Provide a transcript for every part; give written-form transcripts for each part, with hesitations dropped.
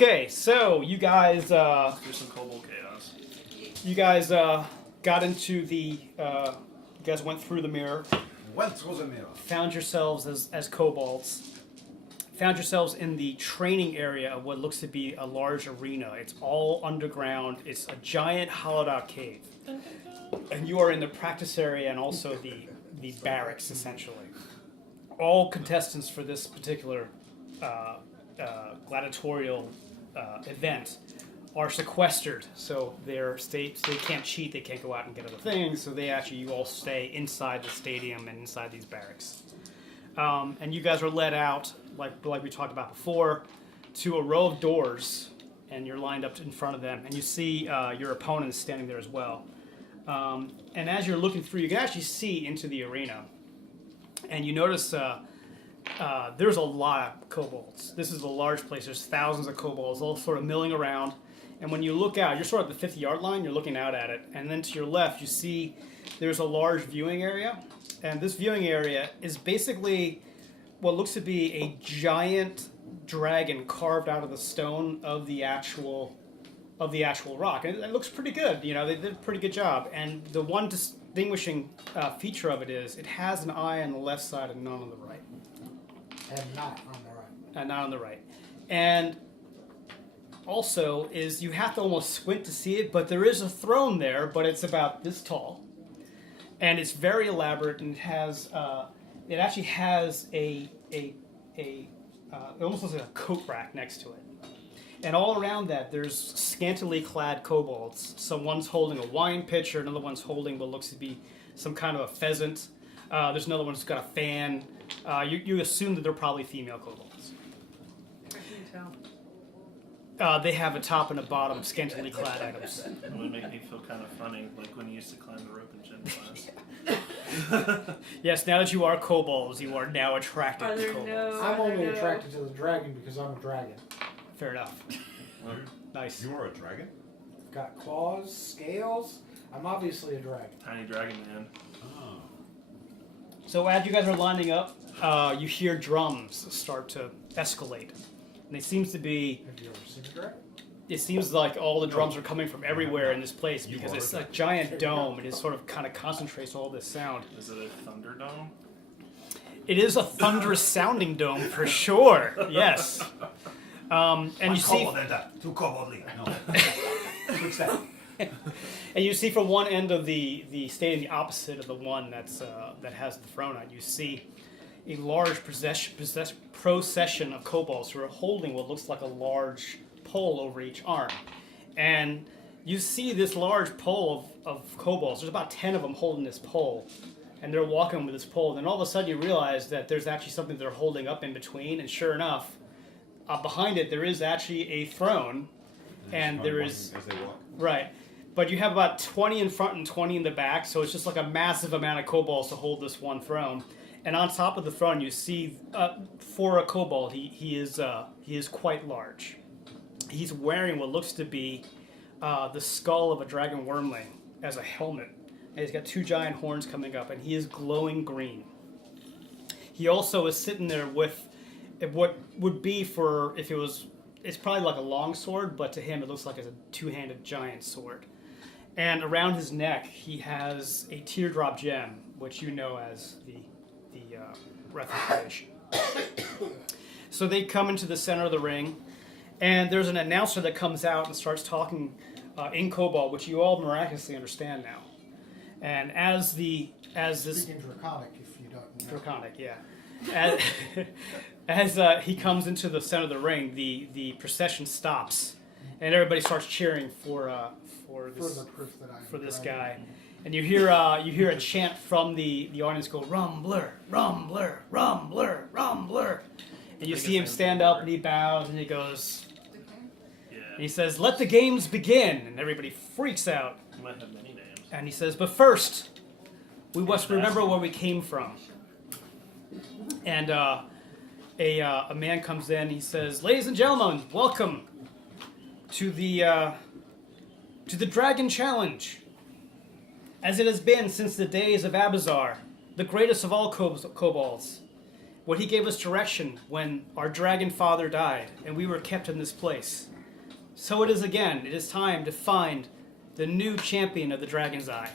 Okay, so you guys, Do some Kobold chaos. you guys got into the, you guys went through the mirror, Went through the mirror. found yourselves as kobolds, found yourselves in the training area of what looks to be a large arena. It's all underground. It's a giant hollowed-out cave, and you are in the practice area and also the barracks, essentially. All contestants for this particular gladiatorial event are sequestered, so they can't cheat, they can't go out and get other things, so you all stay inside the stadium and inside these barracks. And you guys are led out, like we talked about before, to a row of doors, and you're lined up in front of them, and you see your opponents standing there as well. And as you're looking through, you can actually see into the arena, and you notice there's a lot of kobolds. This is a large place. There's thousands of kobolds all sort of milling around. And when you look out, you're sort of at the 50-yard line, you're looking out at it. And then to your left, you see there's a large viewing area. And this viewing area is basically what looks to be a giant dragon carved out of the stone of the actual rock. And it looks pretty good. You know, they did a pretty good job. And the one distinguishing feature of it is it has an eye on the left side and none on the right. And not on the right. Not on the right. And also is you have to almost squint to see it, but there is a throne there, but it's about this tall. And it's very elaborate, and it actually has it almost looks like a coat rack next to it. And all around that, there's scantily clad kobolds. Someone's holding a wine pitcher, another one's holding what looks to be some kind of a pheasant. There's another one who's got a fan. You assume that they're probably female kobolds. How can you tell? They have a top and a bottom, scantily clad items. It would make me feel kind of funny, like when you used to climb the rope in gym class. Yes, now that you are kobolds, you are now attracted Are to there kobolds. no- I'm only no. attracted to the dragon because I'm a dragon. Fair enough. Nice. You are a dragon? I've got claws, scales. I'm obviously a dragon. Tiny dragon man. Oh. So as you guys are lining up, you hear drums start to escalate. And it seems to be... Have you ever seen a dragon? It seems like all the drums are coming from everywhere in this place because it's a giant dome and it sort of kind of concentrates all this sound. Is it a thunderdome? It is a thunderous sounding dome for sure. Yes. And you see, Too koboldly. No. What's that? and you see from one end of the stadium, the opposite of the one that has the throne on. You see a large procession of kobolds who are holding what looks like a large pole over each arm, and you see this large pole of kobolds. There's about 10 of them holding this pole, and they're walking with this pole. Then all of a sudden, you realize that there's actually something they're holding up in between, and sure enough. Behind it, there is actually a throne, and there is... As they walk. Right. But you have about 20 in front and 20 in the back, so it's just like a massive amount of kobolds to hold this one throne. And on top of the throne, you see, for a kobold, he is quite large. He's wearing what looks to be the skull of a dragon wormling as a helmet. And he's got two giant horns coming up, and he is glowing green. He also is sitting there with... what would be it's probably like a long sword, but to him it looks like it's a two-handed giant sword. And around his neck he has a teardrop gem, which you know as the Breath of Creation. So they come into the center of the ring, and there's an announcer that comes out and starts talking in Kobold, which you all miraculously understand now. And as this Speaking Draconic, if you don't know. Draconic, yeah. As he comes into the center of the ring, the procession stops, and everybody starts cheering for this guy. And you hear a chant from the audience go, "Rumbler, rumbler, rumbler, rumbler," and you see him stand up and he bows and he goes, Yeah. and he says, "Let the games begin," and everybody freaks out. You might have many names. And he says, "But first, we must remember where we came from." And a man comes in. He says, "Ladies and gentlemen, welcome to the Dragon Challenge, as it has been since the days of Abazar, the greatest of all kobolds. what he gave us direction when our dragon father died, and we were kept in this place. So it is again. It is time to find the new champion of the Dragon's Eye.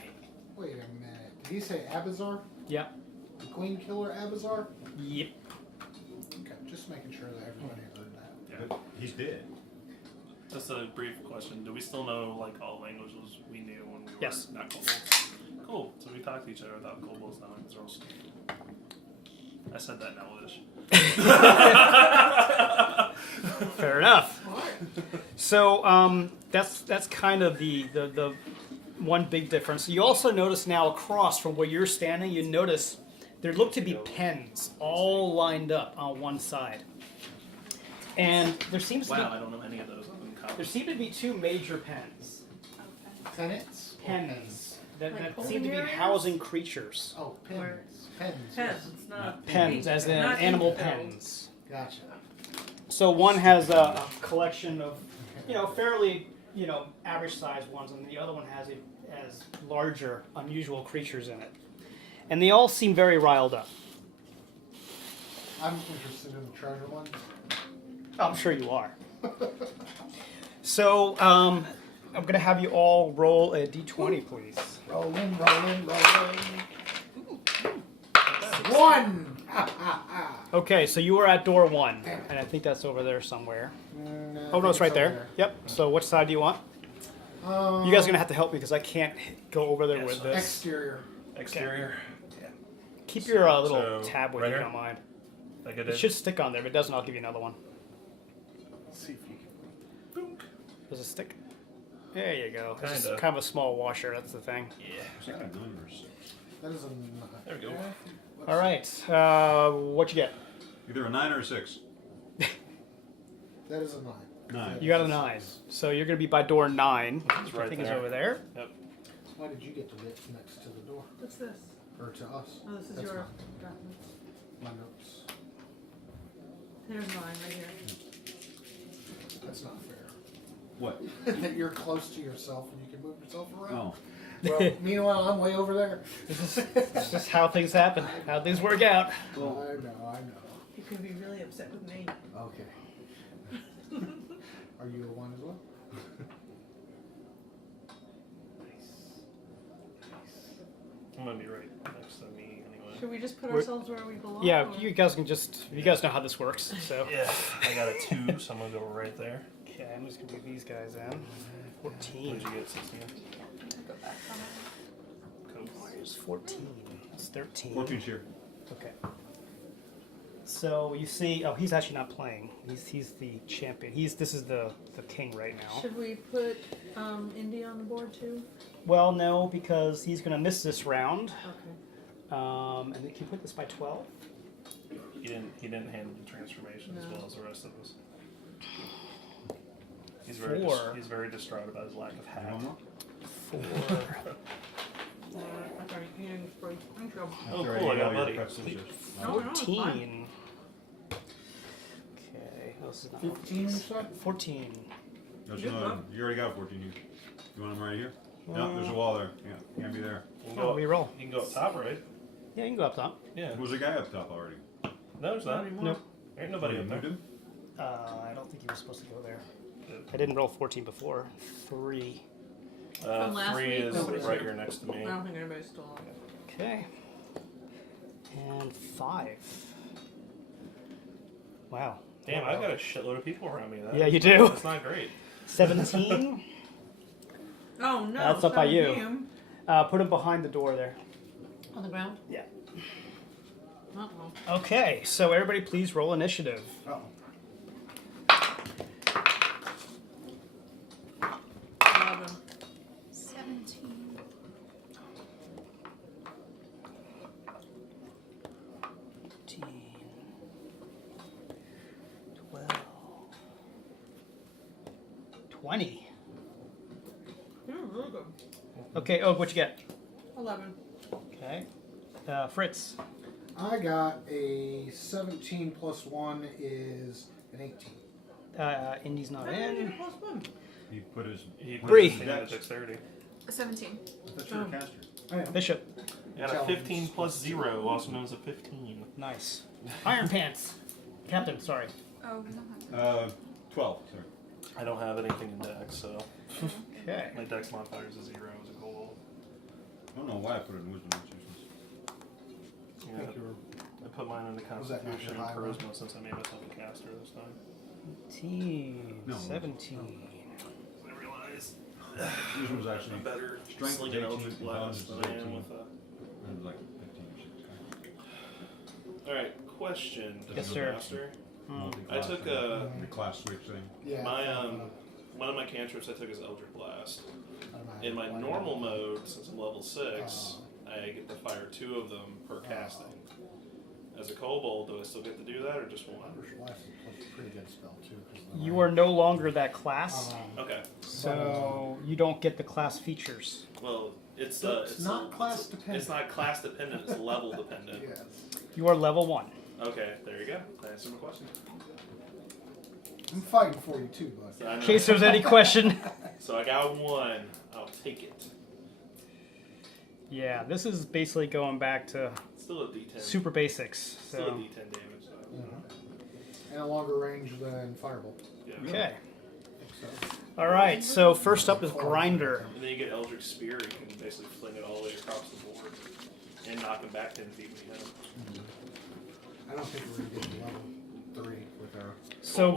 Wait a minute. Did he say Abazar? Yep. The Queen Killer Abazar? Yep. Okay, just making sure that everybody heard that. Yeah. But he's dead. Just a brief question. Do we still know like all languages we knew when we were Yes. not kobolds? Cool. So we talk to each other without kobolds now because we're all stupid. I said that in Elvish. Fair enough. So that's kind of the one big difference. You also notice now across from where you're standing, you notice there look to be pens all lined up on one side, and there seems to Wow, be I don't know any of those. I'm in college. there seem to be two major pens. Tenants? Pens that Like seem to be areas? housing creatures. Oh, Where- pens. Pens, it's not Pens, as in not animal ink, though. pens. Gotcha. So one has a collection of, fairly, average sized ones, and the other one has larger, unusual creatures in it. And they all seem very riled up. I'm interested in the treasure one. I'm sure you are. So, I'm going to have you all roll a d20, please. Rolling. One! Ha ha ha! Okay, so you were at door 1, and I think that's over there somewhere. Oh, no, it's right there. Yep. So, which side do you want? You guys are going to have to help me because I can't go over there with this. Exterior. Exterior. Keep your little So, tab with right you, if here? you don't mind. Like I It did. should stick on there. If it doesn't, I'll give you another one. Let's see if you can. Does it stick? There you go. It's just Kinda. kind of a small washer. That's the thing. Yeah. Is that a 9 or a 6? That is a 9. There we go. All right. What you get? Either a 9 or a 6. That is a 9. 9. You got a 9. So you're going to be by door 9, It's which I right think there. is over there. Yep. Why did you get to live next to the door? What's this? Or to us? Oh, this is That's your fine. documents. My notes. There's mine right here. That's not fair. What? That you're close to yourself and you can move yourself around. Oh. Well, meanwhile, I'm way over there. It's just how things happen, how things work out. I know. You could be really upset with me. Okay. Are you a 1 as well? I'm gonna be right next to me anyway. Should we just put We're- ourselves where we belong? Yeah, or- you guys can just, you guys know how this works. So, Yeah, I got a 2, so I'm gonna go right there. okay, I'm just going to do these guys in. What 14. did you get, 16? Go back on it. Cool. Where's 14? It's 13. 14's here. Okay. So you see, oh, he's actually not playing. He's the champion. This is the king right now. Should we put Indy on the board too? Well, no, because he's gonna miss this round. Okay. And then can you put this by 12? He didn't handle the transformation as No. well as the rest of us. Four. He's very distraught about his lack of You hat. want more? 4. I thought you needed free. I'm trouble. Oh, That's cool, I got all your Buddy. prestigious. No, it's fine. 14. Okay, oh, this is not 15 you said? 14. There's Good another. luck. You already got 14. You want him right here? No, there's a wall there. Yeah, can't be there. You can Oh, go, we roll. you can go up top, right? Yeah, you can go up top. Yeah. There was a guy up top already. No, there's Not not. anymore. Nope. Ain't nobody You up there. moved him? I don't think he was supposed to go there. I didn't roll 14 before. 3. From last 3 week, is nobody's right here. here next to me. I don't think anybody's still on. Okay. And 5. Wow. Damn, I've got a shitload of people around me. Yeah, you do. That's not great. 17. Oh no! That's up by you. 17. Put him behind the door there. On the ground. Yeah. Uh-oh. Okay, so everybody please roll initiative. Oh. 11. 17. 15. 12. 20. You're really good. Okay, oh, what you get? 11. Okay. Fritz. I got a 17 plus 1 is an 18. Indy's not I didn't in. get a plus 1. He put his. He put Bree. his thing at dexterity. 17. I thought you were a caster. I am. Bishop. You got a 15 plus 0, also known as a 15. Nice. Iron Pants. Captain, sorry. Oh, we don't have 12. Sorry. I don't have anything in Dex, so Okay. my Dex modifier is a 0 as a Kobold. I don't know why I put it in wisdom. It's useless. Yeah, think you were- I put mine into Was that not Constitution your and high one? Charisma since I made myself a caster this time. 18, No. 17. I realized Wisdom was actually I'm better strength slinging is 18, Eldritch Blast than intelligence I is am 18. with a... it was like 15 or 16. Alright, question. Yes, Dungeon sir. Master. Hmm. I took a... The class switch thing. Yeah. My, I one of my cantrips I took is Eldritch Blast. don't know. In my normal mode, since I'm level 6, I get to fire 2 of them per casting. As a Kobold, do I still get to do that, or just one? Eldritch Blast is a pretty good spell too. 'Cause then You are no longer that class, Okay. so you don't get the class features. Well, it's It's not class dependent. It's not class dependent. It's level dependent. Yes. You are level 1. Okay, there you go. That answered my question. I'm fighting for you too, bud. So, I In know- case there's any question. so I got 1. I'll take it. Yeah, this is basically going back to Still a D10. super basics. Still a So D10 damage. So. And a longer range than Firebolt. Yeah. okay. So. All right. So first up is Grinder. And then you get Eldritch Spear. You can basically fling it all the way across the board and knock him back 10 feet when you hit him. I don't think we're gonna get to level 3 with our. So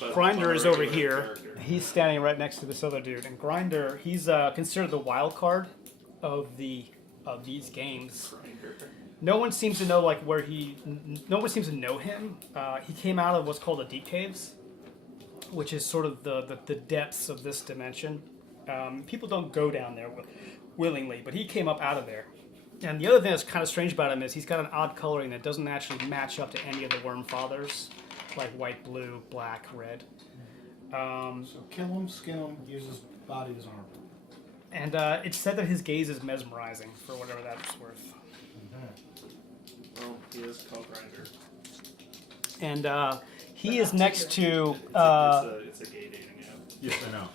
But Grinder on a is over regular here. character. He's standing right next to this other dude, and Grinder, he's considered the wild card of these games. Grinder. No one seems to know like where no one seems to know him. He came out of what's called the Deep Caves, which is sort of the depths of this dimension. People don't go down there willingly, but he came up out of there. And the other thing that's kind of strange about him is he's got an odd coloring that doesn't actually match up to any of the Worm Fathers, like white, blue, black, red. So kill him, skin him, use his body as armor. And it's said that his gaze is mesmerizing, for whatever that's worth. Well, he is called Grinder. And he is next to. It's a gay dating app. Yes, I know.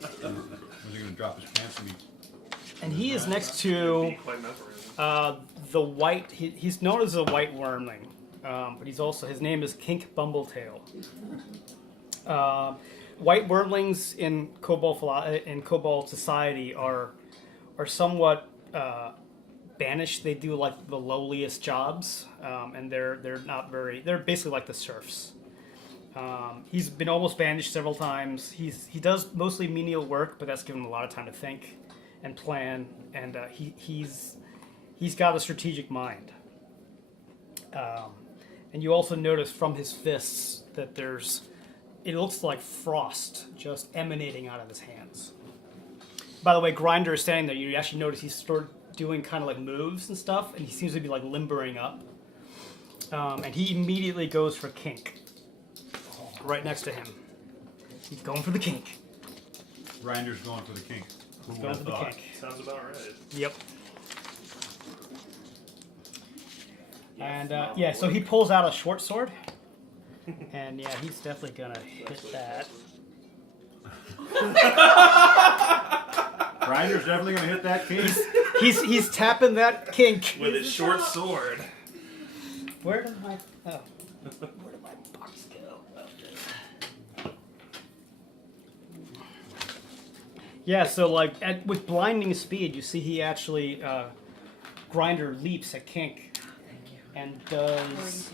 Was he going to drop his pants and be... And he is next It'd to be quite mesmerizing. the white. He's known as a white wormling, but he's also his name is Kink Bumbletail. White wormlings in Kobold society are somewhat banished. They do like the lowliest jobs, and they're not very. They're basically like the serfs. He's been almost banished several times. He does mostly menial work, but that's given him a lot of time to think and plan, and he's got a strategic mind. And you also notice from his fists that it looks like frost just emanating out of his hands. By the way, Grinder is standing there. You actually notice he's sort of doing kind of like moves and stuff, and he seems to be like limbering up. And he immediately goes for Kink. Right next to him. He's going for the Kink. Grinder's going for the kink. Who He's would going have for the thought? Kink. Sounds about right. Yep. And phenomenal yeah, so he work. pulls out a short sword. And yeah, he's definitely gonna That's hit what that. Grinder's definitely going to hit that kink. He's tapping that Kink. With his short sword. Where did my where did my box go? Yeah, so like with blinding speed, you see he actually Grinder leaps at Kink and does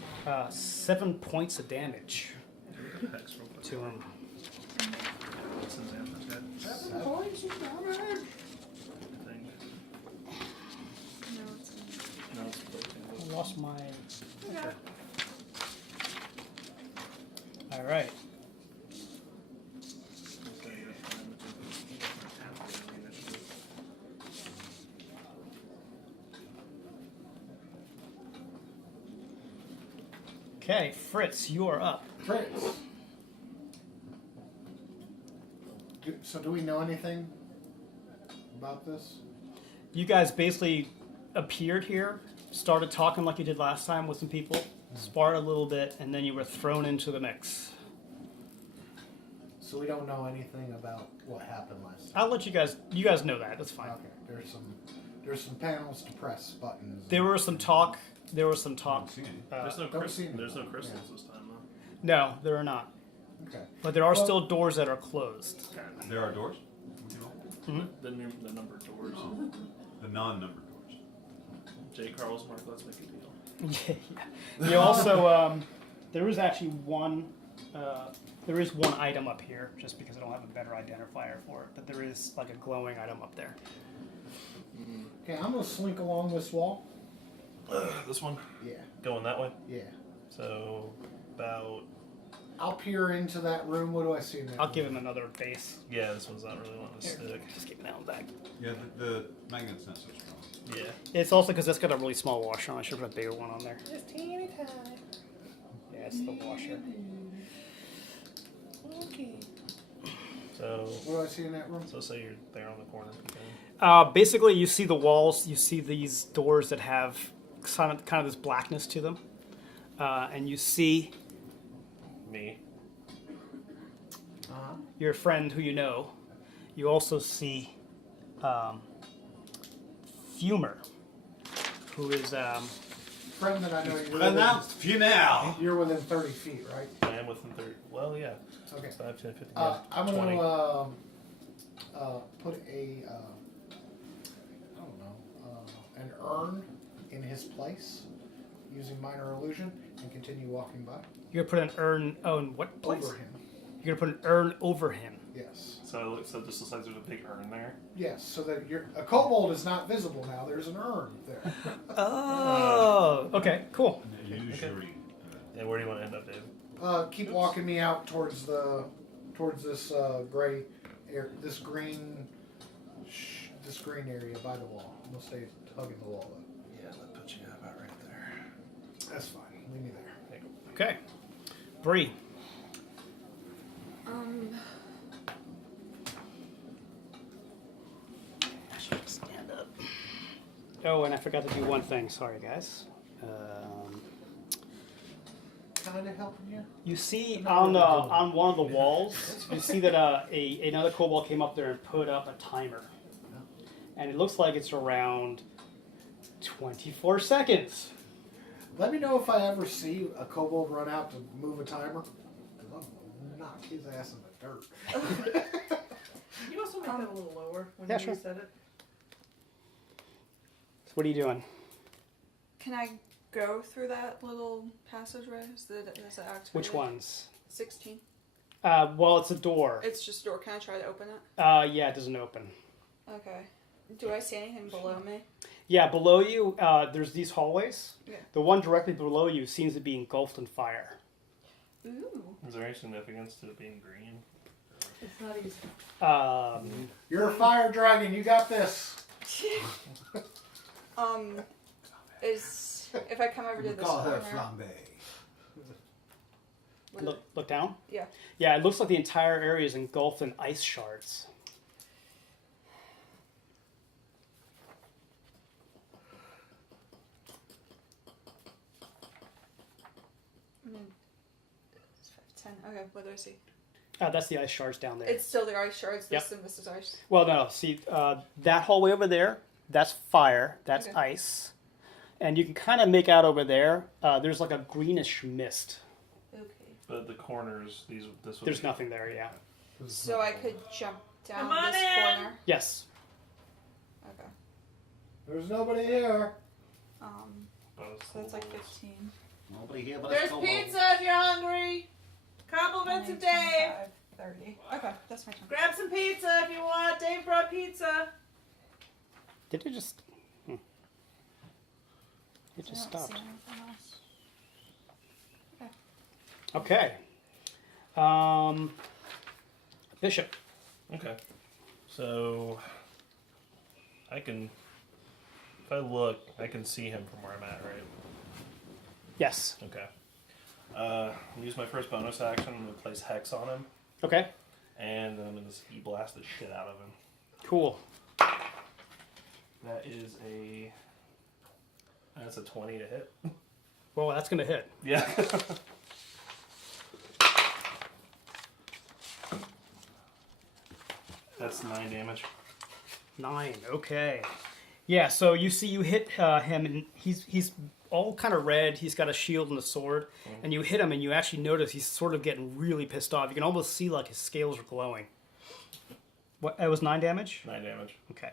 7 points of damage Hex real quick. to him. What's his Xanthus head? I think. No, it's in. No, it's broken. I lost my. All right. Okay, that's fine. Okay, Fritz, you are up. Fritz. So do we know anything about this? You guys basically appeared here, started talking like you did last time with some people, sparred a little bit, and then you were thrown into the mix. So we don't know anything about what happened last time. I'll let you guys know that. That's fine. Okay. There's some panels to press buttons. There were some talk there was some I talk. don't see any. There's no Don't see there's no them. crystals this time though. No, there are not. Okay. But there are Well- still doors that are closed. There are doors? We can open. The numbered doors. The non-numbered doors. J. Carl's mark. Let's make a deal. Yeah. You also, there is actually one. There is one item up here, just because I don't have a better identifier for it. But there is like a glowing item up there. Okay, I'm gonna slink along this wall. This one Yeah. going that way. Yeah. So about I'll peer into that room. What do I see in that I'll room? give him another base. yeah. This one's not really wanting to Here, stick. just keep it down back. Yeah, the magnet's not so strong. Yeah. It's also because it's got a really small washer on. I should put a bigger one on there. Just teeny tiny. Yeah, it's the washer. Okay. So What do I see in that room? say you're there on the corner. Basically, you see the walls. You see these doors that have kind of this blackness to them, and you see Me. your friend who you know. You also see Fumer, who is Friend that I know you're Pronounced female. You're within 30 feet, right? I am within 30. Well, yeah. Okay. 5, 10, 15. I'm 20. gonna put a I don't know an urn in his place using minor illusion and continue walking by you're gonna put an urn on what place? over him. You're gonna put an urn over him. Yes. So it just looks like there's a big urn there. Yes. So that a kobold is not visible now. There's an urn there. Oh, okay, cool. Usually. And where do you want to end up, Dave? Keep walking me out towards this gray air, this green area by the wall. I'm gonna stay hugging the wall though. Yeah, that puts you about right there. That's fine. Leave me there. Okay, Bree. I should stand up. Oh, and I forgot to do one thing. Sorry, guys. Kind of helping you. You see on one of the walls, you see that another kobold came up there and put up a timer, and it looks like it's around 24 seconds. Let me know if I ever see a kobold run out to move a timer. Because I'm gonna knock his ass in the dirt. Can you also make that a little lower when Yeah, you sure. reset it? So what are you doing? Can I go through that little passageway? Is it activated? Which ones? 16. Well, it's a door. It's just a door. Can I try to open it? Yeah, it doesn't open. Okay. Do I see anything below me? Yeah, below you, there's these hallways. Yeah. The one directly below you seems to be engulfed in fire. Ooh. Is there any significance to it being green? It's not easy. You're a fire dragon. You got this. Is if I come over to this corner? would- Look down. Yeah. Yeah, it looks like the entire area is engulfed in ice shards. It's 5, 10. Okay, what do I see? That's the ice shards down there. It's still the ice shards. Yep. This is ice. Well, no. See, that hallway over there, that's fire. That's Okay. ice. And you can kind of make out over there, there's like a greenish mist. Okay. But the corners, this would There's be, nothing there, yeah. So I could jump down Come on this in. corner. Yes. Okay. There's nobody here. So that's like 15. Nobody here but There's pizza if you're hungry. Compliments of Dave. 30. Okay, that's my turn. Grab some pizza if you want. Dave brought pizza. Did it just... It I just don't stopped. see anything else. Okay. Bishop. Okay. So I can, if I look, I can see him from where I'm at, right? Yes. Okay. Use my first bonus action. I'm gonna place Hex on him, Okay. and then I'm gonna blast the shit out of him. Cool. That is that's a 20 to hit. Well, that's going to hit. Yeah. That's 9 damage. 9. Okay. Yeah, so you see you hit him, and he's all kind of red. He's got a shield and a sword, and you hit him, and you actually notice he's sort of getting really pissed off. You can almost see like his scales are glowing. What? That was 9 damage. 9 damage. Okay.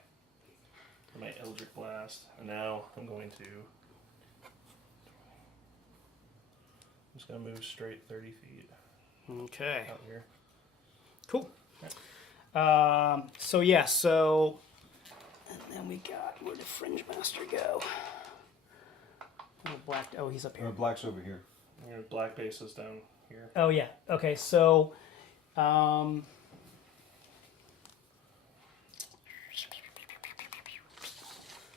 My Eldritch Blast. And now I'm going to. I'm just going to move straight 30 feet Okay. out here. Cool. So yeah, so and then we got where did Fringe Master go? Oh, black. Oh, he's up here. Black's over here. Your black base is down here. Oh yeah. Okay. So,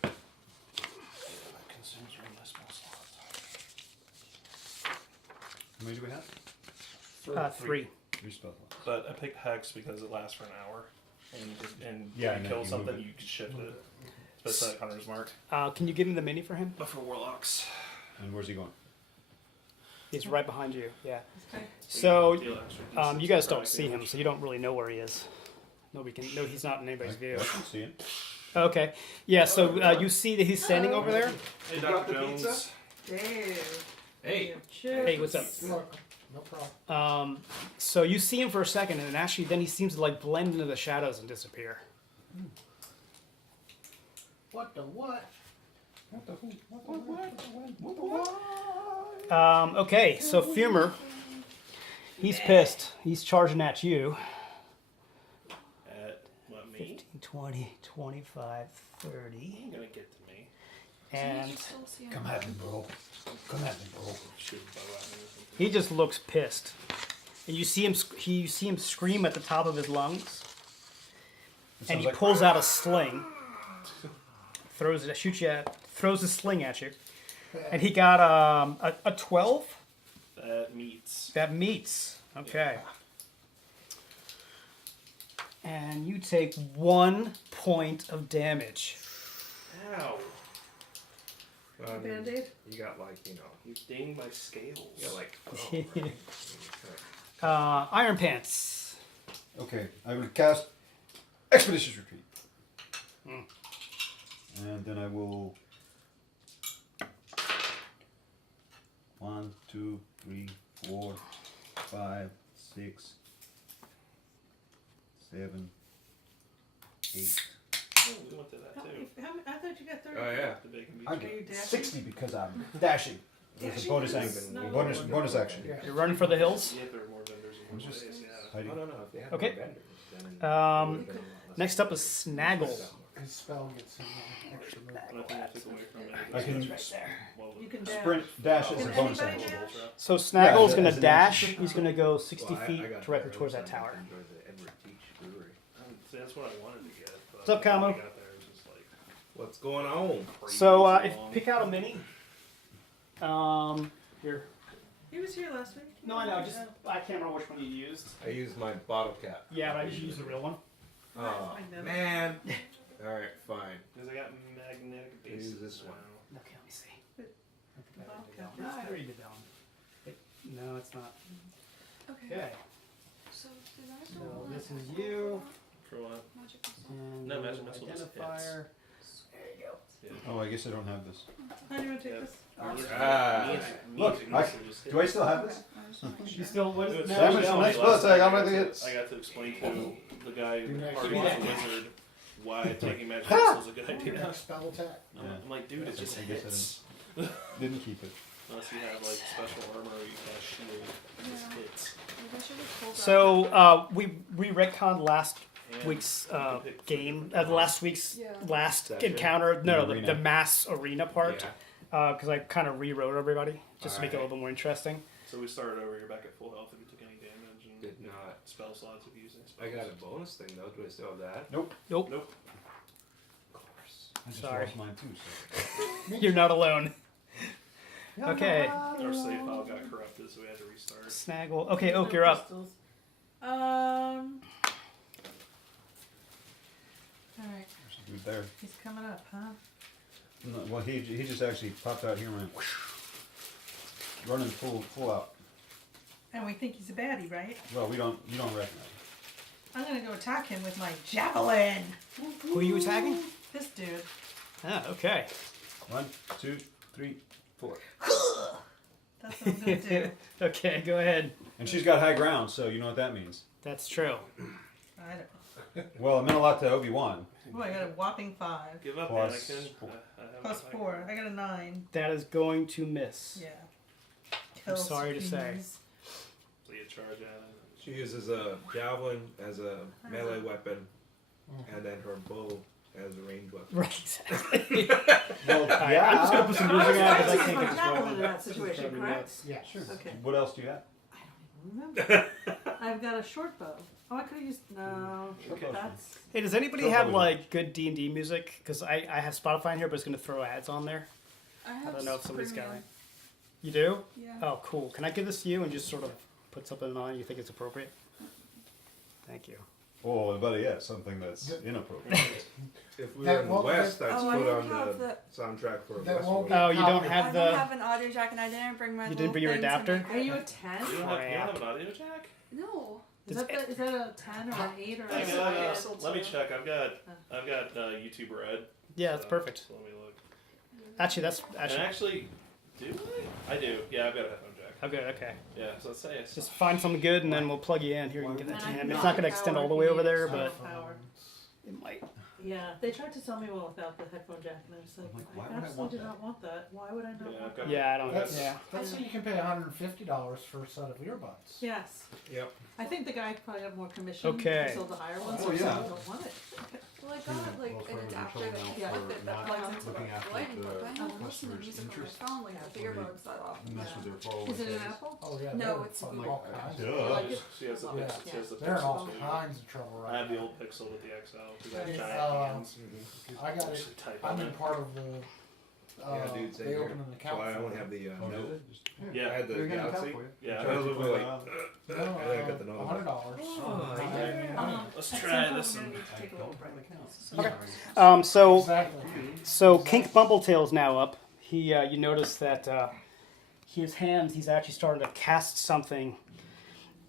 That consumes one of my spell slots. How many do we have? 3. 3 spell slots. But I picked Hex because it lasts for an hour. And Yeah, if and you then kill you something, move it. you can shift it. Especially like Hunter's Mark. Can you give me the mini for him? But for Warlocks. And where's he going? He's right behind you. Yeah. Okay. So, Deal extra D6 you guys for don't proc see him, damage. so you don't really know where he is. Nobody can. No, he's not in anybody's view. I can see it. Okay. Yeah. So you see that he's standing over there. Hey, got Dr. the Jones. pizza? Dave. Hey. Hey, what's up? You're welcome. No problem. So you see him for a second, and actually, then he seems to like blend into the shadows and disappear. What the what? Okay. So Fumer, he's pissed. He's charging at you. At what, me? 15, 20, 25, 30, Ain't gonna get to me. and Come at me, bro. Come at me, bro. Shoot a bow at me or something. he just looks pissed. And you see him. You see him scream at the top of his lungs. And he pulls out a sling, throws it, shoots you, throws a sling at you, and he got a 12 That meets. that meets. Okay, and you take 1 point of damage. Ow. Band-Aid? You got like, You dinged my scales. you got like, Iron Pants. Okay, I will cast Expeditious Retreat. And then I will 1, 2, 3, 4, 5, 6, 7, 8. Oh, we went to that too. I thought you got 30. oh yeah. The bacon beach. I Are you get dashing? 60 because I'm dashing. It's a Dashing bonus is action. not Bonus action. Yeah. You're running for the hills. Yeah, there are more vendors in one place, yeah. Hiding. No. If they had Okay. more vendors, then Next up is Snaggle. His spell gets an extra move. Nothing I took away from it. I can Well, You can dash. sprint dash as a Can bonus anybody action. dash? So Snaggle's Yeah, gonna as an dash. action. He's gonna go 60 Well, I feet got directly there, towards so that I tower. enjoy the Edward Teach Brewery. See, that's what I wanted to get. But What's up, when Camo? I got there, it was just like What's going on? crazy So long. if pick out a mini. Here. He was here last week. No, I know. Just I can't remember which one you used. I used my bottle cap. Yeah, but I just used the real one. Oh I know. man. All right, fine. Because I got magnetic bases. Use this one. now. Okay, let me see. Okay. No, I already did that one. No, it's not. Okay. Okay. So did I So roll this that is you. For what? magic missile? And No, the Magic Missile just hits. identifier. There you go. Yeah. Oh, I guess I don't have this. How do you want to take this? Ah. Look, do I still have this? I just wanna make You sure. still what? It was No, Damage funny from last next plus, night I got got my to- hits. I got to explain to the guy Do who next already one. was a wizard why taking magic missile is a good Your idea. next spell attack. Yeah. I'm like, dude, it just I guess I hits. Didn't keep it. Unless you have like special armor or you cast shield, it just Yeah. hits. Maybe I should have told So we retconned last And week's you can pick game, three last week's Yeah. last Session. encounter. No, The the arena. mass arena part. Yeah. Because I kind of rewrote everybody just to make it a Alright. little bit more interesting. So we started over. You're back at full health if you took any damage, and Did not. spell slots if you use any I spells. got a bonus thing though. Do I still have that? Nope. Nope. Of course. I just Sorry. lost mine too. So. You're not alone. Okay. Our save file got corrupted, so we had to restart. Snaggle. Okay, Oak, you're up. Crystals. Alright. There's a dude there. He's coming up, huh? No, well, he just actually popped out here and went whoosh, running full out. And we think he's a baddie, right? Well, you don't recognize him. I'm gonna go attack him with my javelin. Who are you attacking? This dude. Ah, okay. 1, 2, 3, 4. That's what I'm gonna do. Okay, go ahead. And she's got high ground, so you know what that means. That's true. I don't. Well, it meant a lot to Obi-Wan. Oh, I got a whopping 5. Give up, Plus Anakin. four. I have Plus a- 4. I got a 9. That is going to miss. Yeah. I'm sorry to say. Kills. So you charge at it. She uses a javelin as a melee weapon, and then her bow as a ranged weapon. Right, exactly. Well, Alright, I'm just gonna put some music on because I can't my get this javelin right. in that situation, correct? Yeah, sure. Okay. What else do you have? I don't even remember. I've got a short bow. Oh, I could have used. No. Okay. That's. Hey, does anybody Go have ahead. like good D&D music? Because I have Spotify in here, but it's gonna throw ads on there. I I have don't know if somebody's got premium. it. You do? Yeah. Oh, cool. Can I give this to you and just sort of put something on you think it's appropriate? Thank you. Oh, better yet, something that's inappropriate. If we That were in the won't- West, I'd Oh, I put don't on have the soundtrack for That won't Westworld. be- Oh, you don't Copy. have I the. don't have an audio jack, and I didn't bring my. You didn't little bring your thing to adapter? make Are you a it. 10? You don't have an audio jack? No. Is that a 10 or an 8 or Hang a on, 7? let me check. I've got YouTube Red. Yeah, that's so- perfect. So let me look. Actually, that's And actually, do I? I do. Yeah, I've got a headphone jack. Okay. Yeah, so let's say it's Just find something good and then we'll plug you in. Here, you can give that to And I him. can It's not going to power extend all the way over there, power but power. it might. Yeah, they tried to sell me one without the headphone jack, and I was like, I'm like, why I would I absolutely want do that? not want that. Why would I not Yeah, want I've got- that? Yeah, I don't. That's, Yeah. that's when you can pay $150 for a set of earbuds. Yes. Yep. I think the guy probably have more commission. Okay. He sold the higher ones, Oh, so yeah. some don't want it. Well, I got like an adapter that can Yeah. flip it that plugs into looking the after lightning the plug. But I don't listen to customer's music on my interest. phone like the earbuds that often. Mess with their Is it an 401ks. Apple? Oh yeah. No, they're it's in Google. all kinds. Yeah. of- Like it? She has the Yeah. Pixel. She has the They're in all Pixel too. kinds of trouble right I have the now. old Pixel with the XL because I have It's, giant hands. I got it. Actually type I'm on in it. part of the. Yeah, dude, same they here. opened an So account. I for only me. have the Oh, Note. did it? Just- Yeah. I had the They're gonna Galaxy. account for you. Yeah. So I was looking like, No, and then I got the Note. $100. Oh, Let's At try some this point, one. we're gonna need to take a little break. So Exactly. Kink Bumbletail's now up. You notice that his hands. He's actually starting to cast something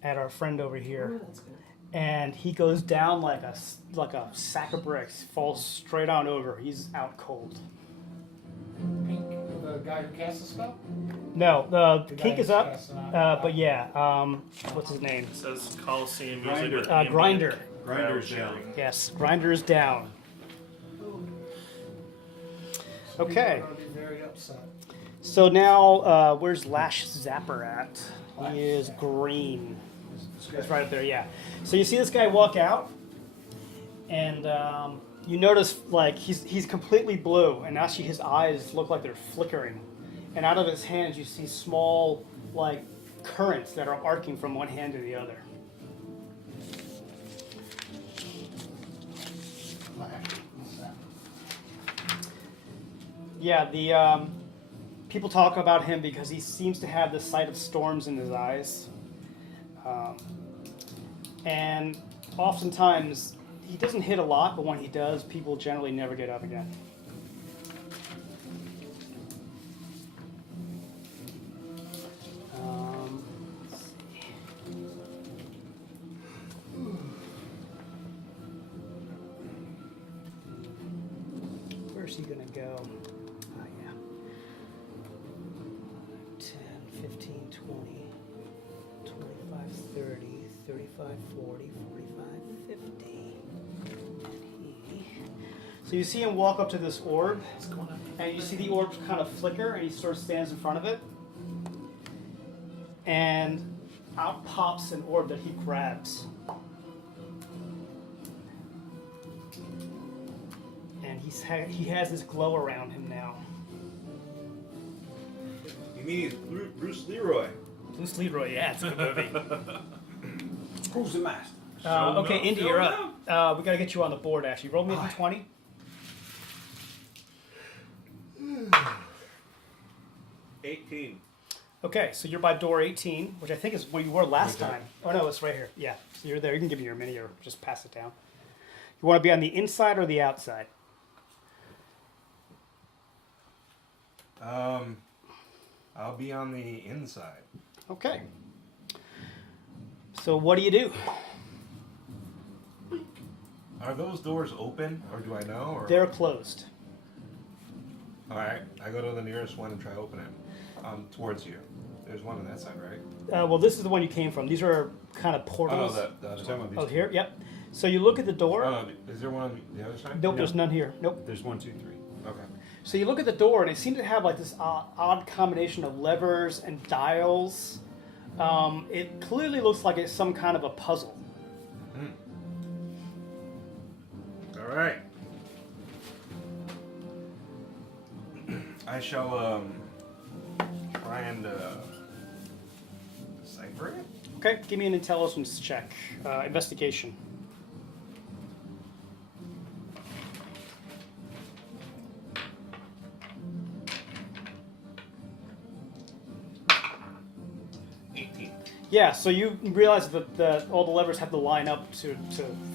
at our friend over here, Ooh, that's good. and he goes down like a sack of bricks. Falls straight on over. He's out cold. Pink, the guy who cast the spell? No, the The guy Kink is who's up. casting out- But yeah, what's his name? It says Coliseum Grinder. music with Grinder. ambient Grinder's crowd down. cheering. Yes, Grinder is down. So Okay. people are gonna be very upset. So now, where's Lash Zapper at? He is green. That's right up there, yeah. So you see this guy walk out, and you notice like he's completely blue, and actually his eyes look like they're flickering, and out of his hands you see small like currents that are arcing from one hand to the other. Yeah, the people talk about him because he seems to have the sight of storms in his eyes, and oftentimes he doesn't hit a lot, but when he does, people generally never get up again. Let's see. Where's he gonna go? Oh, yeah. 10, 15, 20, 25, 30, 35, 40, 45, 50. So you see him walk up to this orb, and you see the orb kind of flicker, and he sort of stands in front of it. And out pops an orb that he grabs. And he has this glow around him now. You mean he's Bruce Leroy? Bruce Leroy, yeah, it's a good movie. Who's the master? Okay, Indy, you're up. We gotta get you on the board, actually. Roll me a d20. $18. Okay, so you're by door 18, which I think is where you were last Right there. time. Oh, no, it's right here. Yeah, so you're there. You can give me your mini or just pass it down. You want to be on the inside or the outside? I'll be on the inside. Okay. So what do you do? Are those doors open, or do I know? Or? They're closed. Alright, I go to the nearest one and try to open it. Towards you. There's one on that side, right? Well, this is the one you came from. These are kind of Oh, no, portals. the other Some one. of these. Oh, here? Yep. So you look at the door. Oh, is there one on the other side? Nope, there's none here. Nope. There's 1, 2, 3. Okay. So you look at the door, and it seems to have like this odd combination of levers and dials. It clearly looks like it's some kind of a puzzle. Alright. I shall try and decipher it. Okay, give me an intelligence check. Investigation. Yeah, so you realize that all the levers have to line up to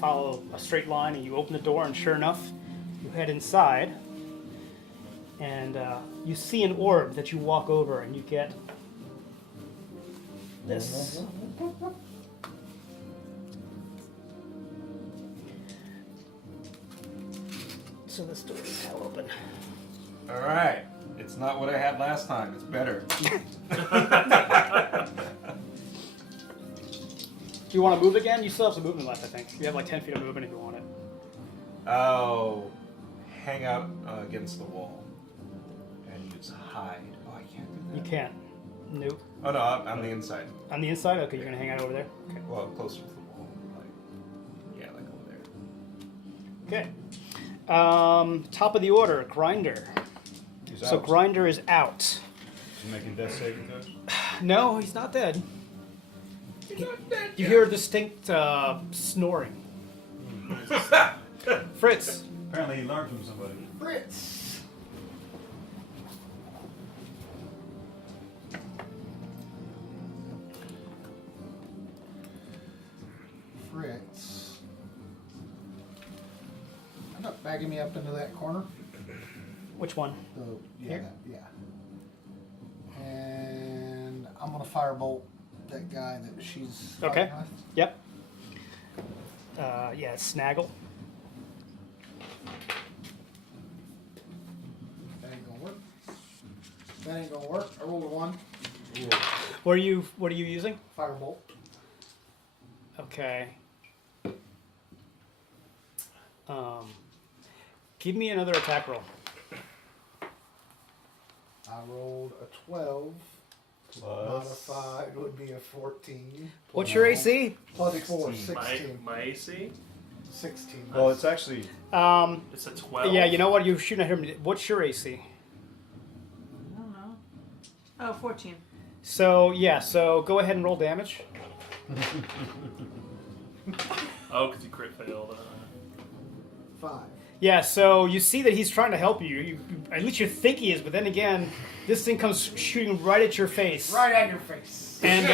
follow a straight line, and you open the door, and sure enough, you head inside, and you see an orb that you walk over, and you get this. So this door is held open. Alright. It's not what I had last time. It's better. Do you want to move again? You still have some movement left, I think. You have like 10 feet of movement if you want it. Oh, hang out against the wall and use hide. Oh, I can't do that. You can't. Nope. Oh no, I'm on the inside. On the inside? Okay, you're going to hang out over there? Okay. Well, closer to the wall. Like over there. Okay. Top of the order, Grinder. He's So out. Grinder is out. He's making death saving throws. No, he's not dead. You hear a distinct snoring. Fritz. Apparently he learned from somebody. Fritz! Fritz. End up bagging me up into that corner. Which one? The, yeah, Here? yeah. And I'm gonna firebolt that guy that she's Okay. fighting with. Yep. Yeah, Snaggle. That ain't gonna work. That ain't gonna work. I rolled a 1. What are you using? Firebolt. Okay. Give me another attack roll. I rolled a 12. Plus. Modified would be a 14. What's your AC? Plus 4, 16. 16. My AC? 16. Well, it's actually It's a 12. Yeah, you know what? You're shooting at him. What's your AC? I don't know. Oh, 14. So, yeah, so go ahead and roll damage. Oh, because you crit failed. 5. Yeah, so you see that he's trying to help you. At least you think he is, but then again, this thing comes shooting right at your face. Right at your face. And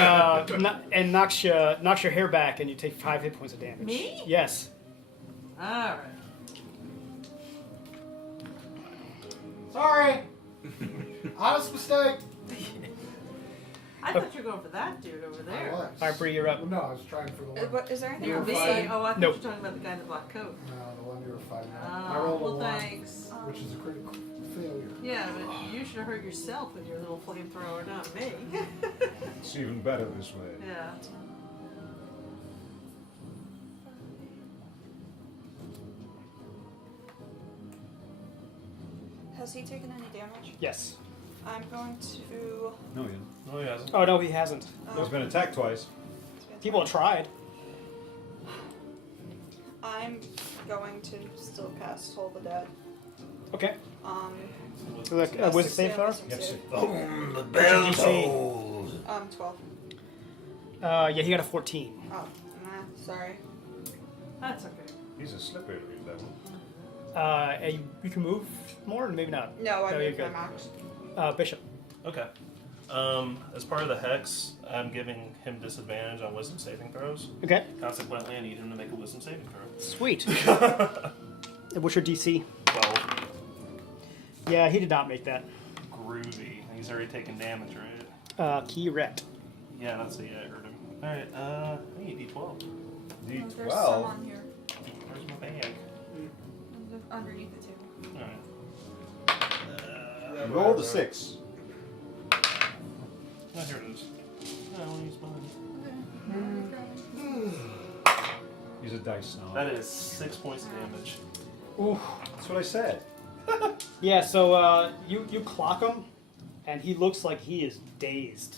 and knocks your hair back, and you take 5 hit points of damage. Me? Yes. Alright. Sorry. Honest mistake. I thought you were going for that dude over I there. was. All right, Bree, you're up. No, I was trying for the one. What, is there anything You on were the Me? fighting. Oh, I thought Nope. you were talking about the guy in the black coat. No, the one you were fighting. I Oh, rolled a well, 1, thanks. which is a critical failure. Yeah, but you should have hurt yourself with your little flamethrower, not me. it's even better this way. Yeah. Has he taken any damage? Yes. I'm going to. No, he hasn't. No, he hasn't. Oh, no, he hasn't. He's been attacked twice. People have tried. I'm going to still cast Toll the Dead. Okay. That's Was it a safe throw? wisdom Yep. save. Oh. The bell DC? 12. Yeah, he got a 14. Oh, nah, sorry. That's okay. He's a slippery to read that one. And you can move more, or maybe not. No, I you're moved my good. max. Bishop. Okay. As part of the hex, I'm giving him disadvantage on wisdom saving throws. Okay. Consequently, I need him to make a wisdom saving throw. Sweet. What's your DC? 12. Yeah, he did not make that. Groovy. He's already taken damage, right? Key ret. Yeah, that's it. Yeah, I heard him. Alright, I need D12. Oh, there's some D12. on here. Where's my bag? Underneath the table. Alright. And roll the 6. Oh, here it is. I want to use mine. Use a dice now. That is 6 points of damage. Ooh. That's what I said. Yeah, so you clock him, and he looks like he is dazed.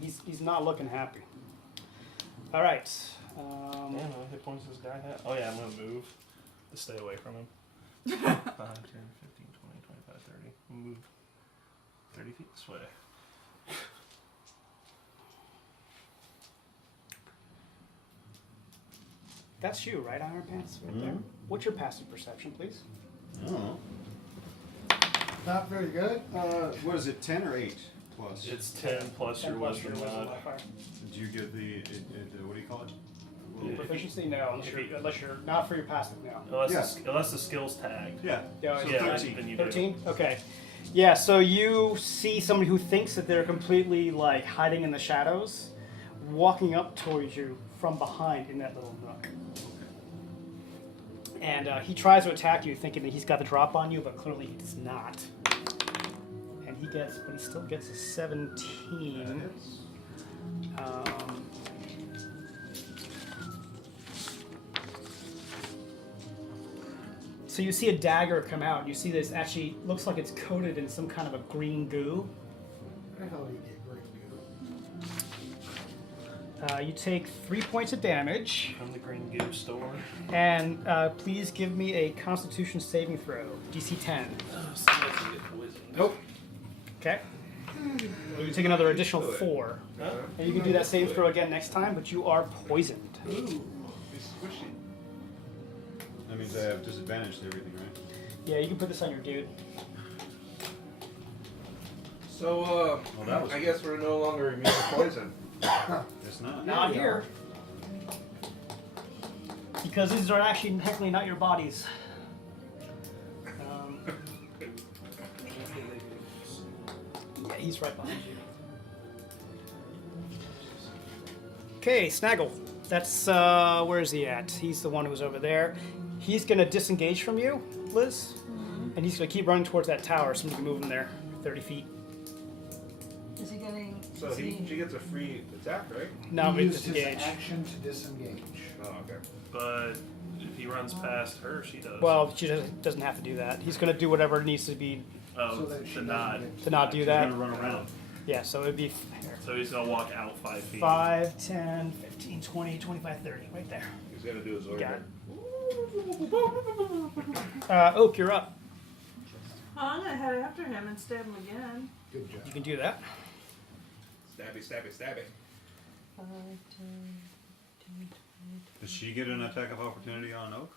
He's not looking happy. All right. Damn, how many hit points does this guy have? Oh yeah, I'm going to move to stay away from him. 5, 10, 15, 20, 25, 30. Move 30 feet this way. That's you, right, Iron Pants? Right there. Mhm. What's your passive perception, please? I don't know. Not very good. What is it, 10 or 8 plus? It's 10 plus 10 your plus wisdom wisdom mod. modifier. Did you get the what do you call it? Yeah. Proficiency? No, unless you're not for your passive now. Unless the skill's tagged. Yeah. Yeah, So yeah, 13. Then you do. 13? Okay. Yeah, so you see somebody who thinks that they're completely like hiding in the shadows, walking up towards you from behind in that little nook. And he tries to attack you thinking that he's got the drop on you, but clearly he does not. And he still gets a 17. So you see a dagger come out, and you see this actually looks like it's coated in some kind of a green goo. Where the hell do you get green goo? You take 3 points of damage, From the Green Goo store. and please give me a Constitution saving throw, DC 10. Nope. Okay. You take another additional 4, and you can do that save throw again next time, but you are poisoned. Ooh, it's squishy. That means I have disadvantage to everything, right? Yeah, you can put this on your dude. So, Well, that was I guess we're no longer immune to poison. It's not. Not here. Because these are actually technically not your bodies. Yeah, he's right behind you. Okay, Snaggle. That's, where is he at? He's the one who's over there. He's going to disengage from you, Liz. And he's going to keep running towards that tower, so you can move him there 30 feet. Is he getting? So she gets a free attack, right? Now He we used his disengage. action to disengage. Oh, okay. But if he runs past her, she does. Well, she doesn't have to do that. He's going to do whatever needs to be oh, So that she to not. doesn't to not do He's that. gonna run around. Yeah, so it'd be So he's going to walk out 5 feet. 5, 10, 15, 20, 25, 30, right there. He's gonna do his order. Got it. Oak, you're up. Oh, I'm gonna head after him and stab him again. Good job. You can do that. Stabby, stabby, stabby. 5, 10, 15, Does she get an attack of opportunity on Oak?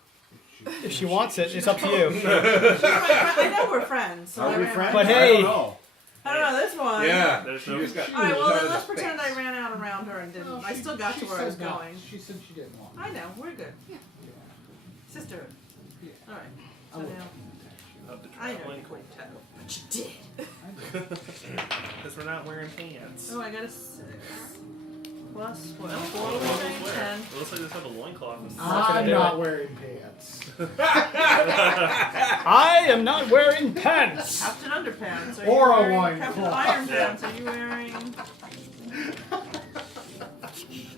If she wants it, it's up to you. I know we're friends, so I ran right But out. hey- I don't know. I don't know this one. Yeah. There's She no- just got All right, well shot then in let's the pretend face. I ran out around her and didn't. No, I still got she to where I was said no. going. She said she didn't want. I know, we're good. Yeah. Sisterhood. Yeah. All right. I So wouldn't now Of the I know traveling. you quit toe, but you did. Because we're not wearing pants. Oh, I got a 6 plus what? Well, 4 what was does saying wear? 10. It looks like this have a loincloth. I'm do not it. wearing pants. I am not wearing pants. Captain Underpants. Are Or you a wearing loincloth. Captain Iron Pants? Are you wearing?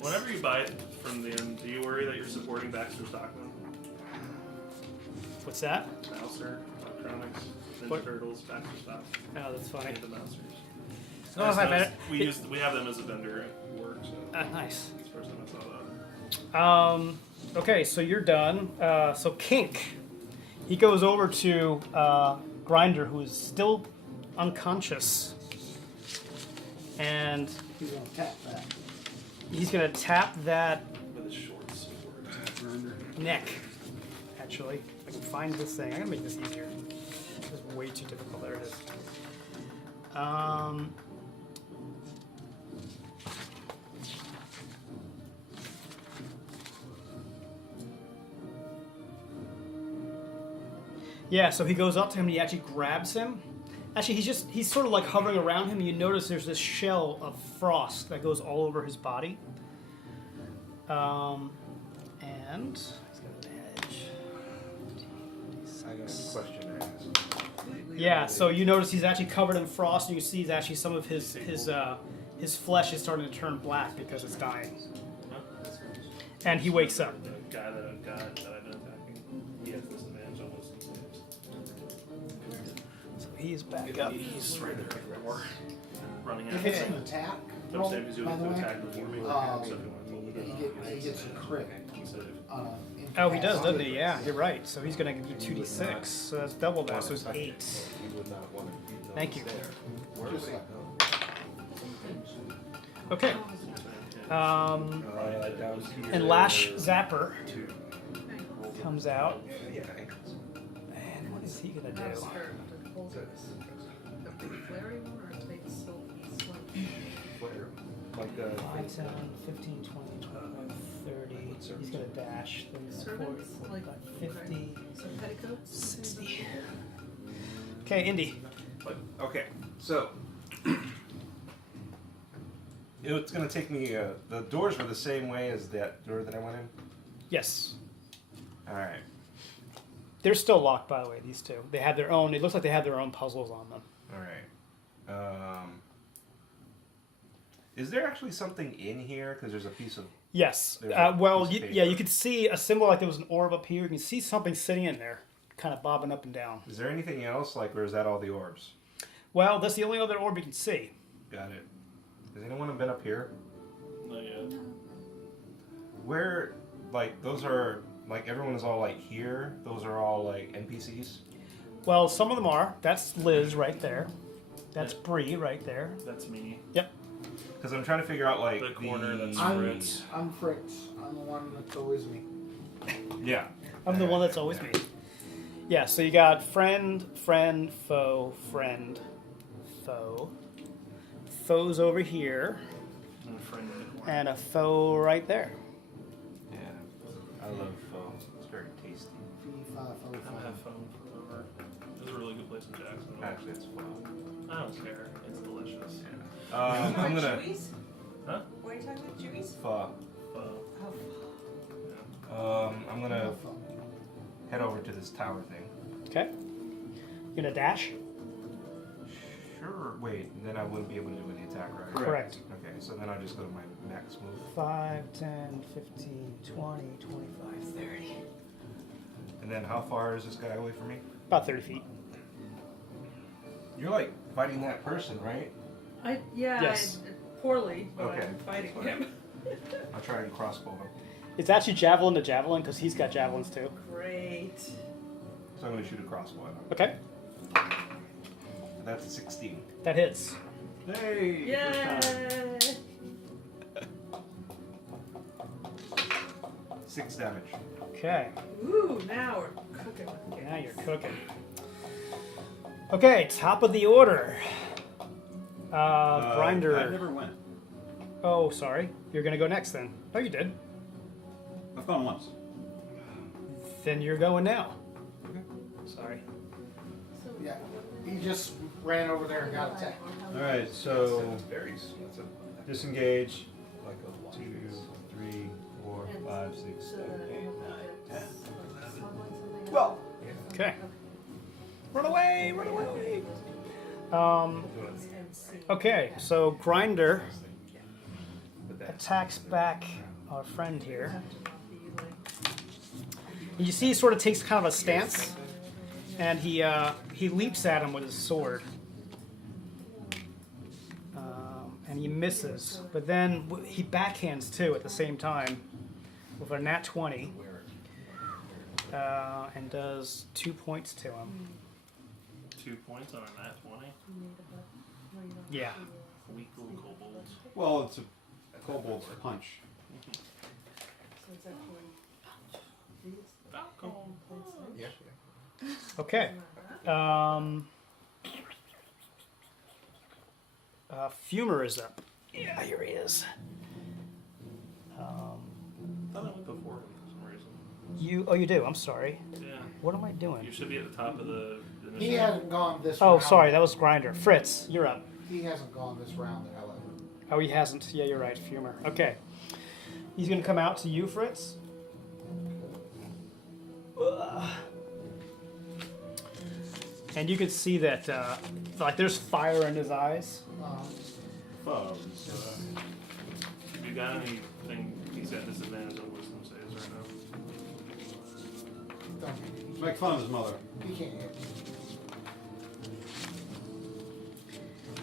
Whenever you buy it from them, do you worry that you're supporting Baxter Stockman? What's that? Mouser, Electronics, Ninja What? Turtles, Baxter Stock, Oh, that's funny. the Mousers. Oh, if I bet it. We have them as a vendor at work, so Nice. that's the first time I saw that. Okay, so you're done. So Kink, he goes over to Grinder, who is still unconscious, and He's gonna tap that. he's gonna tap that With his short sword. neck. Actually, if I can find this thing. I'm gonna make this easier. This is way too difficult. There it is. Yeah, so he goes up to him and he actually grabs him. Actually, he's sort of like hovering around him. You notice there's this shell of frost that goes all over his body. And he's got an edge. I got a question to ask. completely. Yeah, so you notice he's actually covered in frost, and you see actually some of his flesh is starting to turn black because it's dying. And he wakes up. The guy that I've been attacking, he has disadvantage on wisdom saves. So he's back up. He's right there at the door. Running If at it's me. an attack So roll, save is by doing the the way, attack before me. um, So if you want to pull it he gets a crit. Save. Oh, he does, doesn't he? Yeah, you're right. So he's going to give you 2d6. So that's double that. So it's 8. You would not want to be those Thank you. there. Where Just would it like- go? Okay. Down here. And Lash Zapper Two. comes out. Yeah. And what is he going to do? Flare. Like 5, 10, 15, 20, 25, 30. He's going to dash. Then 40, Servants, like 50, some petticoats. 60. Okay, Indy. But, okay, so it's gonna take me. The doors were the same way as that door that I went in. Yes. All right. They're still locked, by the way, these two. They have their own, it looks like they have their own puzzles on them. All right. Is there actually something in here? Because there's a piece of. Yes. There's a Well, piece of yeah, you paper. could see a symbol like there was an orb up here. You can see something sitting in there, kind of bobbing up and down. Is there anything else, like, or is that all the orbs? Well, that's the only other orb you can see. Got it. Has anyone been up here? Not yet. Where, like, those are, like, everyone is all, like, here? Those are all, like, NPCs? Well, some of them are. That's Liz right there. That's Bree right there. That's me. Yep. Because I'm trying to figure out, like, The corner that's I'm Fritz. Fritz. I'm the one that's always me. Yeah. I'm the one that's always me. Yeah, so you got friend, friend, foe, friend, foe. Foe's over here, And a friend in the corner. and a foe right there. Yeah. I love pho. It's very tasty. I've had phone forever. It's a really good place in Jacksonville. Actually, it's pho. I don't care. It's delicious. I'm gonna. Huh? What are you talking about, Jewies? Pho. Pho. Oh. Yeah. I'm gonna head over to this tower thing. Okay. You gonna dash? Sure. Wait, then I wouldn't be able to do any attack, right? Correct. Okay, so then I just go to my max move. 5, 10, 15, 20, 25, 30. And then how far is this guy away from me? About 30 feet. You're like fighting that person, right? Yes. Poorly, but Okay. I'm fighting Fine. him. I'll try and crossbow him. It's actually javelin to javelin because he's got javelins too. Great. So I'm gonna shoot a crossbow at him. Okay. That's a 16. That hits. Hey! Yay! 6 damage. Okay. Ooh, now we're cooking. Now you're cooking. Okay, top of the order. Grinder. I never went. Oh, sorry. You're gonna go next then. Oh, you did. I've gone once. Then you're going now. Sorry. Yeah. He just ran over there and got attacked. All right, so Berries. That's a, disengage. like a 2, 3, 4, 5, 6, 7, 8, 9, 10. Well, Okay. Run away! Run away! Okay, so Grinder attacks back our friend here. And you see he sort of takes kind of a stance, and he leaps at him with his sword. And he misses, but then he backhands too at the same time with a nat 20, and does 2 points to him. 2 points on a nat 20. Yeah. Weak little kobolds. Well, it's a kobold's punch. Falcon. yeah. Okay. Fumer is up. Yeah, here he is. I thought I went before him for some reason. You do. I'm sorry. Yeah. What am I doing? You should be at the top of the he hasn't gone this Oh, round. sorry. That was Grinder. Fritz, you're up. He hasn't gone this round, however. Oh, he hasn't. Yeah, you're right. Fumer. Okay. He's gonna come out to you, Fritz. And you can see that, like, there's fire in his eyes. Have you got anything? He's got disadvantage on wisdom saves right now. Don't Make fun of his mother. he can't hit.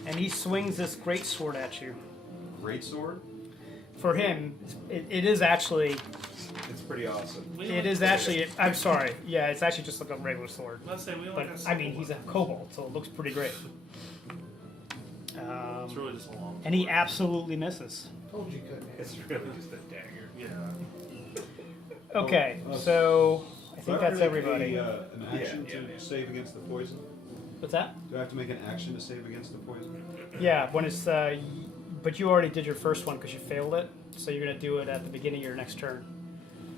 And he swings this great sword at you. Great sword. For him, it is actually. It's pretty awesome. It is actually. I'm sorry. Yeah, it's actually just like a regular sword. Let's say we But like I mean, he's a kobold, so it looks pretty great. It's really just a long. And he absolutely misses. Told you couldn't hit. It's really just a dagger. Yeah. Okay, so I think Do I have that's to make everybody. an action Yeah, to yeah. save against the poison. What's that? Do I have to make an action to save against the poison? Yeah, when it's. But you already did your first one because you failed it, so you're gonna do it at the beginning of your next turn.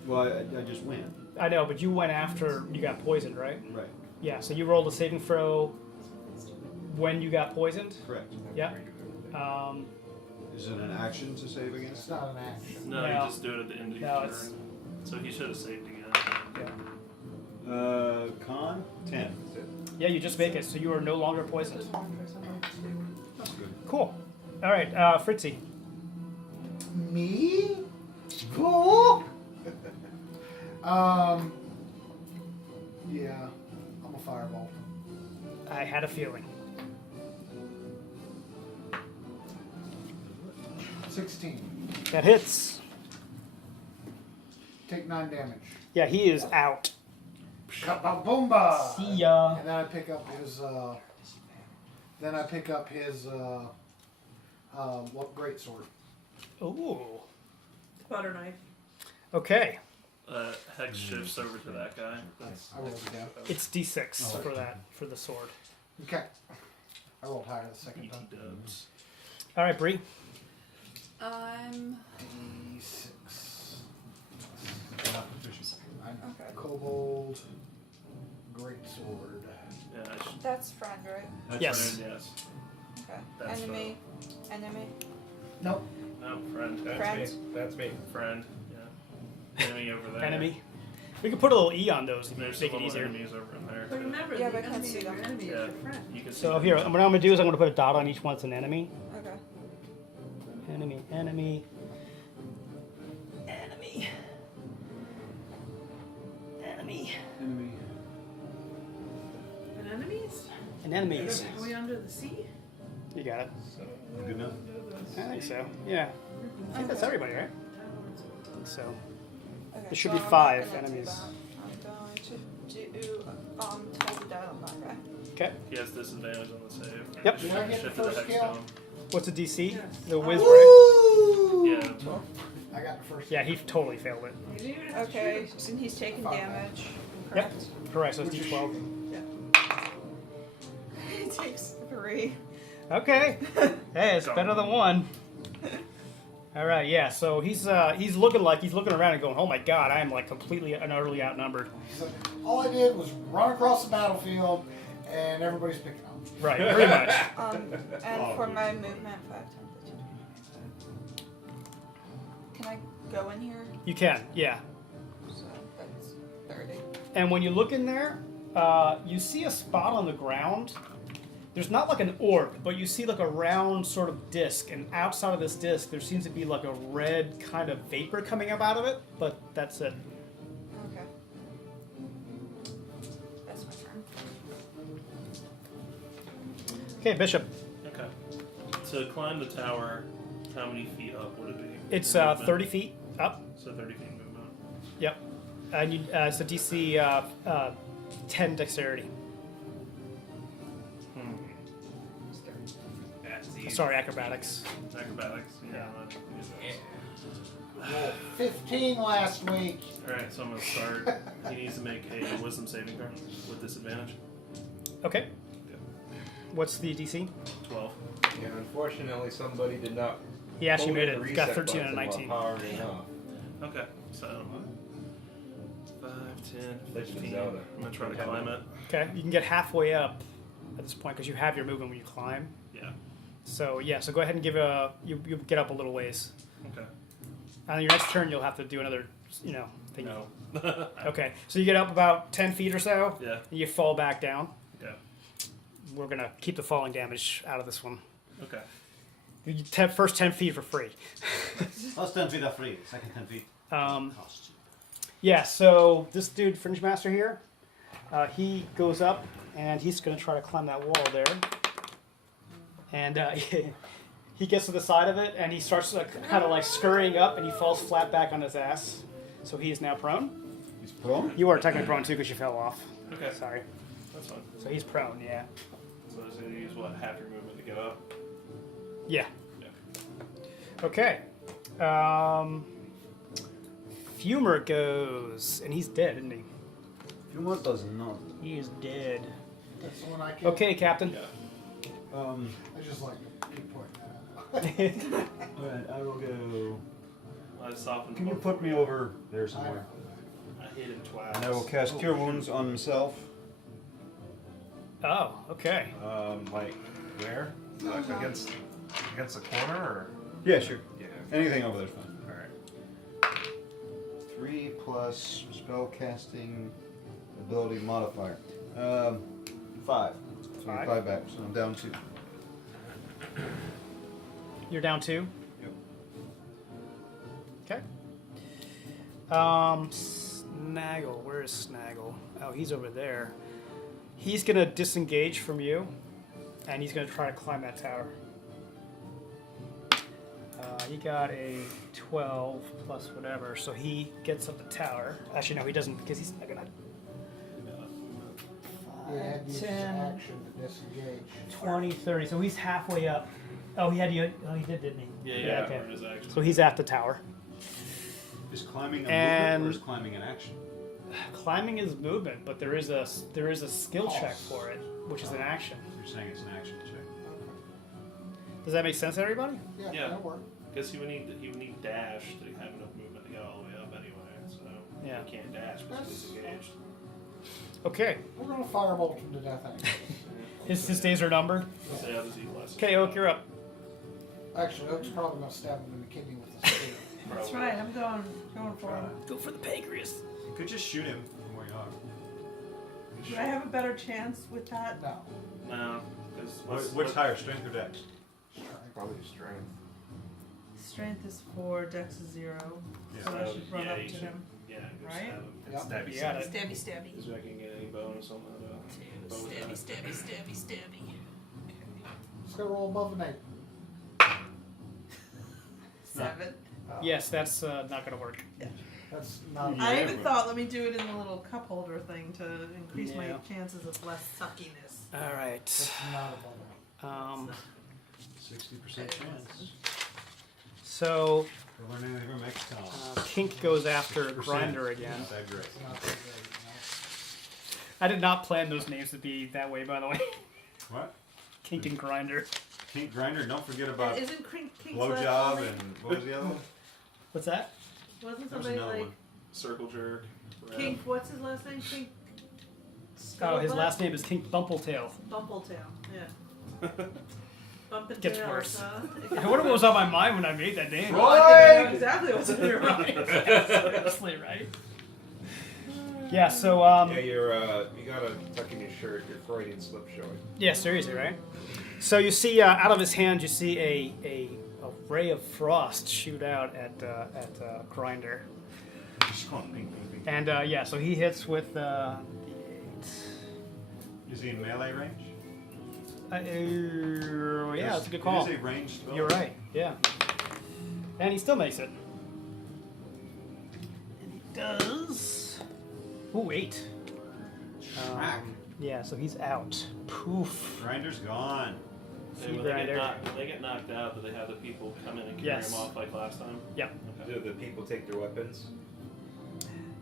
Well, I just went. I know, but you went after you got poisoned, right? Right. Yeah, so you rolled a saving throw when you got poisoned. Correct. Yeah. Is it an action to save It's against? not an action. No, No. you just do it at the end of your No, turn. it's- So he should have saved again. Yeah. Con 10. Yeah, you just make it, so you are no longer poisoned. That's good. Cool. All right, Fritzy. Me? Cool. Yeah, I'm a fireball. I had a feeling. 16. That hits. Take 9 damage. Yeah, he is out. Kaboomba! See ya. And then I pick up his. What great sword? Ooh. Butter knife. Okay, Hex shifts over to that guy. I rolled it down. it's D6 for the sword. Okay. I rolled higher the second time. ET dubs. All right, Bree. I'm D6. okay. Kobold. Great sword. Yeah, That's friend, right? that's Yes. friend, yes. Okay. That's Enemy. Enemy. Nope. No, friend. Friend. That's me. Friend. Yeah. Enemy over there. Enemy. We could put a little E on those to There's make some it little easier. enemies over in there. But too. remember, Yeah, the but I can't enemy see of your them. enemy Yeah. is your friend. You can see So them. here, what I'm going to do is I'm going to put a dot on each one that's an enemy. Okay. Enemy, enemy. Enemy. Enemy. Enemy. And enemies? And enemies. Are we under the sea? You got it. Good enough. I think so. Yeah. I think that's everybody, right? I think so. Okay, There should so be I'm not 5 gonna do enemies. that. I'm going to do toll the dead on that guy. Okay. He has disadvantage on the save. Yep. Did I get Shift the to the first hex kill? stone. What's the DC? Yes. The whiz, right? Woo! Yeah. I got the first. Yeah, he totally failed it. You didn't even have to Okay, shoot so he's taking 5. damage. Yep. Correct. Correct, so it's Which is D12. He takes 3. Okay. Hey, it's better than 1. All right, yeah. So he's looking around and going, "Oh my God, I am like completely and utterly outnumbered." He's like, all I did was run across the battlefield, and everybody's picking on me. Right, pretty much. And for my movement, 5, 10, 15. Can I go in here? You can, yeah. So that's 30. And when you look in there, you see a spot on the ground. There's not like an orb, but you see like a round sort of disc, and outside of this disc, there seems to be like a red kind of vapor coming up out of it. But that's it. Okay. That's my turn. Okay, Bishop. Okay. To climb the tower, how many feet up would it be? It's Movement? 30 feet up. So 30 feet movement. Yep. And it's a DC 10 dexterity. Sorry, acrobatics. Acrobatics. Yeah. Rolled 15 last week. Alright, so I'm going to start. He needs to make a wisdom saving throw with disadvantage. Okay. What's the DC? 12. Yeah, unfortunately, somebody did not. He actually pull made the it. He's got reset 13 and a button 19. while powering off. Okay, so 5, 10, This is 15. Zelda. I'm going to try to climb it. Okay, you can get halfway up at this point because you have your movement when you climb. Yeah. So yeah, so go ahead and you get up a little ways. Okay. On your next turn, you'll have to do another, thing. No. Okay, so you get up about 10 feet or so. Yeah. And you fall back down. Yeah. we're gonna keep the falling damage out of this one. Okay. First 10 feet for free. First 10 feet are free. Second 10 feet costs you. Yeah, so this dude, Fringe Master here, he goes up and he's going to try to climb that wall there. And he gets to the side of it and he starts kind of like scurrying up and he falls flat back on his ass. So he is now prone. He's prone? You are technically prone too because you fell off. Okay. Sorry. That's fine. So he's prone, yeah. So does he use what, half your movement to get up? Yeah. Yeah. Okay. Fumer goes, and he's dead, isn't he? Fumer does not. He is dead. That's the one I killed. Okay, Captain. Yeah. I just like keep pointing that out. Alright, I will go. I softened Can you him. put me over there somewhere? I hit him twice. And I will cast Cure Wounds on himself. Oh, okay. Like where? Like against the corner or? Yeah, sure. Yeah. Anything over there's fine. All right. 3 plus spell casting ability modifier. 5. So 5 back, so I'm down 2. You're down 2? Yep. Okay. Snaggle. Where is Snaggle? Oh, he's over there. He's going to disengage from you, and he's going to try to climb that tower. He got a 12 plus whatever, so he gets up the tower. Actually, no, he doesn't, because he's not going to... He had to use his 10, action to disengage. 20, 30, so he's halfway up. Oh, he did, didn't he? Yeah. Okay. His action. So he's at the tower. Is climbing a And- movement or is climbing an action? Climbing is movement, but there is a skill check for it, which is an action. You're saying it's an action check. Does that make sense to everybody? Yeah, Yeah. that'll work. Because he would need dash to have enough movement to get all the way up anyway. So Yeah. he can't dash because he's disengaged. Okay. We're gonna firebolt him to death anyway. His days are numbered. So yeah, this is less. Okay, Oak, you're up. Actually, Oak's probably gonna stab him in the kidney with the spear. That's right. I'm going for him. Go for the pancreas. You could just shoot him from where you are. Do I have a better chance with that? No. No. Because What's higher, strength or dex? Probably strength. Strength is 4, Dex is 0. Yeah. So I should run up you to should- him. Yeah, go Right? stab him. Yep. Stabby You got it. Stabby, stabby. Because I can get any bonus on that. bow Stabby, attack. stabby, stabby, stabby. Let's go roll above an 8. 7. Yes, that's not going to work. That's not. I even thought, let me do it in the little cup holder thing to increase my Yeah. chances of less suckiness. All right. That's not above an 60% chance. So We're learning to make sounds. Kink goes after Grinder again. Not that great. 8. Not that great, I did not plan those names to be that way, by the way. What? Kink and Grinder. Kink Grinder, don't forget about Isn't Kink's blowjob and what was the other one? What's that? Wasn't There was somebody another like one. Circle jerk. Kink? What's his last name? Kink. Oh, his Scuttlebutt? last name is Kink Bumpletail. Bumpletail. Yeah. Bump and Gets tails, worse. huh? What was on my mind when I made that name? Well, I didn't know exactly what's in your mind. Seriously, right? Yeah, so, Yeah, you got a tuck in your shirt, your Freudian slip showing. yeah, seriously, right? So you see, out of his hand, you see a ray of frost shoot out at Grinder. Just going ping, ping, ping. And, yeah, so he hits with the 8. Is he in melee range? Yeah, that's a good call. It is a ranged spell. You're right, yeah. And he still makes it. And he does... Ooh, 8. Schmack. Yeah, so he's out. Poof. Grinder's gone. When they get knocked out, do they have the people come in and carry Yes. them off like last time? Yep. Okay. Do the people take their weapons?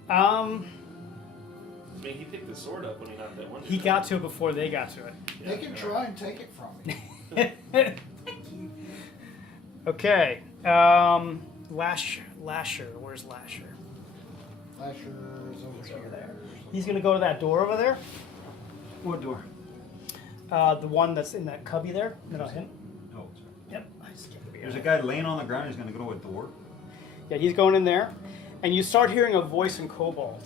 I mean, he picked the sword up when he knocked that one. He dude got out. to it before they got to it. They can try and take it from me. Okay. Lasher. Where's Lasher? Lasher is over here. He's gonna go to that door over there. What door? The one that's in that cubby there. No, him. Oh, sorry. Yep. I just can't There's a guy laying on the ground. He's going to go to a door. Yeah, he's going in there, and you start hearing a voice in Kobold,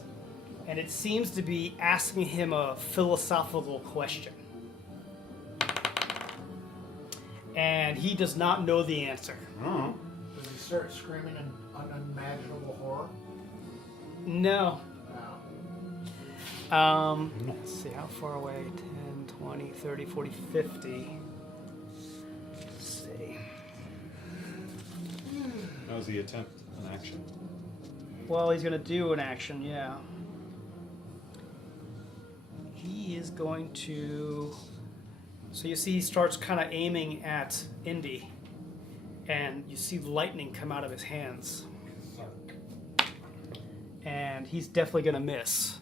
and it seems to be asking him a philosophical question. and he does not know the answer. Oh. Does he start screaming in unimaginable horror? No. No. Let's see, how far away? 10, 20, 30, 40, 50. Let's see. That was the attempt, an action. Well, he's going to do an action, yeah. He is going to... So you see he starts kind of aiming at Indy, and you see lightning come out of his hands. And he's definitely going to miss.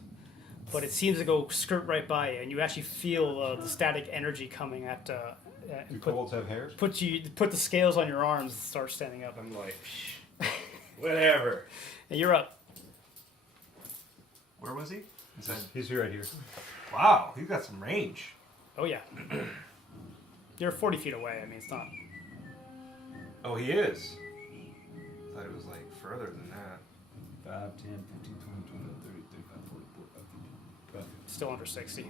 But it seems to go skirt right by you, and you actually feel the static energy coming at... Do and kobolds have hairs? put the scales on your arms and start standing up. I'm like, whatever. And you're up. Where was he? He's right here. Wow, he's got some range. Oh, yeah. You're 40 feet away. I mean, it's not... Oh, he is. I thought it was like further than that. 5, 10, 15, 20, 25, 30, 35, 40, 45, 50. Still under 60.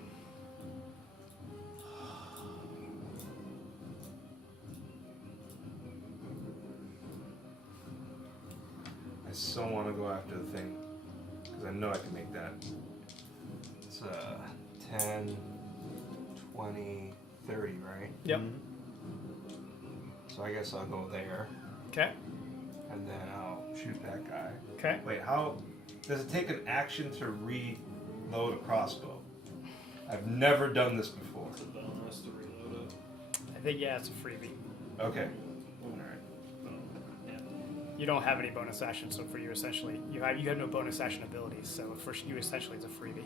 I so want to go after the thing because I know I can make that. It's 10, 20, 30, right? Yep. So I guess I'll go there Okay. and then I'll shoot that guy. Okay. Wait, how does it take an action to reload a crossbow? I've never done this before. It's a bonus to reload it. I think, yeah, it's a freebie. Okay. Yeah. You don't have any bonus actions, so for you, essentially, you have no bonus action abilities, so for you, essentially, it's a freebie.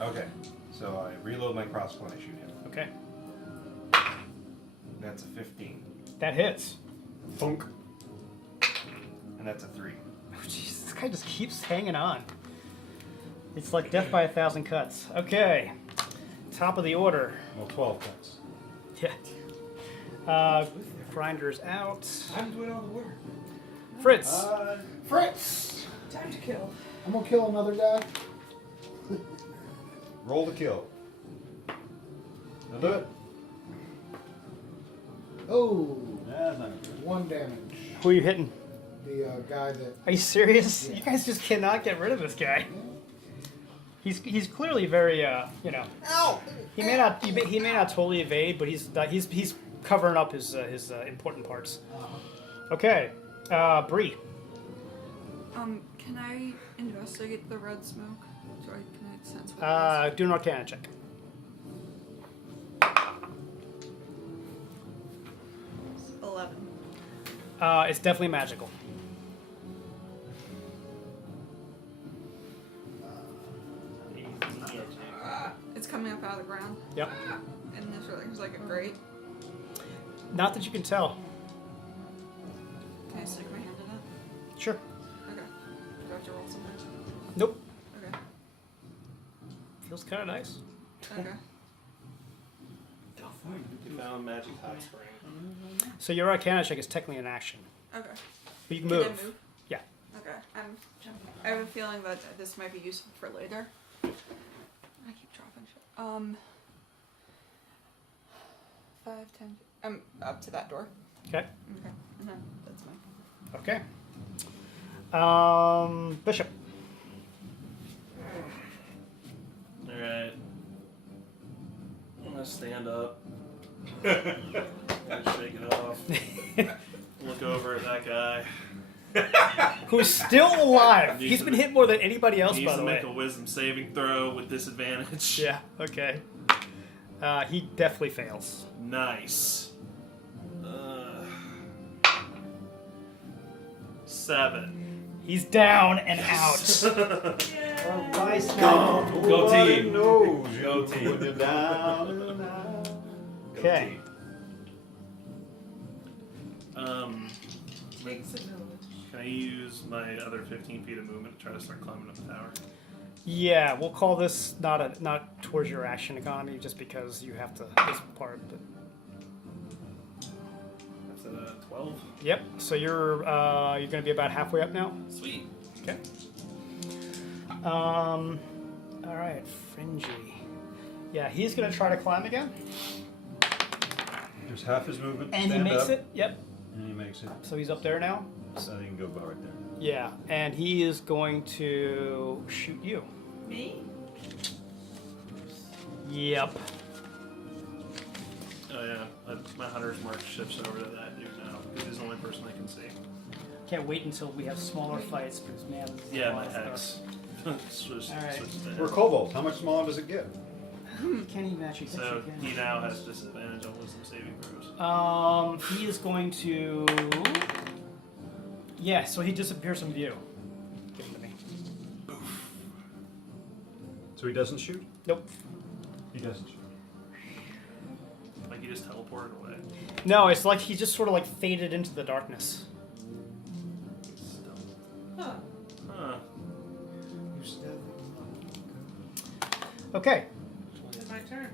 Okay. So I reload my crossbow and I shoot him. Okay. That's a 15. That hits. Funk. And that's a 3. Oh, jeez, this guy just keeps hanging on. It's like death by 1,000 cuts. Okay. Top of the order. Well, 12 cuts. Yeah. Grinder's out. I'm doing all the work. Fritz. Fritz! Time to kill. I'm gonna kill another guy. Roll the kill. Now do it. Oh, That's not good. 1 damage. Who are you hitting? The guy that. Are you serious? Yeah. You guys just cannot get rid of this guy. He's clearly very Ow! he may not totally evade, but he's covering up his important parts. Okay, Bree. Can I investigate the red smoke? Can I sense what it is? Do an Arcana check. It's 11. It's definitely magical. It's coming up out of the ground. Yep. And there's like a grate. Not that you can tell. Can I stick my hand in it? Sure. Okay. Do I have to roll something? Nope. Okay. Feels kind of nice. Okay. You found magic hot spring. So your Arcana check is technically an action, Okay. but you can Can move. I move? Yeah. Okay. I have a feeling that this might be useful for later. I keep dropping shit. 5, 10. I'm up to that door. Okay. Okay. And then that's fine. Okay. Bishop. Alright. I'm gonna stand up. Gonna shake it off. Look over at that guy. Who's still alive. Needs He's to been make- hit more than anybody else, Needs by to the way. make a wisdom saving throw with disadvantage. Yeah, okay. He definitely fails. Nice. 7. He's down and out. Go team. Knows Go you team. when you're down and out. Okay. Takes a village. Can I use my other 15 feet of movement to try to start climbing up the tower? Yeah, we'll call this not towards your action economy, just because you have to this part. But That's a 12. yep. So you're going to be about halfway up now. Sweet. Okay. All right, Fringy. Yeah, he's going to try to climb again. There's half his movement. And he Stand makes up, it. Yep. And he makes it. So he's up there now. So he can go about right there. Yeah, and he is going to shoot you. Me? Yep. Oh yeah, my hunter's mark shifts over to that dude now. He's the only person I can see. Can't wait until we have smaller fights because man. this is a Yeah, lot my of stuff. hex. Switch All right. to We're hex. kobolds. How much smaller does it get? Can't even actually hit So you, he can now has disadvantage on wisdom saving throws. he is going to. Yeah, so he disappears from view. Give him to me. So he doesn't shoot? Nope. He doesn't shoot. Like he just teleported away. No, it's like he just sort of like faded into the darkness. Still. Huh. Huh. Okay. It's my turn.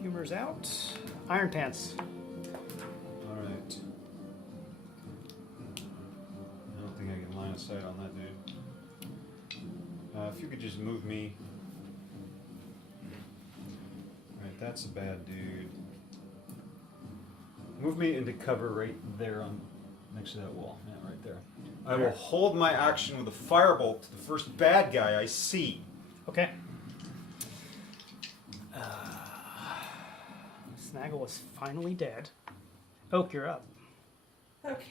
Fumer's out. Iron Pants. Alright. I don't think I can line of sight on that dude. If you could just move me. Alright, that's a bad dude. Move me into cover right there on next to that wall. Yeah, right there. I will hold my action with a firebolt to the first bad guy I see. Okay. Snaggle is finally dead. Oak, you're up. Okay.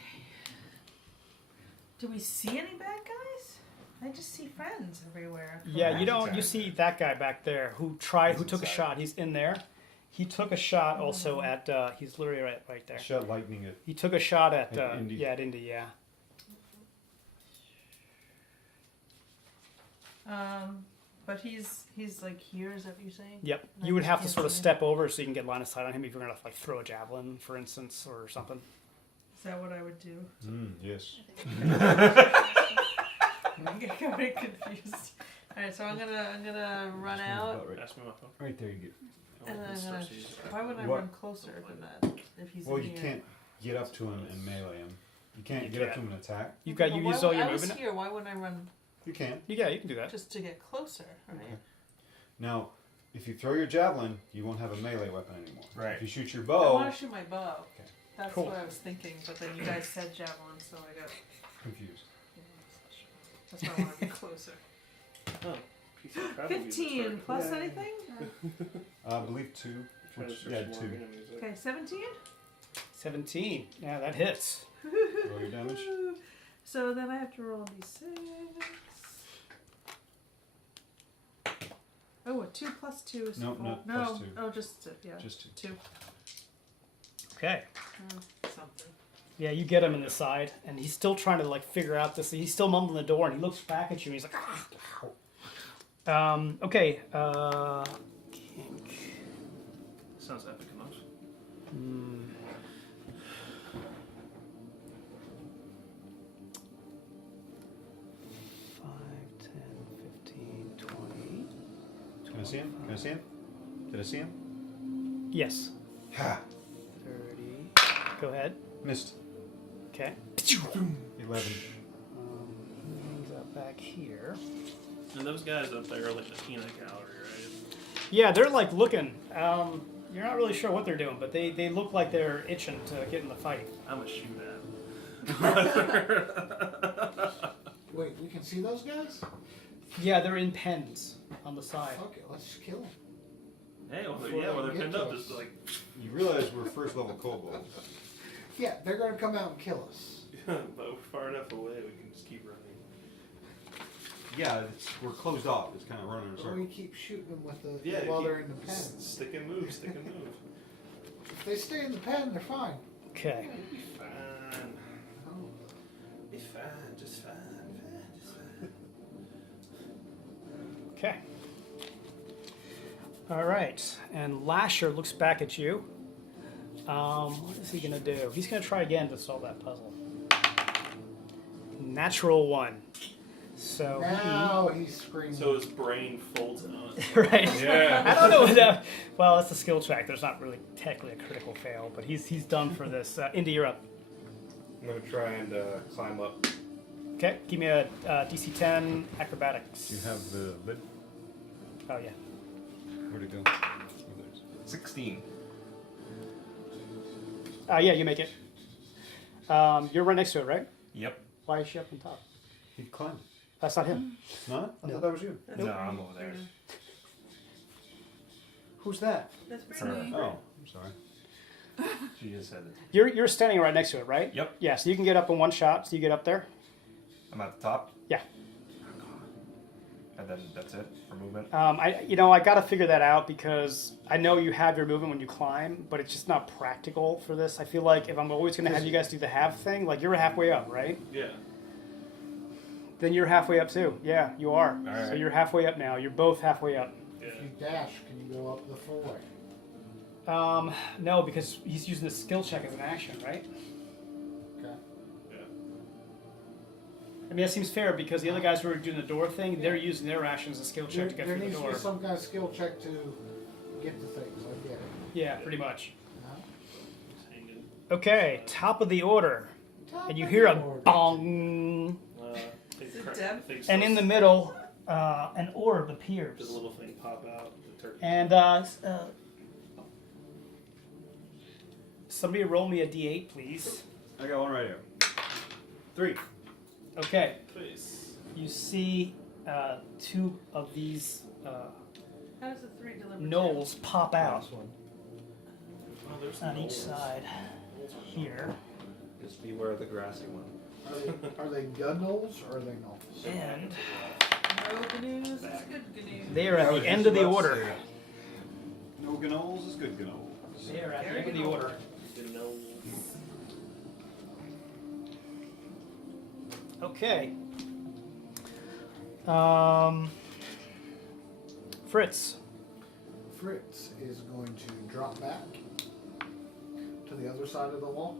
Do we see any bad guys? I just see friends everywhere. Yeah, you don't. You see that guy back there who took a shot. He's in there. He took a shot also at. He's literally right there. Shot lightning at. He took a shot at. At Indy. Yeah, at Indy. Yeah. But he's like here. Is that what you're saying? Yep. I You would just have to can't sort of see him. step over so you can get line of sight on him if you're gonna like throw a javelin, for instance, or something. Is that what I would do? Yes. I get very confused. All right, so I'm gonna run out, About right, Ask me my phone. right there you get. and then I'm Let's gonna. start seeing. Why would I What? run closer than that if he's Well, in you here? can't get up to him and melee him. You can't You get up to can't. him and attack. You got Well, you why used all would- your I was movement. here. Why wouldn't I run You can. Yeah, you can do that. just to get closer? Right. Okay. Now, if you throw your javelin, you won't have a melee weapon anymore. Right. If you shoot your I bow, want to shoot my bow. Okay. That's Cool. what I was thinking, but then you guys said javelin, so I got. confused. That's why I want to be closer. Oh, piece of travel music 15 started. plus Yeah. anything? I believe 2. Trying to Which, search yeah, more 2. arena music. Okay, 17. 17. Yeah, that hits. Roll your damage. So then I have to roll a d6. Oh, a 2 plus 2 is No, 4. not no, plus 2. oh, just yeah, Just 2. 2. Okay. Something. Yeah, you get him in the side, and he's still trying to like figure out this. He's still mumbling the door, and he looks back at you, and he's like, okay. Kink. Sounds epic enough. 5, 10, 15, 20. Can I see him? Can I see him? Did I see him? Yes. Ha! 30. Go ahead. Missed. Okay. 11. He's up back here. And those guys up there are like the peanut gallery, right? Yeah, they're like looking. You're not really sure what they're doing, but they look like they're itching to get in the fight. I'm a shoot at. Wait, we can see those guys? Yeah, they're in pens on the side. Okay, let's just kill them. Hey, well, Before yeah, they well, they're get pinned to up, us. just like, You realize we're first level kobolds. Yeah, they're going to come out and kill us. but we're far enough away, we can just keep running. Yeah, we're closed off. It's kind of running in a Or circle. we keep shooting them with the Yeah, while keep- they're in the pen. Stick and move, stick and move. If they stay in the pen, they're fine. Okay. Be fine. Oh. Be fine, just fine, just fine. Okay. All right. And Lasher looks back at you. What is he going to do? He's going to try again to solve that puzzle. Natural 1. So Now he's screaming. So his brain folds on it. right. Yeah. I don't know what that. Well, it's a skill check. There's not really technically a critical fail, but he's done for this. Indy, you're up. I'm gonna try and climb up. Okay. Give me a DC 10 acrobatics. Do you have the lid? Oh yeah. Where'd it go? Oh, there's- 16. Yeah, you make it. You're right next to it, right? Yep. Why is she up on top? He'd climb. That's not him. It's not? I No. thought that was you. No, I'm over there. Who's that? That's Her. pretty neat. Oh, I'm sorry. She just said it. You're standing right next to it, right? Yep. Yeah, so you can get up in one shot. So you get up there. I'm at the top. Yeah. And then that's it for movement. I got to figure that out because I know you have your movement when you climb, but it's just not practical for this. I feel like if I'm always going to have you guys do the half thing, like you're halfway up, right? Yeah. Then you're halfway up too. Yeah, you are. All right. So you're halfway up now. You're both halfway up. Yeah. If you dash, can you go up the full way? No, because he's using the skill check as an action, right? Okay. Yeah. I mean, that seems fair because the other guys who are doing the door thing, they're using their action as a skill check to get There through the needs to door. be some kind of skill check to get to things. I get it. Yeah, pretty much. Just hanging. Okay, top of the order. And you hear a bong. Is it Deb? And in the middle, an orb appears. Does a little thing pop out? The turkey. And somebody roll me a d8, please. I got one right here. 3. Okay, Please. you see two of these How does the 3 deliver? knolls pop out Oh, there's on each knolls. side here. Just beware of the grassy one. Are they gun knolls or are they knolls? And No gnoos, it's good gnoos. they are at the end of the order. No gnoles is good gnoles. They are at the end of the order. The knolls. Okay. Fritz. Fritz is going to drop back to the other side of the wall.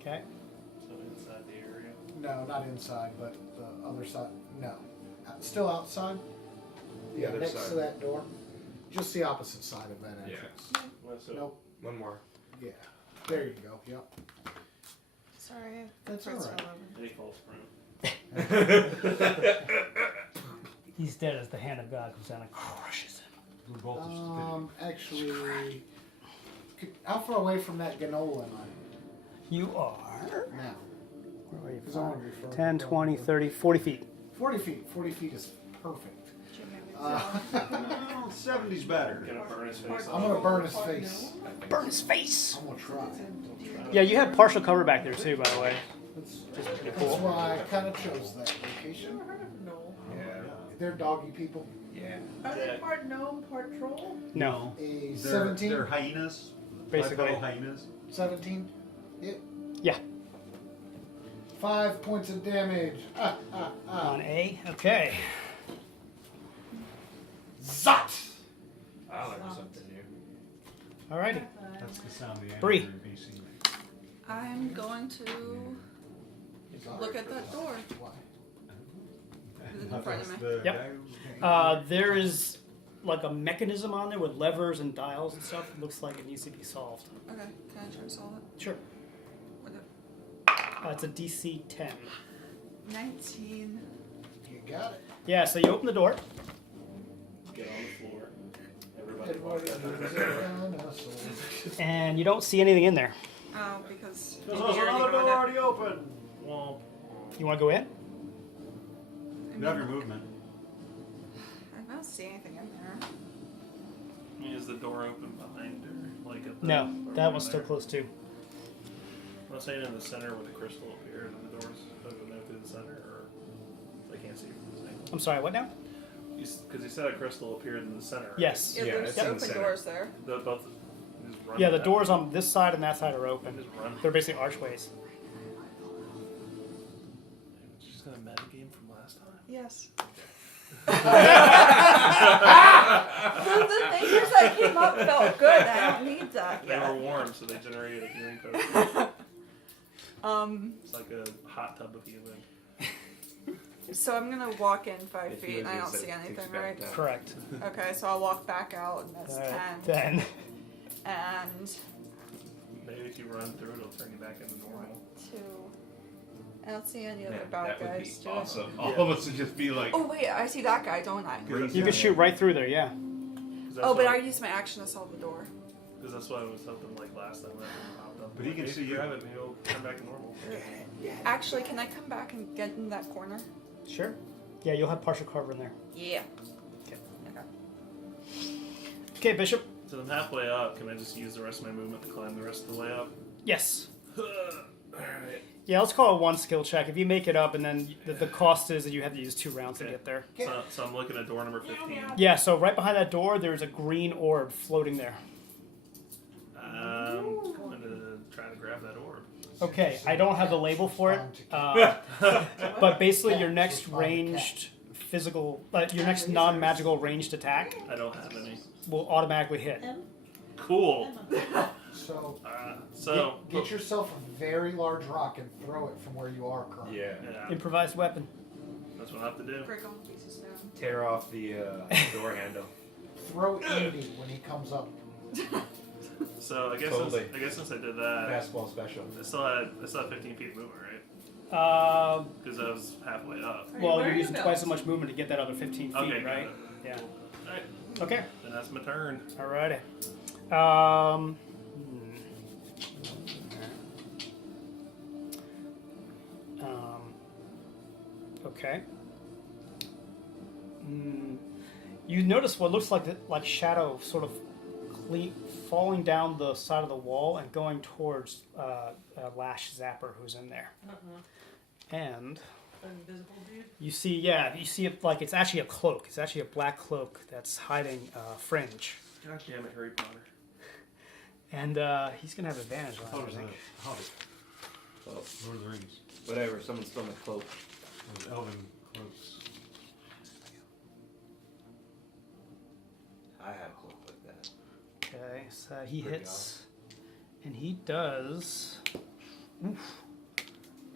Okay. So inside the area. No, not inside, but the other side. No. Still outside? The other next side. to that door. Just the opposite side of that Yeah. entrance. Well, so Nope. One more. Yeah. There you go. Yep. Sorry. That's Fritz alright. fell over. any false prone. He's dead as the hand of God comes down and crushes him. We're both just Actually, how far away from that ganola am I You are. now? Where are you? Because I want to be further 10, 20, 30, 40 feet. 40 feet. 40 feet is perfect. No, 70's better. Gonna burn his face I'm going to burn his face. Burn his face! I'm going to try. Yeah, you have partial cover back there too, by the way. That's, Pretty that's cool. why I kind of chose that location. No. Yeah. They're doggy people. Yeah. Are they part gnome, part troll? No, A They're 17? hyenas. basically. Bipedal hyenas. 17? Yeah. 5 points of damage. On A. Okay. Zot! I learned something new. Alrighty. That's the sound the Bree. angry BC makes. I'm going to look at that door. Why? Is it in front of me? The Yep. guy who- There is like a mechanism on there with levers and dials and stuff. It looks like it needs to be solved. Okay, can I try to solve it? Sure. With it? It's a DC 10. 19. You got it. Yeah, so you open the door. Get on the floor. Everybody Everybody walk out moves there. around us. And you don't see anything in there. Oh, because There's you also already another door got it. already open. Well, You want to go in? You have your movement. I don't see anything in there. I mean, is the door open behind her? Like at the, No, or that over one's still there? close too. I'm saying in the center where the crystal appeared and the doors open out through the center, or I can't see from this angle. I'm sorry, what now? Because you said a crystal appeared in the center. Right? Yes. Yeah, Yeah, there's it's in the open center. doors there. The, both. Just run Yeah, to the that doors one. on this side and that side are open. Just run. They're basically archways. She's got a meta game from last time. Yes. The fingers that came up felt good. I don't need that They were yet. warm, so they generated a healing potion. It's like a hot tub of healing. So I'm gonna walk in 5 If feet you and I would don't just see say, anything, takes right? back Correct. Okay, so I'll walk back out and that's 10. Then And Maybe if you run through, it'll turn you back into normal. 2. I don't see any other Man, bad that would be guys. Do I? awesome. Yeah. All of us would just be like, Oh wait, I see that guy, don't I? you can shoot right through there, yeah. 'Cause that's Oh, but what- I used my action to solve the door. Because that's what I was hoping like last time. That would pop But he can Maybe see you. grab it, maybe it'll turn back to normal. Actually, can I come back and get in that corner? Sure. Yeah, you'll have partial cover in there. Yeah. Okay. Okay. Okay, Bishop. So I'm halfway up. Can I just use the rest of my movement to climb the rest of the way up? Yes. Alright. Yeah, let's call it one skill check. If you make it up, and then the cost is that you have to use 2 rounds to Okay. get there. So I'm looking at door number 15. Yeah, so right behind that door, there's a green orb floating there. I'm going to try to grab that orb. Okay, I don't have the label for it, but basically your next ranged physical, your next non-magical ranged attack I don't have any. will automatically hit. Cool. So So get yourself a very large rock and throw it from where you are currently. Yeah. yeah, Improvised weapon. that's what I have to do. Break all the pieces down. Tear off the door handle. Throw Andy when he comes up. So I guess Totally. since I did that, Basketball special. I still had 15 feet of movement, right? Uh, Because I was halfway up. well, Where you're are using you twice as going? much movement to get that other 15 feet, Okay, right? got it. Yeah. Alright, Okay. then that's my turn. Alrighty. Okay. You notice what looks like shadow sort of falling down the side of the wall and going towards Lash Zapper, who's in there. And Invisible dude. you see it like it's actually a cloak. It's actually a black cloak that's hiding Fringe. God damn it, Harry Potter. And he's gonna have advantage on How it, I does think. that? Hobbit. Well, Lord of the Rings. whatever. Someone stole my cloak. Those elven cloaks. I had a cloak like that. Okay, so he Pretty hits, and he does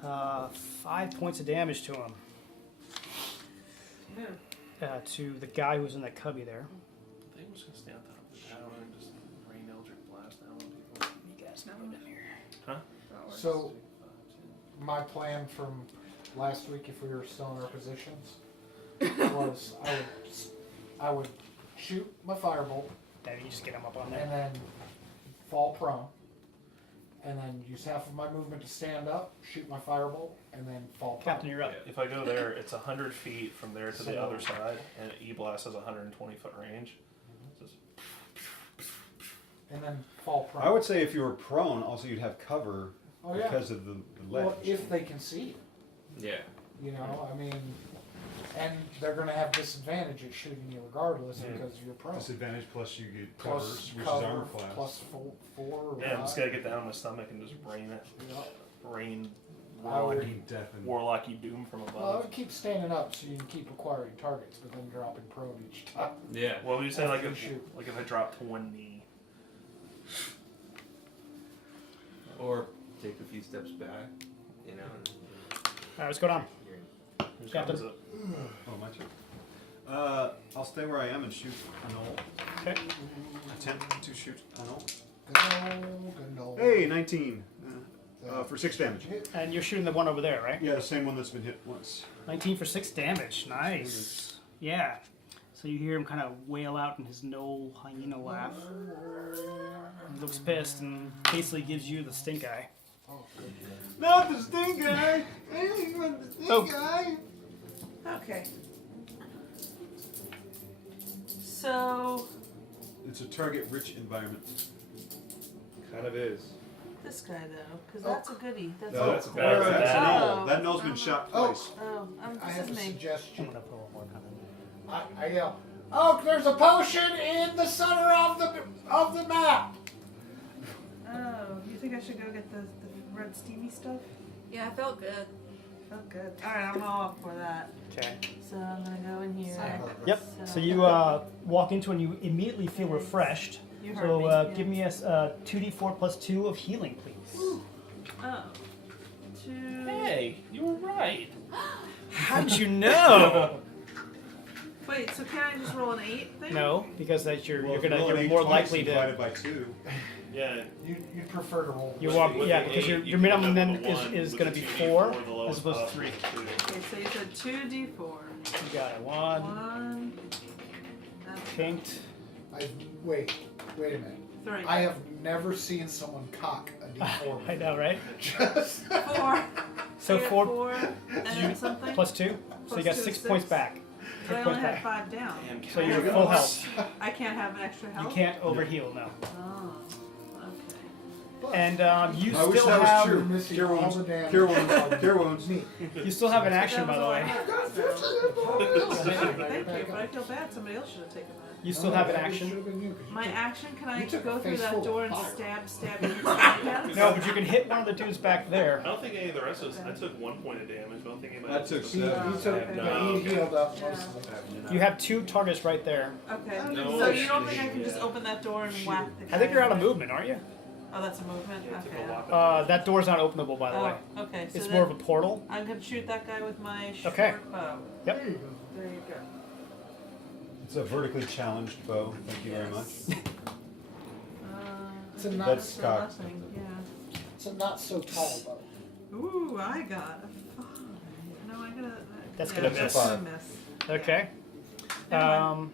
5 points of damage to him. To the guy who's in that cubby there. I think I'm just gonna stay on top of the tower and just rain Eldritch Blast down on people. You guys know down here. Huh? So my plan from last week, if we were still in our positions, was I would shoot my firebolt Then you just get him up on and there. then fall prone, and then use half of my movement to stand up, shoot my firebolt, and then fall prone. Captain, you're up. If I go there, it's 100 feet from there to the So- other side, and E-Blast has a 120-foot range. Just- And then fall prone. I would say if you were prone, also you'd have cover Oh yeah. because of the ledge. Well, if they can see you, Yeah. you know, I mean, and they're going to have disadvantage at shooting you regardless Mhm. because you're prone. Disadvantage plus you get cover, Plus which cover, is armor class. plus four or Yeah, I'm just five. gonna get down on my stomach and just rain it. Yeah. Rain I would- Warlocky, Death and Warlocky Doom from Well, I above. would keep standing up so you can keep acquiring targets, but then dropping prone each time. Yeah. What would you say, like After if, you shoot. like if I drop to one knee? Or take a few steps back. You know. Alright, what's going on? You're Whose Captain. turn is it? Oh, my turn. I'll stay where I am and shoot an old. Okay. Attempt to shoot an old. Good old. Hey, 19. For 6 damage. And you're shooting the one over there, right? Yeah, the same one that's been hit once. 19 for 6 damage. Nice. Yeah. So you hear him kind of wail out in his no hyena laugh. He looks pissed and basically gives you the stink eye. Not the stink guy! Anything but the stink Oh. guy! Okay. So It's a target-rich environment. kind of is. this guy though, because that's a goodie. That's No, that's a, bad. That's That's an bad. old. That knoll's been shot Oh. twice. Oh, I have this a is me. I'm suggestion. gonna put a little more comment. I yell, "Oh, there's a potion in the center of the map." Oh, you think I should go get the red steamy stuff? Yeah, I felt good. Felt good. All right, I'm all up for that. Okay. So I'm gonna go in here. Yep. So you walk into and you immediately feel refreshed. You heard So me. Yeah. give me a 2d4 plus 2 of healing, please. Oh. 2. Hey, you were right. How'd you know? Wait, so can I just roll an 8 thing? No, because that you're Well, if you roll you're an 8 more twice, likely to. divided by 2. Yeah. You'd prefer to roll. You walk, With yeah, the because eight, your you minimum can then have a one. is With going the to be 2d4, 4 the lowest as opposed to possible 3. is 2. Okay, so you said 2d4. You got it. 1 1. pinked. Wait a minute. 3. I have never seen someone cock a D4. I know, right? Just 4. So I got 4 4 and then something. plus 2, so Plus you got 2 is 6 points 6. back. But I 6 only points had back. 5 down. So you're full health. I can't have an extra You health. can't overheal, no. Oh, okay. But And you I wish still that was have true. missing Cure all wounds. the damage. Cure wounds. Cure wounds. Me. you still have an So action, that by was the all I way. had. Thank you, but I feel bad. Somebody else should have taken that. You still have an Should action. have been you, 'cause you My took- action, can I you took a go through face that full door of and fire. stab you again? No, but you can hit one of the dudes back there. I don't think any of the rest of us. I took 1 point of damage, but I don't think anybody I else took took He, he seven. took, No. he healed up Yeah. most of it. You have 2 targets right there. Okay. No. So you don't think I can just open that door and whack the guy? I think you're out of movement, aren't you? Oh, that's a movement? Yeah, it took a Okay. lot. That door's not openable, by the way. Oh, okay. So It's then more of a portal. I'm going to shoot that guy with my short Okay. bow. Yep. There you go. It's a vertically challenged bow. Thank you very much. It's a I not- think That's for cocked. nothing, yeah. It's a not so tall bow. Ooh, I got a 5. No, I got a... That's yeah, gonna that's miss. gonna miss. Okay. Never mind. Um,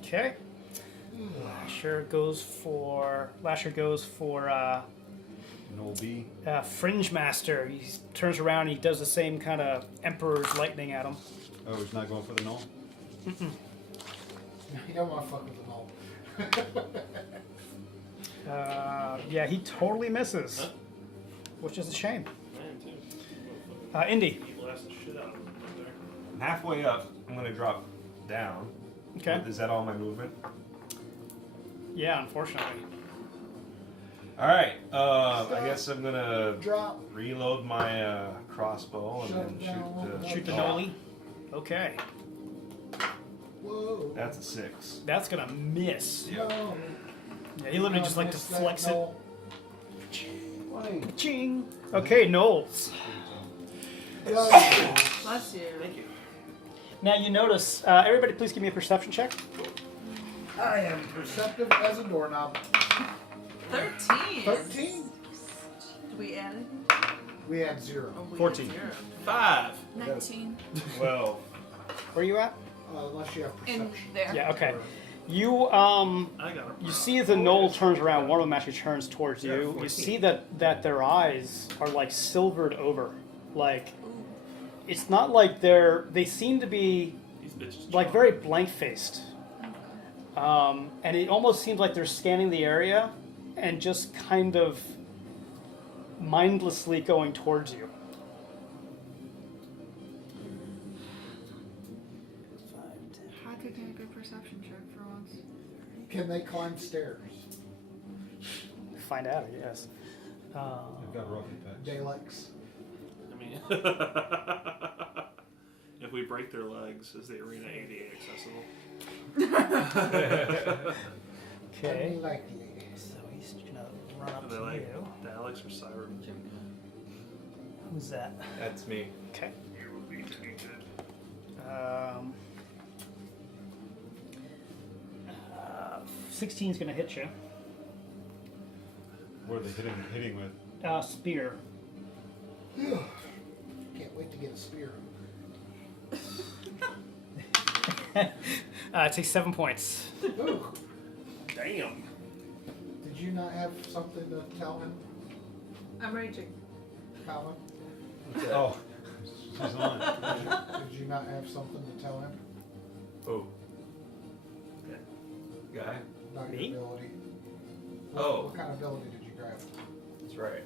okay. Lasher goes for An old B. Fringe Master. He turns around. He does the same kind of Emperor's Lightning at him. Oh, he's not going for the null? You don't want to fuck with the null. Yeah, he totally misses, which is a shame. Man, too. Indy. You blast the shit out of him right there. I'm halfway up. I'm gonna drop down. Okay. Is that all my movement? Yeah, unfortunately. All right. I guess I'm gonna Drop. reload my crossbow and Shut then down. Shoot the Oh, nollie. Okay. Whoa. That's a 6. That's gonna miss. No. Yeah, he literally just like to Miss that flex it. null. 20. Ching. Okay, Knowles. Bless you. Thank you. Now you notice. Everybody, please give me a perception check. I am perceptive as a doorknob. 13. 13. Did we add anything? We had 0. Oh, we had 14. 0. 5. 19. 12. Where are you at? Unless you have In perception. there. Yeah. Okay. You I got it. you see as the knoll turns around, one of them actually turns towards you. You 14. see that their eyes are like silvered over, like it's not like they seem to be These bitches. like very blank faced, and it almost seems like they're scanning the area and just kind of mindlessly going towards you. I could get a good perception check for once. Can they climb stairs? Find out, I guess. I've got rocky patch. Dalex. I mean, if we break their legs, is the arena ADA accessible? Okay. Unlikely. So he's gonna run up Are to they like you. Daleks or Cyber? Who's that? That's me. Okay. You will be defeated. 16's gonna hit you. What are they hitting with? Spear. Can't wait to get a spear. It takes 7 points. Ooh. Damn. Did you not have something to tell him, I'm raging. Colin? Oh, she's on. Did you not have something to tell him Oh. Guy? about Me? your ability? Oh. What kind of ability did you grab? That's right.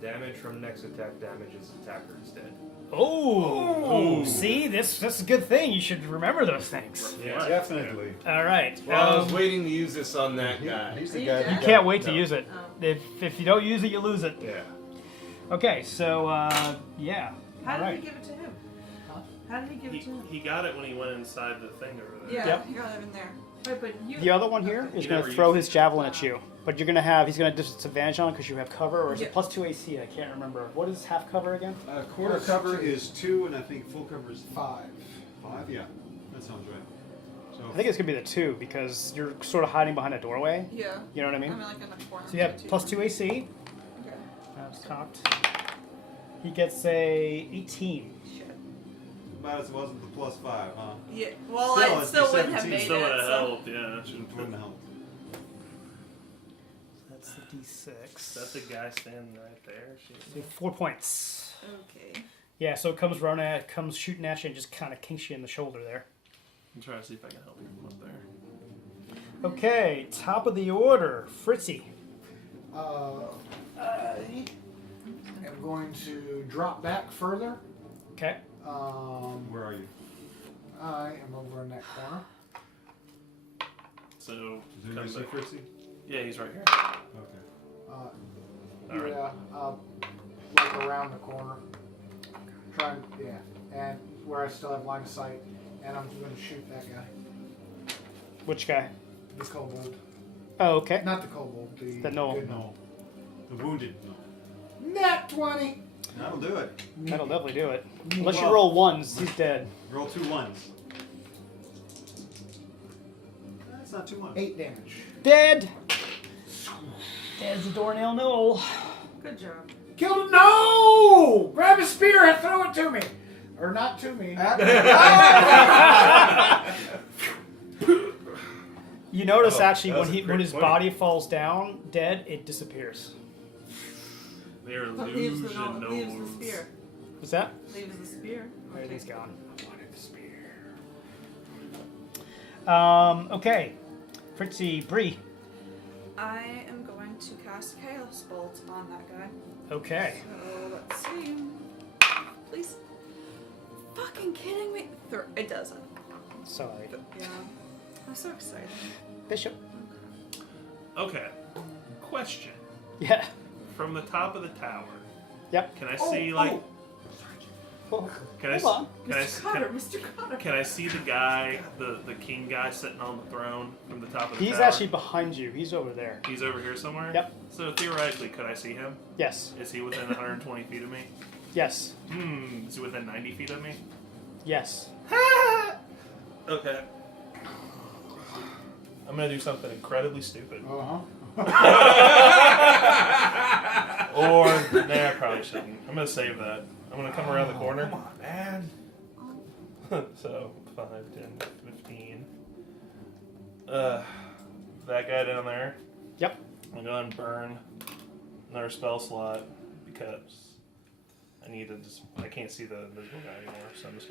Damage from next attack damages attacker instead. Oh, see, that's a good thing. You should remember those things. Yeah. Definitely. All right. Well, I was waiting to use this on that guy. He's Are the you guy. dead? You who can't got- wait to No. use it. Oh. If you don't use it, you lose it. Yeah. Okay, so yeah. How All did right. he give it to him? Huh? How did he give it to him? He got it when he went inside the thing over there. Yeah. Yep. You're not even there. Right, but you. The other one here is You going never to throw used his javelin at you, but he's going to have disadvantage on because you have cover, or is Yeah. it plus 2 AC? I can't remember. What is half cover again? Quarter cover is 2, and I think full cover is 5. 5. Yeah, that sounds right. So I think it's gonna be the 2 because you're sort of hiding behind a doorway. Yeah. You know what I mean? I'm like in the corner. So you have plus 2 AC. Okay. That's cocked. He gets a 18. Shit. About as it wasn't the plus 5, huh? Yeah. Well, Still, I it'd still be wouldn't have 17. made Still it. would have So. helped, yeah. Wouldn't help. That's the D6. That's the guy standing right there. So 4 points. Okay. Yeah, so it comes running at, comes shooting at you and just kind of kinks you in the shoulder there. I'm trying to see if I can help him up there. Okay, top of the order, Fritzy. I am going to drop back further. Okay. Where are you? I am over in that corner. So, Is anybody comes see back. Fritzy? Yeah, he's right here. Okay. Alright. Yeah, I'll look around the corner. Try, yeah, and where I still have line of sight, and I'm going to shoot that guy, Which guy? the kobold. Oh, okay. Not the kobold, the The gnoll. good No. The wounded. No. Nat 20. That'll do it. That'll definitely do it. Unless you Well- roll 1s, he's dead. Roll 2 ones. That's not too much. 8 damage. Dead! Dead's a doornail knoll. Good job. Killed him. No! Grab his spear and throw it to me, or not to me. You notice Oh, actually that was when a when great his point. body falls down dead, it disappears. They're But leaves the, illusion no, leaves the nodes. spear. What's that? Leaves the spear. Everything's gone. Okay. Fritzy, Bree. I am going to cast Chaos Bolt on that guy. Okay. So let's see. Please. Fucking kidding me? It doesn't. Sorry. Yeah. I'm so excited. Bishop. Okay. Question. Yeah. From the top of the tower, Yep. can I see like? Oh, Can I? hold on. Can I? Mr. Cotter, Mr. Cotter. Can I see the guy, the king guy sitting on the throne from the top of the He's tower? actually behind you. He's over there. He's over here somewhere? Yep. So theoretically, could I see him? Yes. Is he within 120 feet of me? Yes. Is he within 90 feet of me? Yes. Okay. I'm gonna do something incredibly stupid. Uh-huh. Or, nah, I probably shouldn't. I'm gonna save that. I'm gonna come around the corner. Come on, man. So, 5, 10, 15. That guy down there. Yep. I'm gonna burn another spell slot because I need to just. I can't see the visual guy anymore, so I'm just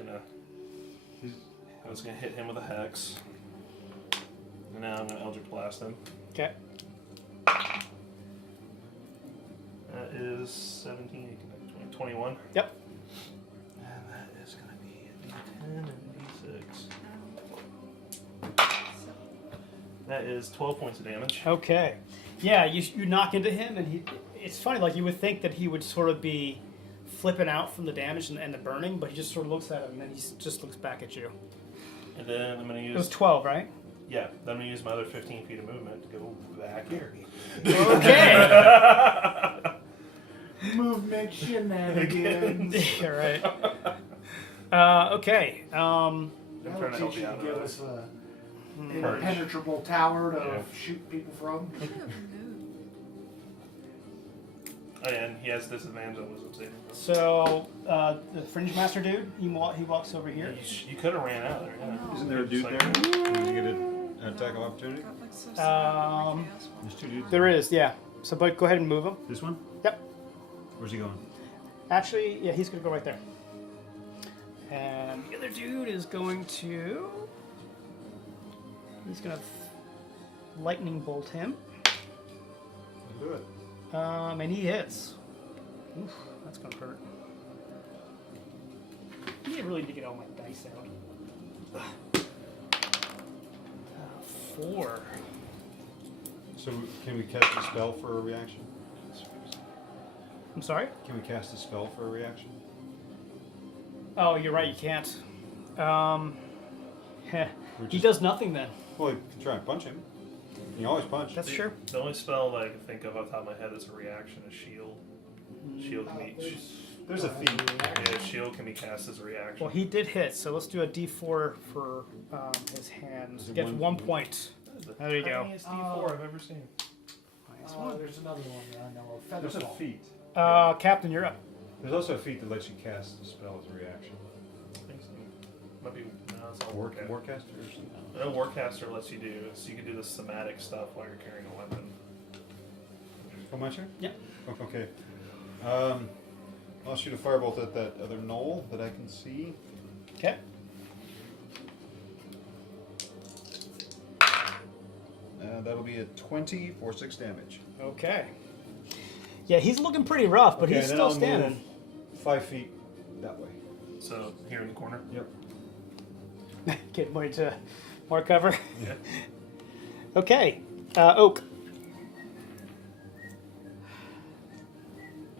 gonna hit him with a hex. And now I'm gonna Eldritch Blast him. Okay. That is 17, 18, 20, 21. Yep. And that is gonna be a D10 and a D6. That is 12 points of damage. Okay. Yeah, you knock into him, and he. It's funny. Like you would think that he would sort of be flipping out from the damage and the burning, but he just sort of looks at him, and then he just looks back at you. And then I'm gonna It was use 12, right? then I'm gonna use my other 15 feet of movement to go back here. Okay. Movement shenanigans. Yeah, right. Okay. I'm That'll trying to help teach you you out. to give us a Purge. impenetrable tower to Yeah. shoot people from. Oh, yeah, and he has disadvantage on wisdom saving throws. So the Fringe Master dude, he walks over here. You could have ran out there. Yeah. Isn't there a dude Just there? like- Can you get an attack of opportunity? Got, like, so There's 2 dudes. There is, yeah. So, but go ahead and move him. This one? Yep. Where's he going? Actually, yeah, he's gonna go right there. And the other dude is going to. He's gonna lightning bolt him. Do it. And he hits. Oof, that's gonna hurt. I really need to get all my dice out. 4. So can we cast a spell for a reaction? I'm sorry? Can we cast a spell for a reaction? Oh, you're right, you can't. Heh. We're He just- does nothing then. Well, you can try and punch him. You can always punch. That's true. The only spell that I can think of off the top of my head is a reaction is shield. Shield can be. There's a feat. Yeah, shield can be cast as a reaction. Well, he did hit, so let's do a D4 for his hands. Is it Gets one- 1 point. That is the There you go. tiniest D4 I've ever seen. There's another one that I know of. There's a Featherfall. feat. Captain, you're up. There's also a feat that lets you cast the spell as a reaction. I think so. Might be, no, it's all Warcaster Warcaster. or something. Warcaster lets you do, so you can do the somatic stuff while you're carrying a weapon. Oh, my turn? Yep. Okay. I'll shoot a firebolt at that other knoll that I can see. Okay. That'll be a 20 for 6 damage. Okay. Yeah, he's looking pretty rough, but Okay, he's then still I'll standing. move 5 feet that way. So, here in the corner. Yep. Get more to more cover. Yeah. Okay. Oak.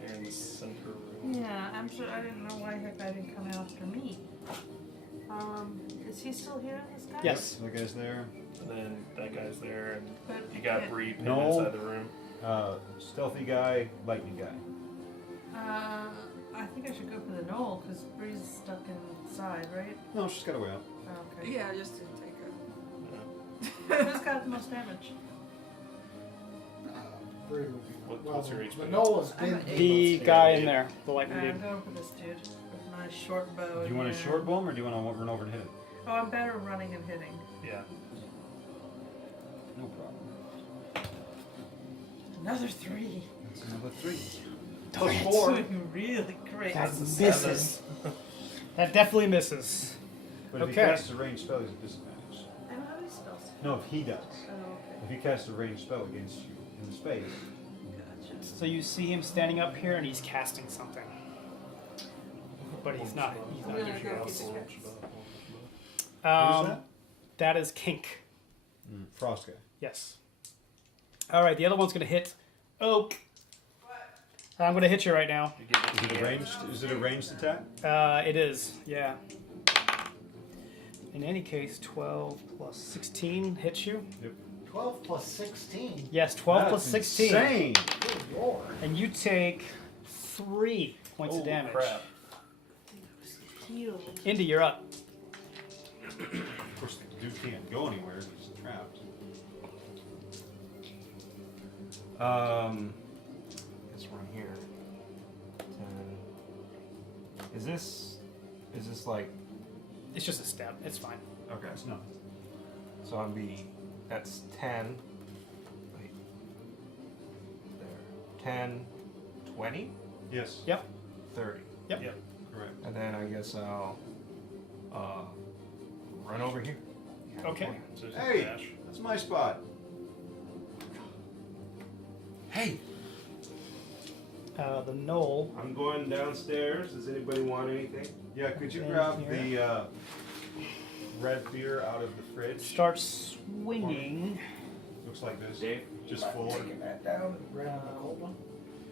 Here in the center room. Yeah, I'm sure. I didn't know why heck I didn't come after me. Is he still here, this guy? Yes. That guy's there. And then that guy's there, and But you got Bree pinned No. inside the room. Stealthy guy, lightning guy. I think I should go for the knoll because Bree's stuck inside, right? No, she's got a way out. Oh, okay. Yeah, just to take a. Who's got the most damage? Bree would be. What's your HP? The Nola's I'm been. at The guy in there, the lightning I'm dude. going for this dude with my short bow. Do you want a again. short bow or do you want to run over and hit it? Oh, I'm better running and hitting. Yeah. No problem. Another 3. That's another 3. Darn it. Doing really great. That That's a misses. That definitely misses. But if he Okay. casts a ranged spell, he's at disadvantage. I don't have any spells. No, if he does. Oh, okay. If he casts a ranged spell against you in the space, Gotcha. So you see him standing up here, and he's casting something, but he's not. He's not Yeah, usually go else. keep it. Um, that? that is Kink. Frost guy. Yes. All right, the other one's gonna hit Oak. I'm gonna hit you right now. You get Is it a ranged? Is it a ranged attack? It is, yeah. In any case, 12 plus 16 hits you. 12 plus 16. Yes, 12 plus That's 16. Insane. Good lord. And you take 3 points of damage. Crap. Healed. Indy, you're up. Of course, the dude can't go anywhere. He's trapped. This one here. 10. Is this like It's just a step. It's fine. okay? That's nothing. So I'd be that's 10. Wait. There. 10, 20, Yes. Yep. 30. Yep. Yep. Correct. And then I guess I'll run over here. Okay. So there's a Hey, dash. that's my spot. Hey, The knoll. I'm going downstairs. Does anybody want anything? Yeah, could you Okay, grab here. the red beer out of the fridge? Starts swinging. Looks like this. Dave? Just full. Taking that down. Grabbing the cold one.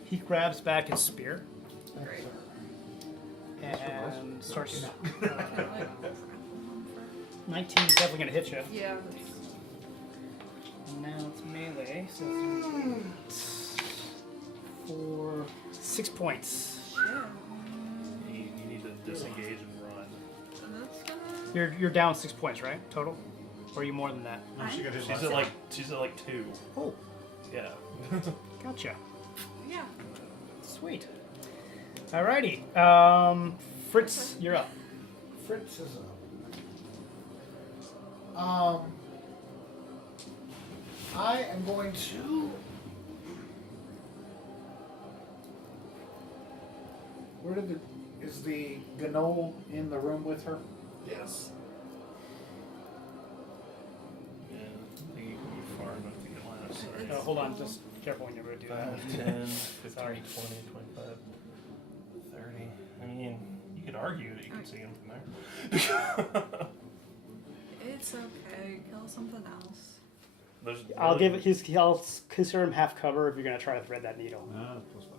He grabs back his spear Thanks, sir. and starts. 19 is definitely gonna hit you. Yeah. And now it's melee, so it's 4, 6 points. Yeah. You need to disengage and run. And that's gonna. You're down 6 points, right? Total? Or are you more than that? No, she got hit She's last at time. she's at like 2. Oh, Yeah. gotcha. Yeah. Sweet. Alrighty. Fritz, you're up. Fritz is up. I am going to. Where did is the Ganol in the room with her? Yes. Yeah. You can move far enough to get line of sight. Hold on, just careful when you're going to do that. 5, 10, 15, Sorry. 20, 25, 30. I mean, you could argue that you can see him from there. It's okay. Kill something else. There's I'll really- give it. I'll consider him half cover if you're going to try to thread that needle. Plus 5.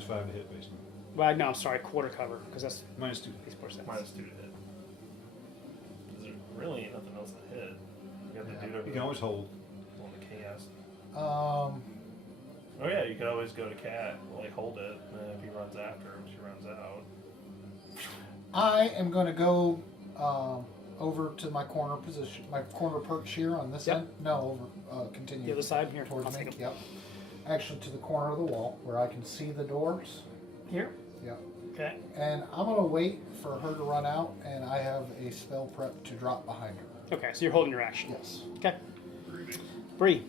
-5 to hit, basically. Well, no, I'm sorry, quarter cover because that's -2. these percent. -2 to hit. There's really nothing else to hit. You got the dude over You can always hold. on the chaos. Um, Oh yeah, you could always go to Cat, like hold it, and then if he runs after him, she runs out. I am going to go over to my corner position, my corner perch here on this Yep. end. No, over, continue. The other side here. Towards I'll me. take 'em. Yep. Actually, to the corner of the wall where I can see the doors. Here. Yep. Okay. And I'm going to wait for her to run out, and I have a spell prep to drop behind her. Okay. So you're holding your action. Yes. Okay. Bree.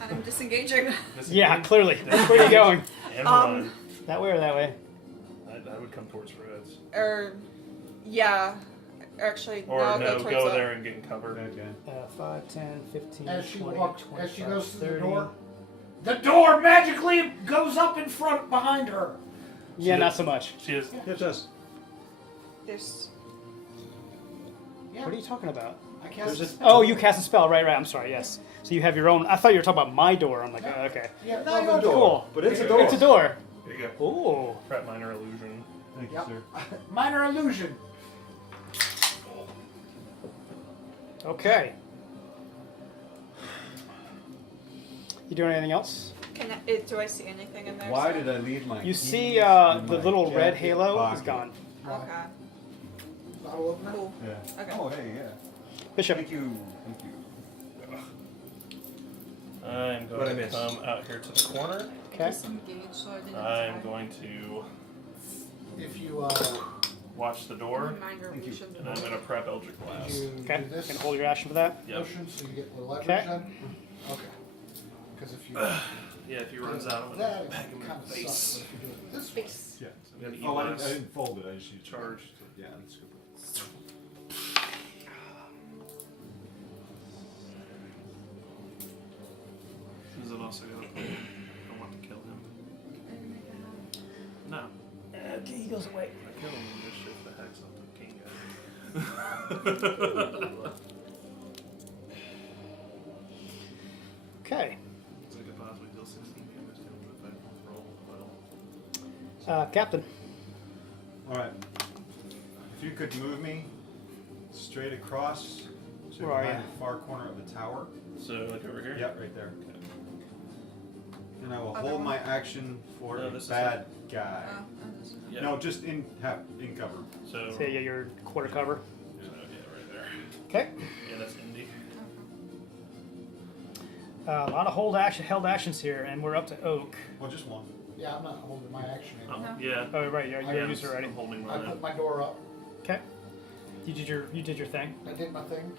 I'm disengaging. Yeah, clearly. Where are you going? And run. That way or that way? I would come towards Fred's. Or, yeah. Actually, Or no, I'll no, go go, towards that. there and get covered. Okay. 5, 10, 15, As she 20, walks, 25, as she goes through 30. the door, the door magically goes up in front behind her. Yeah, not so much. She is. Yeah, it does. There's. Yeah. What are you talking about? I cast a There's a- spell. Oh, you cast a spell. Right. I'm sorry. Yes. So you have your own. I thought you were talking about my door. I'm like, oh, okay. Yeah, Not no, a door, Cool. but it's a door. It's a door. Here you go. Ooh. Prep minor illusion. Thank you, Yep. sir. Minor illusion. Okay. You doing anything else? Do I see anything in there? Why still? did I leave my You keys see in the my little red jacket halo is pocket? gone. Okay. Bottle opener. Cool. Yeah. Okay. Oh, hey, yeah. Bishop. Thank you. Thank you. I'm What I going to missed? come out here to the corner. Okay. Disengage, so I didn't I'm try. going to If you watch the door, Minor Thank you. illusion. and I'm going to prep Eldritch did Blast. you Okay. do this Can hold your action for that. Yep. motion so you get the leverage Okay. then? Okay. Because if you Yeah, if he runs out, I'm going that, to it bang him in kind the of face. sucks. But if you do it this way, Face. Yeah. So I'm gonna Oh, I E-blast. didn't fold it. I just used Charge. Yeah, that's good. Is it also going to I want to kill him. No. Okay, he goes away. I kill him and just shift the hex up to the king guy. Okay. So I could possibly deal 16 damage to him if I roll well. Captain. All right. If you could move me straight across to Where are behind you? the far corner of the tower. So, like over here? Yep, right there. And I will Other hold one? my action for No, a this is bad guy. Oh, that is- Yeah. No, just in cover. So, So yeah, your quarter cover. so, yeah, right there. Okay. Yeah, that's Indy. A lot of held actions here, and we're up to Oak. Well, just one. yeah, I'm not holding my action Oh, anymore. yeah. Oh right, yeah, I you're am used already. I'm holding I mine. put my door up. Okay. You did your thing. I did my thing.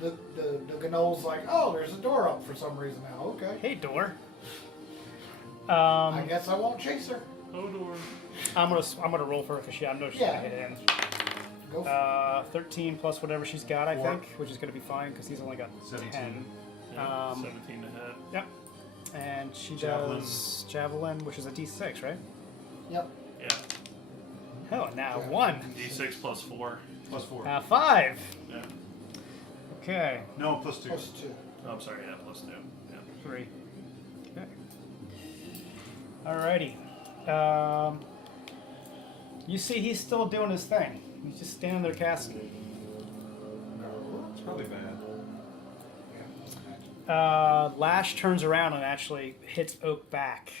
The Gnoll's like, oh, there's a door up for some reason now. Okay. Hey, door. I guess I won't chase her. Hodor. I'm gonna roll for her because I know she's Yeah. gonna hit him. Go for 13 plus whatever she's got, I Four. think, which is gonna be fine because he's only got 17. 10. Yeah, Um, 17 to hit. Yep. And she Javelin. does javelin, which is a D6, right? Yep. Yeah. Oh, now Yeah. 1. D6 plus 4. Plus 4. 5. Yeah. Okay. No, plus 2. Plus 2. Oh, I'm sorry, yeah, plus 2. Yeah. 3. Okay. Alrighty. You see, he's still doing his thing. He's just standing there casting. It's probably bad. Lash turns around and actually hits Oak back.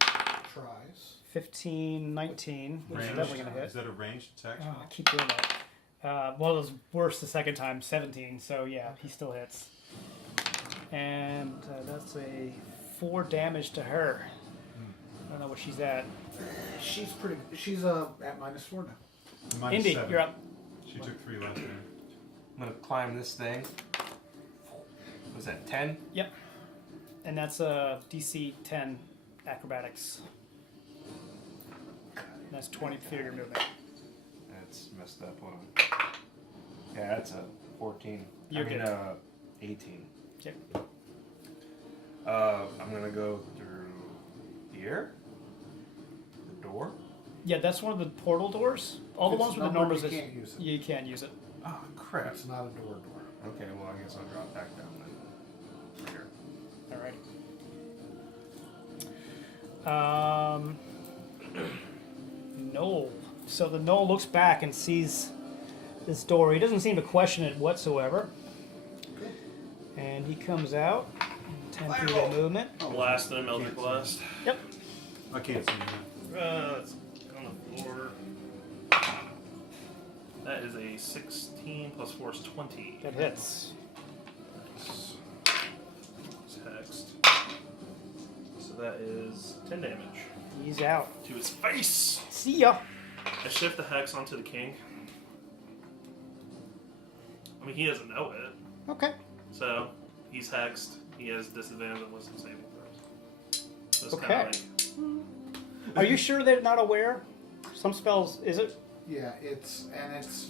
Tries. 15, 19, which is Ranged? definitely going to hit. Is that a ranged attack? Oh, I keep doing that. Well, it was worse the second time, 17, so yeah, he still hits. And that's a 4 damage to her. I don't know what she's at. She's pretty. She's at -4 now. Minus Indy, 7. you're up. She took 3 last time. I'm gonna climb this thing. Was that 10? Yep. And that's a DC 10 acrobatics. That's 20 theater movement. That's messed up one. Yeah, that's a 14. You're I mean, good. 18. Yep. I'm gonna go through here. The door. Yeah, that's one of the portal doors. All the If it's ones with the numbered, numbers, you is- can't use it. you can't use it. Oh crap. It's not a door. Okay, well I guess I'll drop back down then. Here. Alrighty. Noel. So the Noel looks back and sees this door. He doesn't seem to question it whatsoever. And he comes out and 10 feet of movement. Blast and a Eldritch Blast. Yep. I can't see that. It's on the floor. That is a 16 plus 4 is 20. That hits. Nice. It's hexed. So that is 10 damage He's out. to his face. See ya. I shift the hex onto the king. I mean, he doesn't know it. Okay. So he's hexed. He has disadvantage on wisdom saving throws. So it's Okay. kind of like Are you sure they're not aware? Some spells, is it? Yeah, it's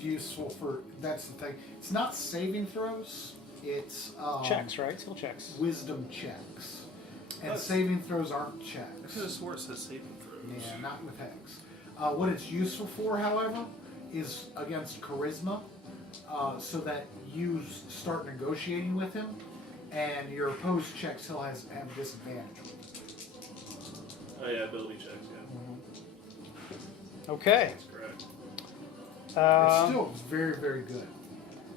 useful for, that's the thing. It's not saving throws. It's Checks, right? Skill checks. wisdom checks, and That's- saving throws aren't I checks. could have swore it says saving throws. Yeah, not with hex. What it's useful for, however, is against charisma, so that you start negotiating with him, and your opposed checks he'll have disadvantage with. Oh yeah, ability checks. Yeah, Okay. that's correct. It's still very, very good.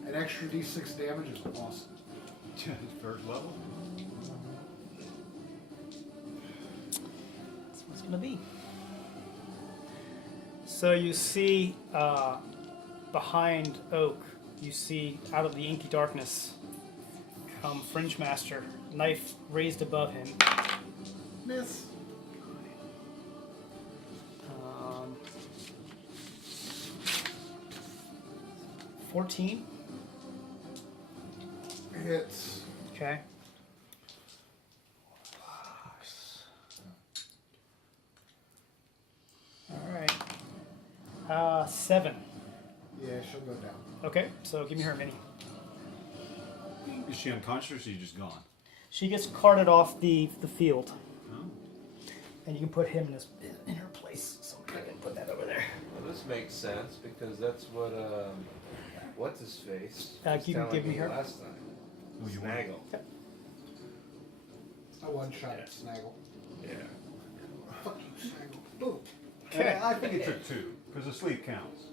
An extra d6 damage is awesome. First level? That's what it's going to be. So you see behind Oak, you see out of the inky darkness come Fringe Master, knife raised above him. Miss. 14. Hits. Okay. All right. 7. Yeah, she'll go down. Okay, so give me her mini. Is she unconscious or is she just gone? She gets carted off the field, Oh. and you can put him in her place. So I can put that over there. Well, this makes sense because that's what what's his face? You was can telling give me her. last time. Oh, you want- Snaggle. A one-shot snaggle. Yeah. Fuck you, snaggle. Boom. Okay. I think it took 2, because the sleep counts.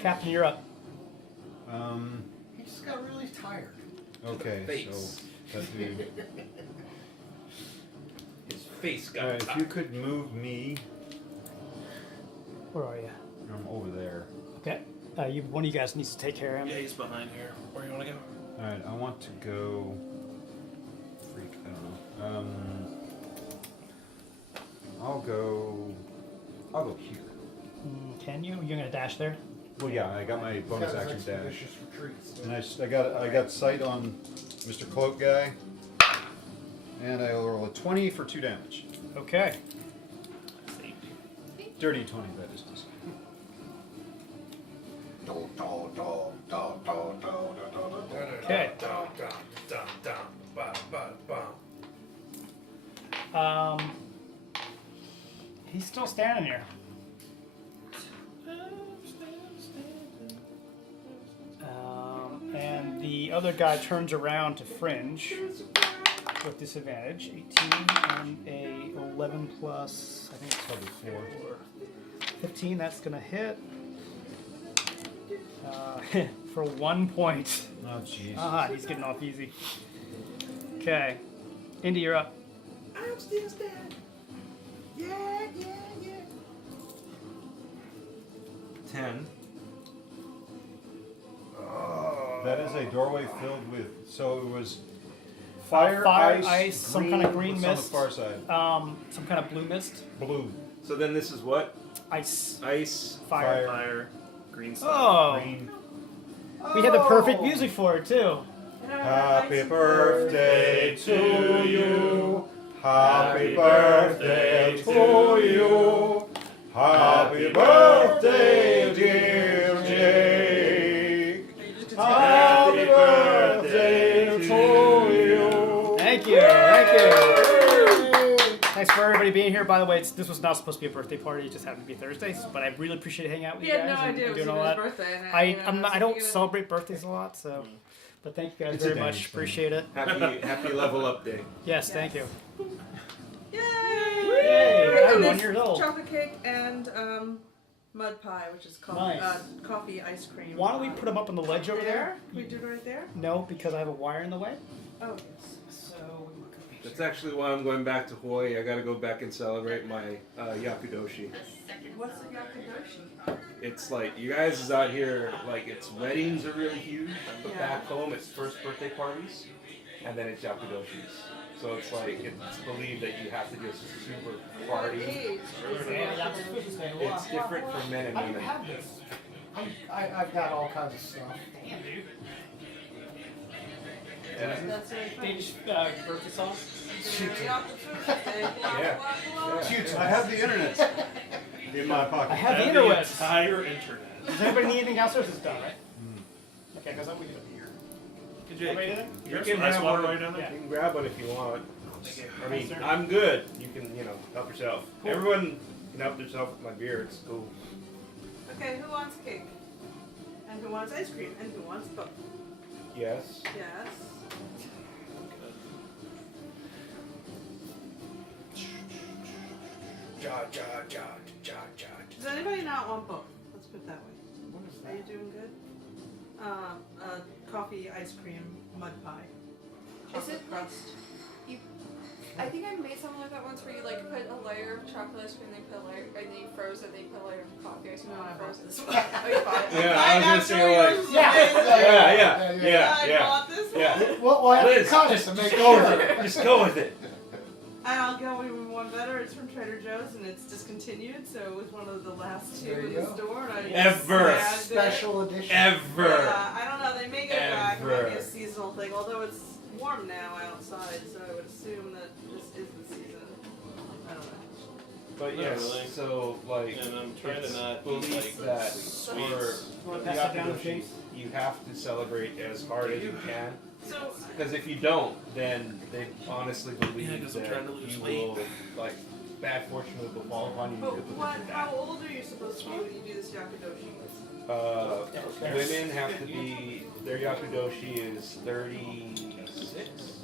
Captain, you're up. He just got really tired. Okay, face. so that dude. His face got Alright, if you could move me, Where are you? I'm over there. Okay. One of you guys needs to take care of Yeah, him. he's behind here. Where you want to go? Alright, I want to go. Freak, I don't know. I'll go here. Can you? You're gonna dash there. Well, yeah, I got my bonus Got his action dash. expeditious retreats. And I got sight on Mr. Cloak guy. And I roll a 20 for 2 damage. Okay. Dirty 20, that is. Okay. He's still standing here. And the other guy turns around to Fringe with disadvantage. 18 and a 11 plus, I think it's probably 4. 15, that's going to hit. For 1 point. Oh, jeez. He's getting off easy. Okay. Indy, you're up. I'm still standing. Yeah, yeah, yeah. 10. That is a doorway filled with. So it was fire, ice, some green, kind of green what's mist. on the far side. Some kind of blue mist. Blue. So then this is what? Ice. Ice. Fire. Fire. Green stuff. Oh. Green. We had the perfect music for it, too. Happy birthday to you. Happy birthday to you. Happy birthday, dear Jake. Happy birthday to you. Thank you. Thank you. Thanks for everybody being here. By the way, this was not supposed to be a birthday party. It just happened to be Thursday. But I really appreciate hanging out with We you had guys no and idea it was doing even all his that. birthday. And I don't celebrate birthdays a lot, so. But thank you guys It's a very day, much. it's Appreciate it. Happy level up day. Yes, thank you. Yay! Yay! I'm 1 year old. Chocolate cake and mud pie, which is called Nice. coffee ice cream. Why don't we put them up on the ledge over there? We do it right there? No, because I have a wire in the way. Oh, yes. So we look over That's actually why I'm going back to Hawaii. I gotta go back and celebrate my yakudoshi. What's the yakidoshi? It's like, you guys is out here, like, it's weddings are really huge, but Yeah. back home it's first birthday parties, and then it's yakudoshis. So it's like, it's believed that you have to just super party. It's different for men and I women. have this. I've got all kinds of stuff. Damn, dude. Yeah. That's very funny. Danish birthday sauce. Yeah. Cute. I have the internet in my pocket. I have the And interwebs. entire internet. Does anybody need anything downstairs? It's done, right? Okay, because I'm leaving it here. Could you, Anybody need anything? you There's can some nice have water one. right down there. Yeah. You can grab one if you want. I mean, Thanks, sir. I'm good. You can, help yourself. Everyone can help themselves with my beer. It's cool. Okay, who wants cake? And who wants ice cream? And who wants both? Yes. Yes. Does anybody not want both? Let's put it that way. What is Are you doing good? Coffee, ice cream, mud pie. Is it Chocolate crust. I think I made something like that once where you like put a layer of chocolate ice cream, then you put a layer, and then you froze it, then you put a layer of coffee ice cream, No, I and bought froze it. this one. Oh, you bought it? Yeah, I was gonna say like. Yours is Yeah, amazing. yeah. I bought this one. Yeah. Well, I have Liz, to cut it to make just go with sure. it. Just go with it. And I'll go even one better. It's from Trader Joe's and it's discontinued, so it was one of the last two There in you the go. store. And I Ever. just grabbed it. Special edition. Ever. Yeah, I don't know. They may get back. It might be Ever. a seasonal thing. Although it's warm now outside, so I would assume that this is the season. I don't know. But Not yes, really. so like, And I'm trying it's to not eat believed like that sweets. for You want to pass that down to yakudoshi, James? you have to celebrate as hard as you can. So Because if you don't, then they honestly believe Yeah, 'cause I'm that trying to lose you weight. will, like, bad fortune will befall upon you. but because of what? that. How old are you supposed to be when you do this yakidoshi? Women have to be, their yakudoshi is 36,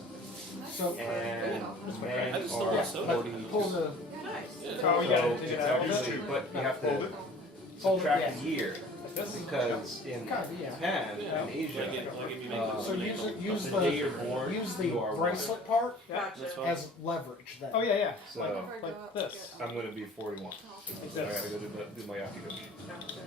So, and men I just don't are want soda. 40. pull the. Nice. Yeah. Oh, you So gotta do it's that. actually, but you have to Hold it. Hold it, subtract yeah. a year. Because in Kind of, yeah. Japan Yeah. and Asia, Like if you make So use the the day you're born, use the you are bracelet part Gotcha. That's fine. as leverage. Then. Oh, yeah, yeah. So Never go like out this. together. I'm going to be 41. So I got to go do my yakidoshi. Gotcha.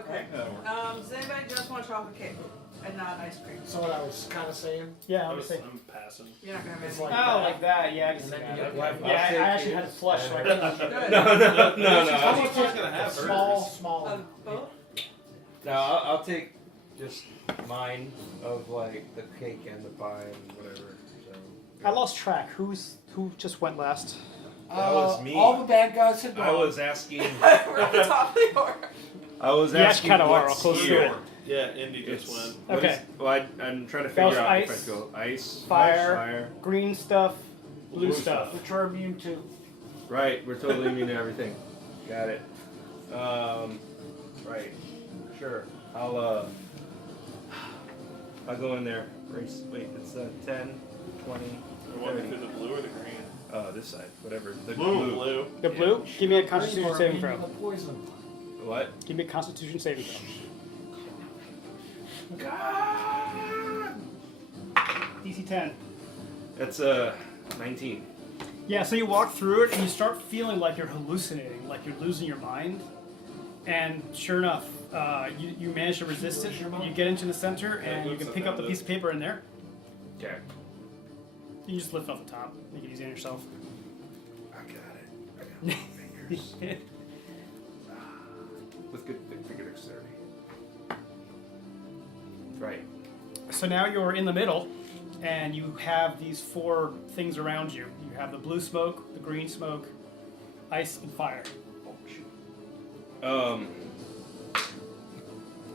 Okay. That'll work. Does anybody just want chocolate cake and not ice cream? So what I was kind of saying. Yeah, I was saying. I'm passing. You're not gonna have It's any. like Oh, that. like that, yeah, I can see And then that. you get Yeah, like- I actually had to flush. So I Good. No. I'm gonna She's take gonna have a small, hers. small. Of both? No, I'll take just mine of like the cake and the pie and whatever. So I lost track. Who just went last? That was me. All the bad guys have gone. I was asking. We're at the top of the order. I was Yes, asking kinda are, what's close to here. it. Yeah, Indy just It's, went. what Okay. is- well, I'm trying to That figure was out if ice, I go ice, fire. fire. Green stuff, blue Blue stuff. Which are immune to. Right, we're totally immune to everything. Got it. Right. Sure. I'll go in there. Race. Wait, it's 10, 20, We're walking 30. through the blue or the green? This side. Whatever. The Blue. The blue? Give me a Constitution Are saving immune throw. to the poison. What? Give me a Constitution saving throw. DC 10. That's 19. Yeah, so you walk through it and you start feeling like you're hallucinating, like you're losing your mind. And sure enough, you manage to resist it. You get into the center and you can pick up the piece of paper in there. Okay. You just lift off the top, make it easy on yourself. I got it. I got my fingers. With good finger dexterity. Right. So now you're in the middle, and you have these four things around you. You have the blue smoke, the green smoke, ice, and fire. Oh shoot.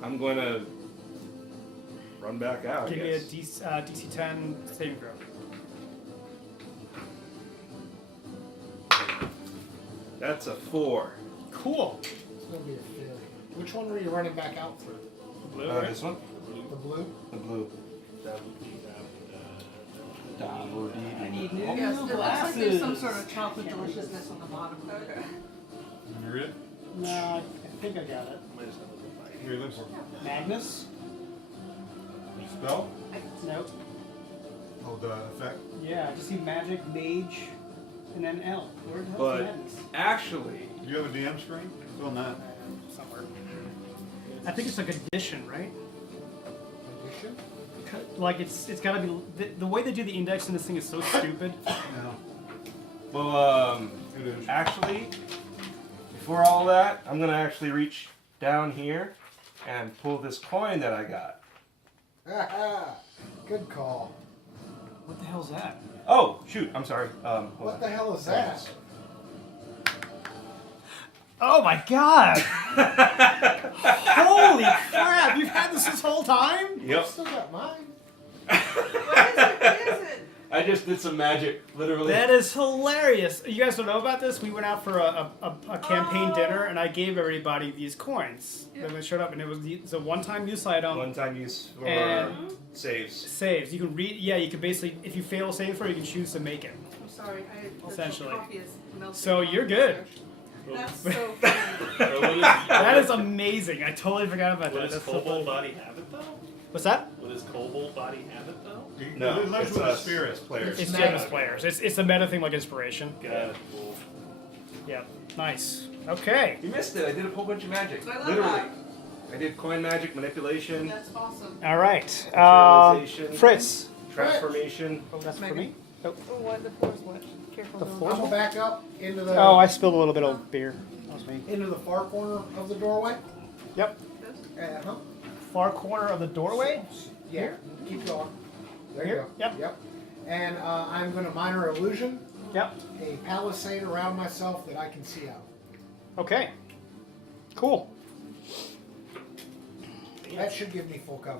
I'm going to run back out. Give I me a guess. DC 10 saving throw. That's a 4. Cool. It's gonna be a failure. Which one were you running back out through? The blue, right? This one. The blue. The blue. I need new Oh, Yes, new it looks like there's some glasses. sort of chocolate deliciousness on the bottom. Okay. You read? No, I think I got it. Here, listen. Magnus? You spell? Nope. Oh, the effect? Yeah, I just see magic, mage, and then L. Where the hell's But the madness? actually, Do you have a DM screen? It's on that. Somewhere. I think it's like addition, right? Addition? Like it's gotta be the way they do the index in this thing is so stupid. No. well, It is. actually, before all that, I'm gonna actually reach down here and pull this coin that I got. Good call. What the hell's that? Oh, shoot! I'm sorry. Hold What on. the hell is that? Oh my god! Holy crap! You've had this whole time? I Yep. still got mine. What is it? What is it? I just did some magic, literally. That is hilarious. You guys don't know about this? We went out for a campaign Oh. dinner, and I gave everybody these coins. Then they showed up, and it's a one-time use item. One-time use for And- saves. Saves. You can read. Yeah, you can basically, if you fail a save throw, you can choose to make it. I'm sorry. The Essentially. coffee is melting. So you're good. That's so funny. That is amazing. I totally forgot about Will that. his That's so Kobold funny. body have it though? What's that? Will his Kobold body have it though? No, It lives it's with the us. spirits. Players. It's Nice. Gems players. It's a meta thing like inspiration. Got it. Cool. Yeah. Nice. Okay. You missed it. I did a whole bunch of magic. I love Literally. that. I did coin magic, manipulation, That's awesome. All right. Materialization. Fritz. transformation. Oh, that's for Megan. me. Oh, Oh, what? The floor's wet. Careful. The don't- floor's I'm gonna back up into the I spilled a little bit of beer. That was me. into the far corner of the doorway. Yep. Uh-huh. Far corner of the doorway. Yeah. Here? Keep going. There Here? you go. Yep. Yep. And I'm gonna minor illusion Yep. a palisade around myself that I can see out. Okay. Cool. That should give me full cover.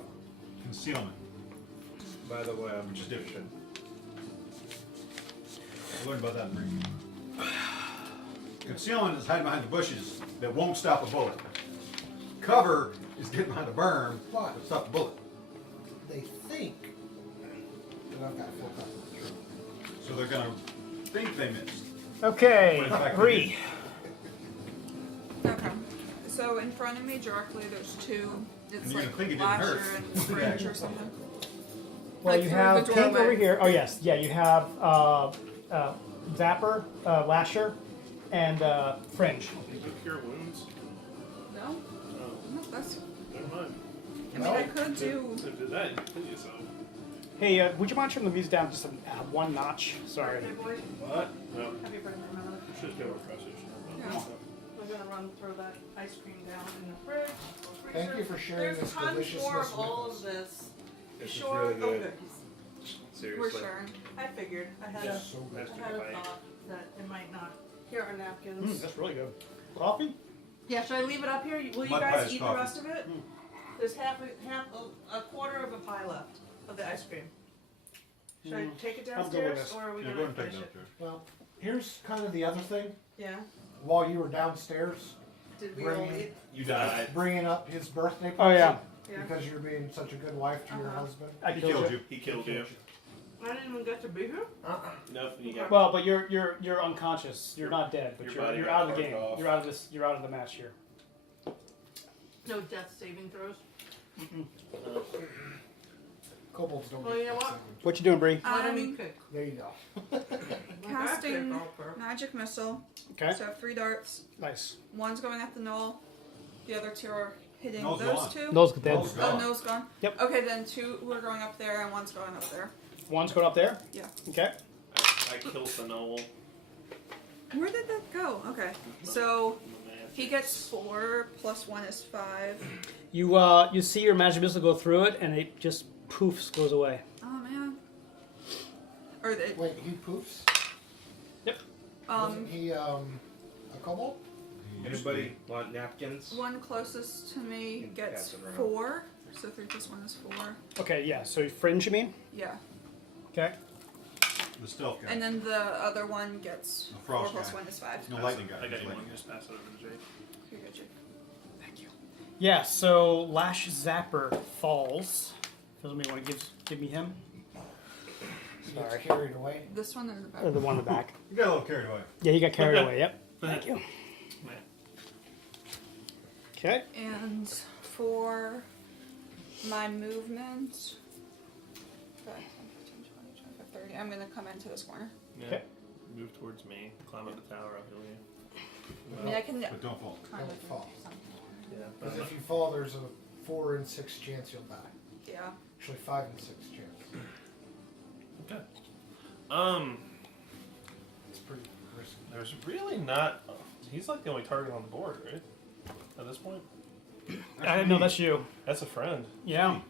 Concealment. By the way, I'm Which is different. I learned about that in Marine. Concealment is hiding behind the bushes that won't stop a bullet. Cover is getting behind a berm What? that stop a bullet. They think that I've got full cover. So they're gonna think they missed. Okay. When in fact they Bree. Okay. So in front of me directly, there's two. It's And you're like gonna think it didn't Lasher hurt. and Fringe or something. Well, Like you through have the Pink doorway. over here. Oh yes, yeah. You have Zapper, Lasher, and Fringe. You can cure wounds? No, Oh, no, that's. never mind. I mean, I could do. So do that and kill yourself. Hey, would you mind turning the music down just one notch? Sorry. Hey, boy. What? No. Happy birthday, my mother. Should go across it. Yeah. I'm gonna run throw that ice cream down in the fridge. Thank you for sharing There's this tons deliciousness more with of all us. of this. This is Sure, really good. okay. We're Seriously. sharing. I figured. I had Yeah. a, So good. I had a thought that it might not. Here are napkins. That's really good. Coffee? Yeah, should I leave it up here? Will you Mud guys pie's eat coffee. the rest of it? There's a quarter of a pie left of the ice cream. Should I take it I'll go with downstairs this. or are we Yeah, go gonna ahead and take finish it it? upstairs. Well, here's kind of the other thing. Yeah. While you were downstairs, Did we Bring all it. eat? You died. bringing up his birthday present Oh yeah. Yeah. because you're being such a good wife to your Uh-huh. husband. I He killed killed you. you. He killed you. I didn't even get to be here. Nope, you got Well, but you're unconscious. You're not dead, but Your you're body you're got out of the carved game. off. You're out of this. You're out of the match here. No death saving throws. Kobolds don't Well, get you know what? seven. What you doing, Bree? Let me pick. There you go. Casting Golfer. magic missile. Okay. So I have 3 darts. Nice. One's going at the knoll. The other 2 are hitting Knoll's those gone. 2. Those dead. Knoll's Oh, gone. knoll's gone. Yep. Okay, then 2 were going up there and one's going up there. One's going up there. Yeah. Okay. I killed the Noel. Where did that go? Okay. So he gets 4 plus 1 is 5. You see your magic missile go through it, and it just poofs goes away. Oh man. Or the, Wait, he poofs? Wasn't he a kobold? Anybody want napkins? one closest to me can gets pass it around. 4. So 3 plus 1 is 4. Okay. Yeah. So Fringe, you mean? Yeah. Okay. The stealth guy. And then the other one gets The 4 frost plus guy. 1 is 5. No lightning guy. I got He's you one. lightning. Just pass it over to Jake. Here you go, Jake. Thank you. Yeah. So Lash Zapper falls. Does somebody want to give me him? He Sorry. gets carried away. This one or the back? Or the one in the back? You got a little carried away. Yeah, he got carried Okay. away. Yep. Thank you. Okay. And for my movement, 5, 10, 15, Yeah, I'm gonna come into this corner. Yeah. Okay. Move towards me. Climb up the tower. I'll heal you. I mean, I can But don't fall. kind of Don't fall. something. Yeah. Because if you fall, there's a 4 in 6 chance you'll die. Yeah. Actually, 5 in 6 chance. Okay. It's pretty risky. There's really not. He's like the only target on the board, right? At this point. No, that's you. That's a friend. Yeah.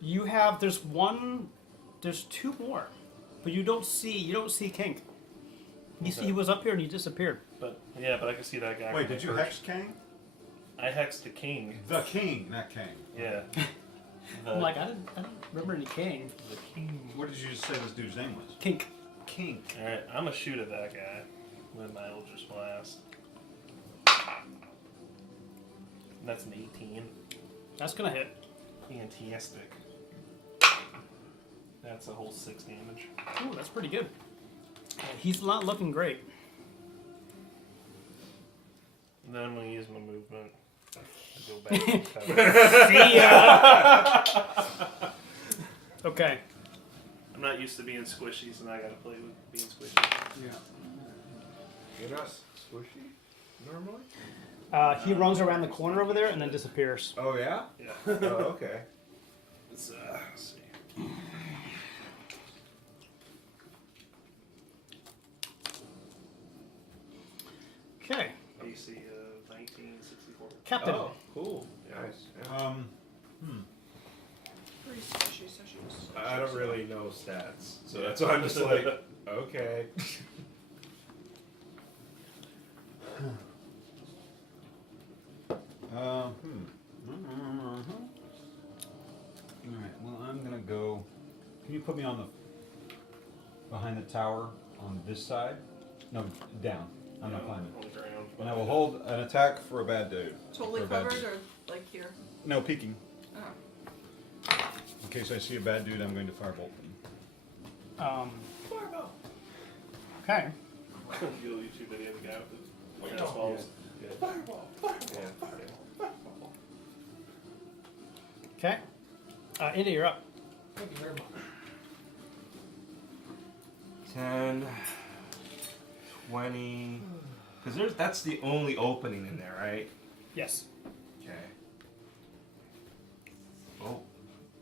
You have. There's one. There's 2 more, but you don't see Kink. Okay. He was up here and he disappeared. But yeah, but I can see that guy. Wait, from did the you perch. hex King? I hexed the king. The king, not King. Yeah. I'm like, I didn't remember any King. The king. What did you just say this dude's name was? Kink. King. All right, I'm gonna shoot at that guy with my Eldritch Blast. That's an 18. That's gonna hit. Fantastic. That's a whole 6 damage. Ooh, that's pretty good. He's not looking great. And then I'm gonna use my movement to go back to the tower. See ya. Okay. I'm not used to being squishy, so now I gotta play with being squishy. Yeah. You're not squishy normally? He runs around the corner over there and then disappears. Oh yeah? Yeah. Oh okay. Let's see. Okay. AC of 1964. Captain. Oh, cool. Nice. Yeah. Pretty squishy, so she was. I don't really know stats, so that's why I'm just like, okay. Alright, well, I'm gonna go. Can you put me on the. Behind the tower on this side? No, down. I'm not climbing. On the ground. And I will hold an attack for a bad dude. Totally For a bad covered dude. or like here? No, peeking. Oh. In case I see a bad dude, I'm going to firebolt them. Fireball. Okay. The YouTube video of the guy with the Oh, balls. yeah. Fireball. Yeah. Okay. Indy, you're up. Thank you very much. 10, 20. Because that's the only opening in there, right? Yes. Okay. Oh,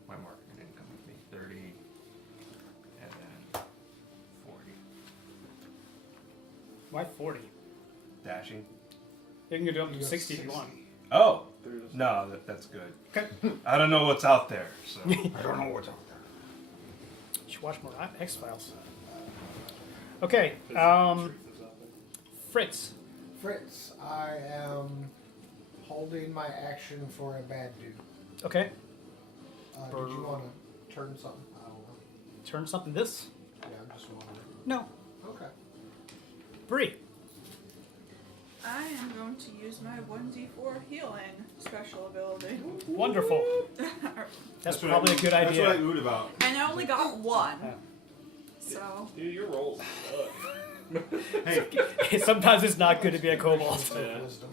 my marker didn't come with me. 30, and then 40. Why 40? Dashing. You can go up You to got 60 if you want. Oh! No, that's good. Okay. I don't know what's out there, so. I don't know what's out there. You should watch more X-Files. Okay. Fritz. Fritz, I am holding my action for a bad dude. Okay. Did you want to turn something? I don't know. Turn something this? Yeah, I'm just wondering. No. Okay. Bree. I am going to use my 1d4 healing special ability. Wonderful. That's what probably I- a good That's what I idea. oohed about. And I only got 1. Yeah. So. Dude, your rolls suck. Hey, Sometimes it's not good to be a kobold. Yeah. Wisdom.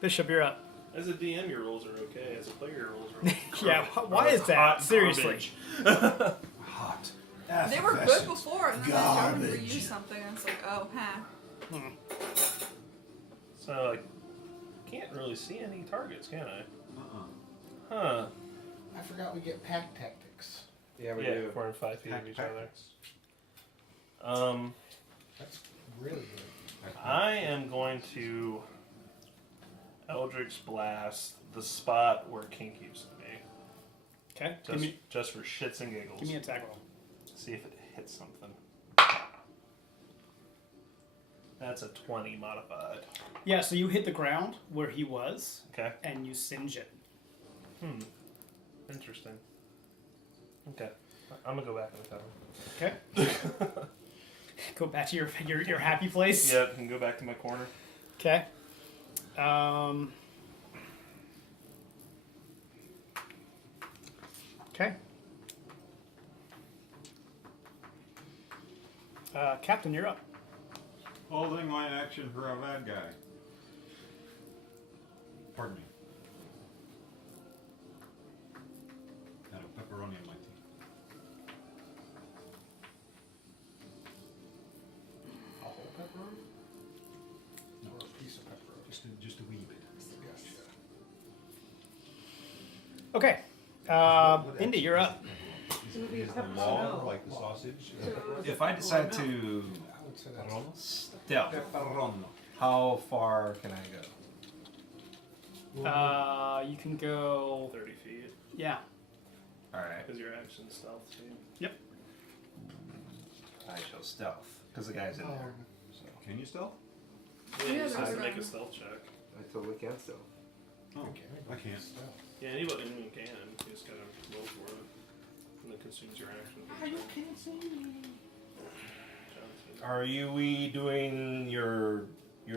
Bishop, you're up. As a DM, your rolls are okay. As a player, your rolls are okay. Yeah, why is that? Hot Seriously. garbage. hot. They were good before, and then I jumped and Garbage. reused something, and it's like, oh, huh. So, like, can't really see any targets, can I? Uh-uh. Huh. I forgot we get pack tactics. Yeah, we Yeah, do. we're in 5 feet of each other. That's really good. I am going to Eldritch Blast the spot where Kink used to be. Okay. Just for shits and giggles. Give me an attack roll. See if it hits something. That's a 20 modified. Yeah, so you hit the ground where he was, Okay. and you singe it. Interesting. Okay. I'm gonna go back in the tower. Okay. Go back to your happy place. Yeah, and go back to my corner. Okay. Okay. Captain, you're up. Holding my action for a bad guy. Pardon me. Got a pepperoni on my teeth. Okay. Indy, you're up. Is the law like the sausage? If I decide to I would say that's stealth, how far can I go? You can go. 30 feet. Yeah. All right. Because your action stealth team. I shall stealth because the guy's in there. So. Can you stealth? Yeah, you just have to there's make a room. stealth check. I totally can stealth. Oh, I can't. Yeah, anyone can. You just gotta roll for it. And it consumes your action. Are we doing your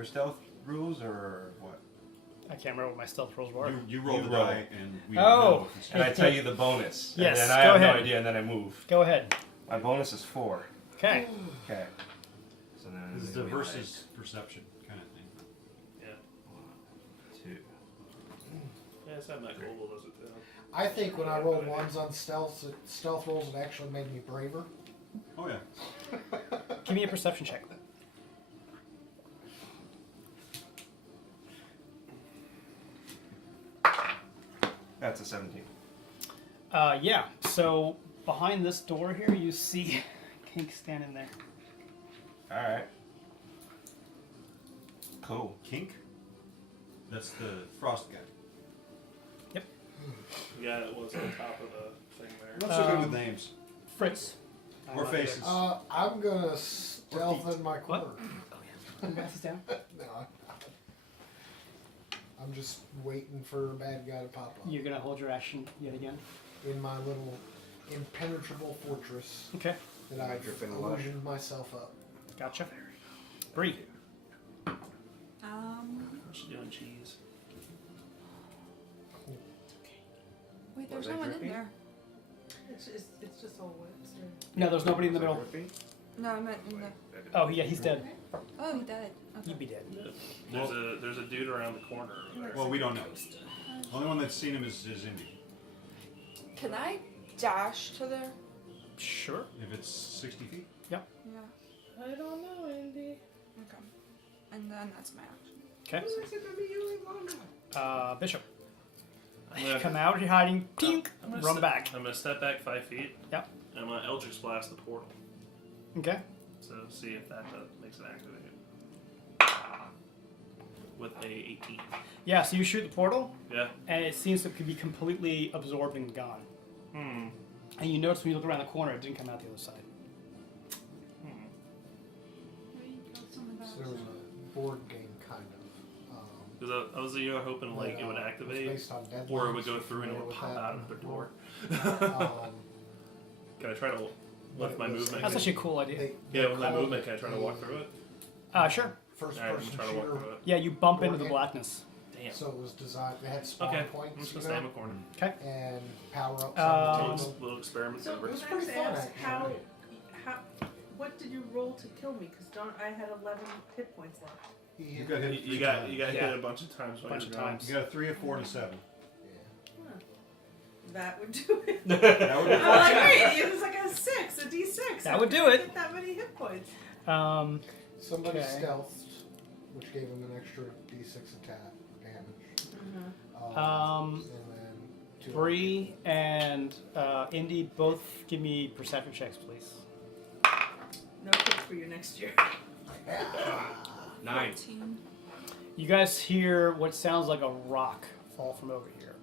stealth rules or what? I can't remember what my stealth rolls were. You roll You the roll. die, and we Oh. know if it's And I tell you the bonus. Yes, And then I go have ahead. no idea, and then I move. Go ahead. My bonus is 4. Okay. Okay. So then It's maybe the versus perception kind of thing. Yeah. 2. Yeah, it's not Kobold does it too. I think when I rolled ones on stealth rolls, it actually made me braver. Oh yeah. Give me a perception check. That's a 17. Yeah. So behind this door here, you see Kink standing there. All right. Cool. Kink. That's the frost guy. The guy that was on top of the thing there. What's so good with names? Fritz. Or faces. I'm gonna stealth in my corner. Glasses down. No, I'm just waiting for a bad guy to pop up You're gonna hold your action yet again. in my little impenetrable fortress Okay. that I've Dripping luck. illusioned myself up. Gotcha. Bree. What's she doing? Cheese. Wait, there's Was I no one in dripping? there. It's just all wet. So. No, there's nobody in the middle. No, I meant in the. Oh yeah, he's dead. Oh, he died. Okay. You'd be dead. There's a dude around the corner over there. Well, we don't know. Only one that's seen him is Indy. Can I dash to there? Sure. If it's 60 feet. Yeah. I don't know, Andy. Okay. And then that's my action. Okay. What's it gonna be using longer? Bishop. I'm gonna- Come out, you're hiding. Tink. I'm gonna Run step- back. I'm gonna step back 5 feet. Yep. And I'm gonna Eldritch Blast the portal. Okay. So see if that makes it activate. With a 18. Yeah. So you shoot the portal, Yeah. and it seems to be completely absorbed and gone. Hmm. And you notice when you look around the corner, it didn't come out the other side. So there was a board game kind of. Because I was hoping like it would activate, based on deadlines, or it would go through and it familiar would with pop that? out another door. Um, Can I try to with my movement? That's actually a cool idea. Yeah, with my movement, can I try to walk through it? Sure. First Alright, I'm person trying to walk shooter. through it. Yeah, you bump Board into the game. blackness. Damn. So it was designed. They had spawn Okay, I'm points, just you gonna stay in know, the corner. Okay. and power ups. Little experiments So over. was can I pretty just fun, ask actually. how, what did you roll to kill me? Because I had 11 hit points left. You got hit. You got Yeah. hit a bunch of times. while Bunch you of were going. times. You got a 3, a 4, and a 7. Huh. That would do it. That would be I'm like, wait, it was like a 6, a D6. That would do it. Get that many hit points. Somebody Okay. stealthed, which gave him an extra D6 attack damage. Mm-hmm. Um, And then two. Bree and Indy, both give me perception checks, please. No tips for you next year. 9. 14. You guys hear what sounds like a rock fall from over here.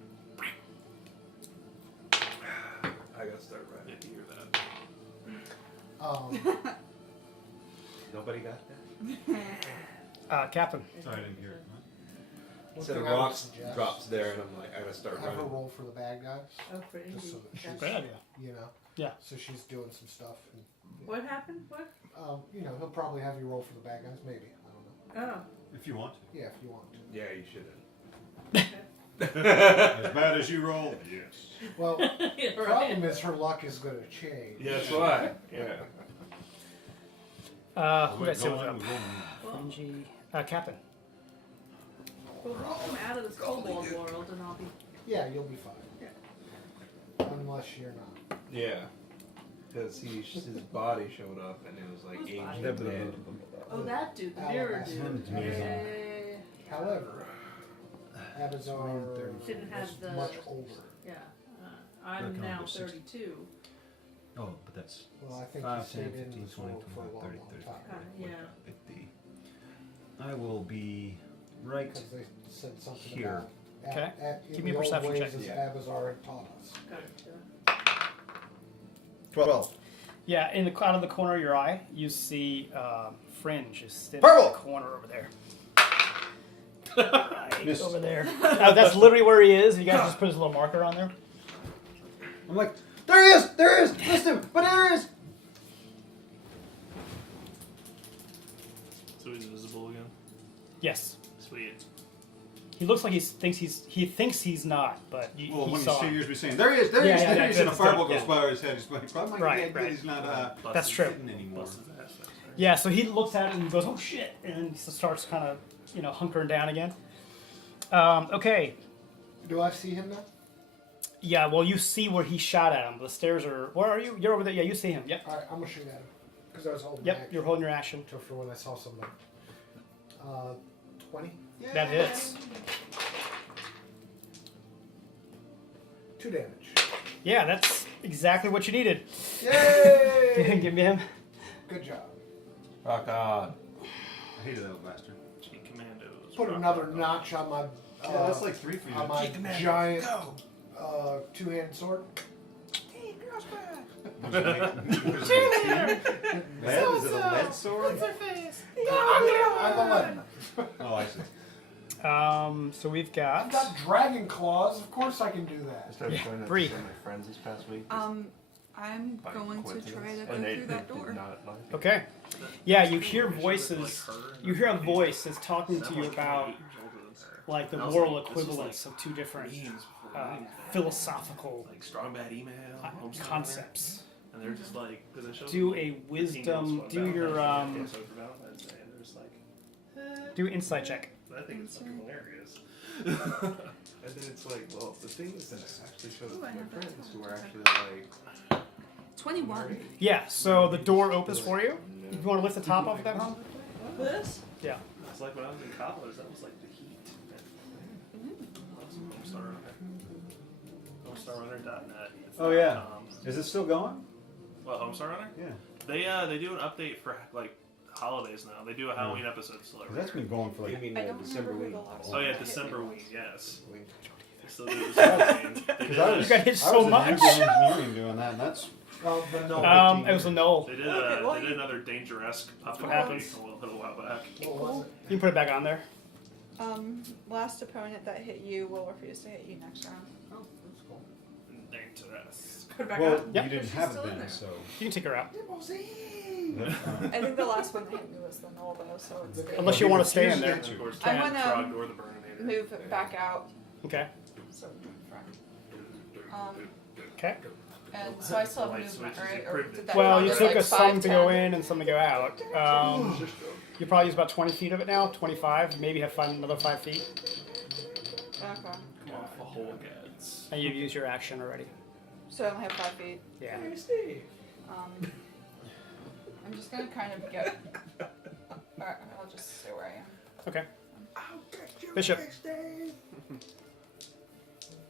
I gotta start Yeah, writing. you hear that. Nobody got that? Captain. Sorry, I didn't hear it. One So the thing I would rocks suggest, drops there, and I'm like, I gotta start Have her running. roll for the bad guys, Oh, for Indy. just so that she's, Great idea. you know. Yeah. So she's doing some stuff, and What happened? What? you know, he'll probably have you roll for the bad guys, maybe. I don't know. Oh. If you want Yeah, if you want to. Yeah, you shouldn't. to. As bad as you roll, yes. Well, Yeah, the right. problem is her luck is going to change. Yeah, that's why. Yeah. Who did I say was up? Well, Fringy. Captain. we'll come out of this kobold world and I'll be. Yeah, you'll be fine. Yeah. Unless you're not. Yeah. Because his body showed up, and it was like Whose aged body? and dead. Oh, that dude, the Oh, mirror that's dude. him. Yeah. However, Abazar Didn't have was the- much older. Yeah. I'm Reckon I'll now go 60. 32. Oh, but that's Well, I think 5, you 10, stayed in 15, this 20, world for a 25, long, 30, long 30, time. 40, Yeah. 50. I will be right. Because they said something Here. about Okay. in Give me a the old perception ways check. as Yeah. Abazar had taught us. Gotcha. 12. Yeah, in the out of the corner of your eye, you see Fringe is sitting Purple! in the corner over there. Right Missed. over there. That's literally where he is. You guys just put his little marker on there. I'm like, there he is! There he is! Missed him! But there he is! So he's visible again. Yes. Sweet. He looks like he thinks he's not, but Well, he when saw he him. hears me saying, there he is! There he Yeah, is! yeah, There yeah, he is! And a good, fireball good, goes yeah. by over his head. He's probably might Right, be right. he's not That's true. hidden anymore. Busted his ass next time. Yeah, so he looks at it and goes, "Oh shit!" and he starts kind of, hunkering down again. Okay. Do I see him now? Yeah, well, you see where he shot at him. The stairs are. Where are you? You're over there. Yeah, you see him. Yep. Alright, I'm gonna shoot at him. Because I was holding Yep. back You're holding your action. until for when I saw somebody. 20? That hits. 2 damage. Yeah, that's exactly what you needed. Yay! Give me him. Good job. Rock on. I hated that bastard. Cheat commandos. Put another notch on my Yeah, that's like 3 for you. on my Keep command. giant Go! two-handed sword. Man, is it a lead sword? I'm the lemon. Oh, I see. So we've I've got. got dragon claws. Of course I can do I that. started playing that Bree. with my friends this past week. I'm by going to coincidence. try to go And they through that did door. not like it. Okay. Yeah, you hear voices. You hear a voice that's talking to you about like the moral equivalence of two different philosophical like strong bad email concepts. and they're just like because I showed Do them, a like, wisdom. emails Do about your Valentine's Day, so for Valentine's Day, and they're just like, do insight check. I think it's fucking hilarious. And then it's like, well, the thing is that I actually showed it Ooh, to I my have that. friends who are actually like, 21. Yeah. So the door opens for you. If you want to lift the top off of that home. This? Yeah. It's like when I was in college, that was like the heat. Homestar Runner. HomestarRunner.net. Oh, yeah. Is it still going? Well, Homestar Runner? Yeah. They do an update for like holidays now. They do a Halloween episode still every That's year. been going for you like. mean I don't December remember week? who the last Oh yeah, hit December me. week, yes. Week. They still do December week. They did, I was, You got hit I so was in much. nuclear engineering doing that, and that's. But no. It was a no. they did, Okay, well, they did another Dangerous puppet what happens. a little while back. What was it? You can put it back on there. Last opponent that hit you will refuse to hit you next round. Oh, that's cool. Dangerous. Put it back Well, on. Yep. you didn't She's have still it in then, there. so. You can take her out. I think the last one that hit me was the null though, so it's good. Unless you want to stay in there. And of course, I Trog wanna or the Burninator. move it back out. Okay. So in front. Okay. And so I still have Light movement, switches right? are Or privileged. did that Well, count you as, took like, a some to go 5, 10? in and some to go out. You probably use about 20 feet of it now, 25. Maybe have another 5 feet. Okay. Come off a whole gads. And you've used your action already. So I only have 5 feet. Yeah. I'm just gonna kind of get. Alright, I'll just stay where I am. Okay. Bishop.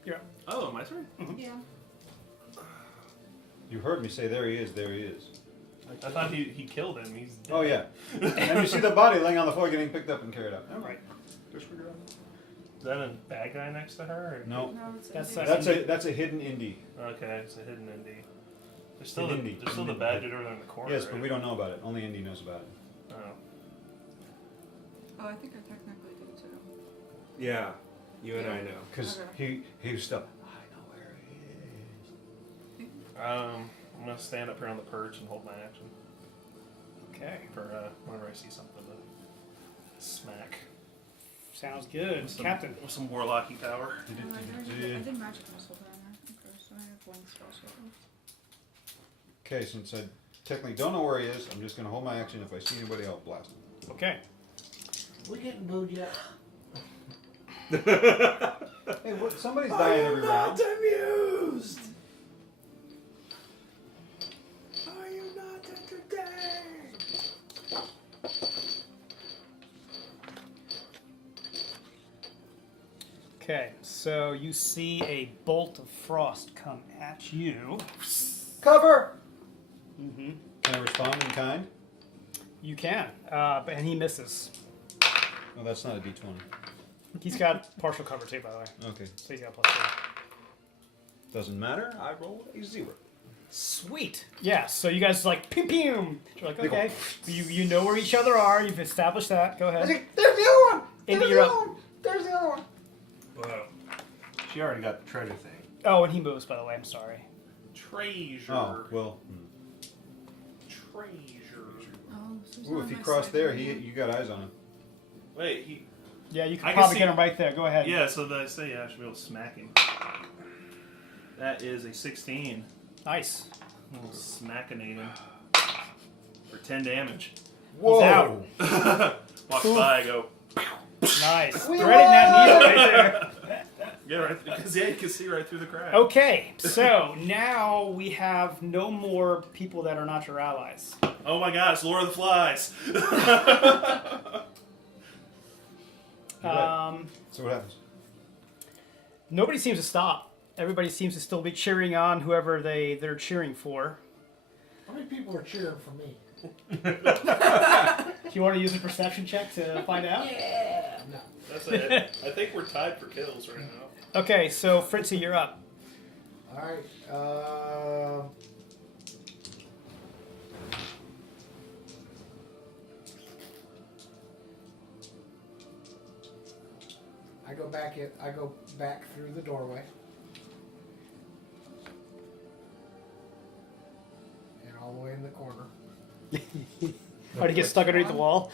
You're up. Oh, my turn? Yeah. You heard me say, there he is, there he is. I thought he killed him. He's dead. Oh, yeah. And you see the body laying on the floor getting picked up and carried out. All right. Disregard. Is that a bad guy next to her? Or? No. No, it's That's Indy. That's a hidden indie. Okay, it's a hidden indie. There's still, Hidden indie. there's still the bad dude over there in the corner. Yes, right? but we don't know about it. Only indie knows about it. Oh. Oh, I think I technically do too. Yeah, you and I know. Because Okay. he was stuck. I know where he is. I'm gonna stand up here on the perch and hold my action Okay. for whenever I see something to smack. Sounds good. With some, Captain. with some warlocky power. Oh, I did magic missile timer. Okay, so I have 1 spell slot left. Okay, since I technically don't know where he is, I'm just going to hold my action. If I see anybody, I'll blast him. Okay. We getting booed yet? Hey, what, somebody's dying every round. amused? Are you not entertained? Okay. So you see a bolt of frost come at you. Cover! Mm-hmm. Can I respond in kind? You can, and he misses. Oh, that's not a d20. He's got partial cover too, by the way. Okay. So he's got +2. Doesn't matter. I rolled a 0. Sweet. Yeah. So you guys like pew pew. You're like okay. You know where each other are. You've established that. Go ahead. There's the other one! Indy, you're up. There's the other one! Wow. She already got the treasure thing. Oh, and he moves. By the way, I'm sorry. Treasure. Oh, well. Treasure. Oh, so he's Ooh, not if he my crossed second there, one. you got eyes on him. Wait, he. Yeah, you can I can probably see- get him right there. Go ahead. Yeah, so I say I should be able to smack him. That is a 16. Nice. We'll smackinate him for 10 damage. He's out. Walks by, I go. Nice. Threading that needle right there. Yeah, right. Because you can see right through the crack. Okay, so now we have no more people that are not your allies. Oh my God! It's Lord of the Flies. So what happens? Nobody seems to stop. Everybody seems to still be cheering on whoever they're cheering for. How many people are cheering for me? Do you want to use a perception check to find out? No. That's it. I think we're tied for kills right now. Okay, so Fritzy, you're up. All right. I go back through the doorway. And all the way in the corner. Or to get stuck underneath the wall?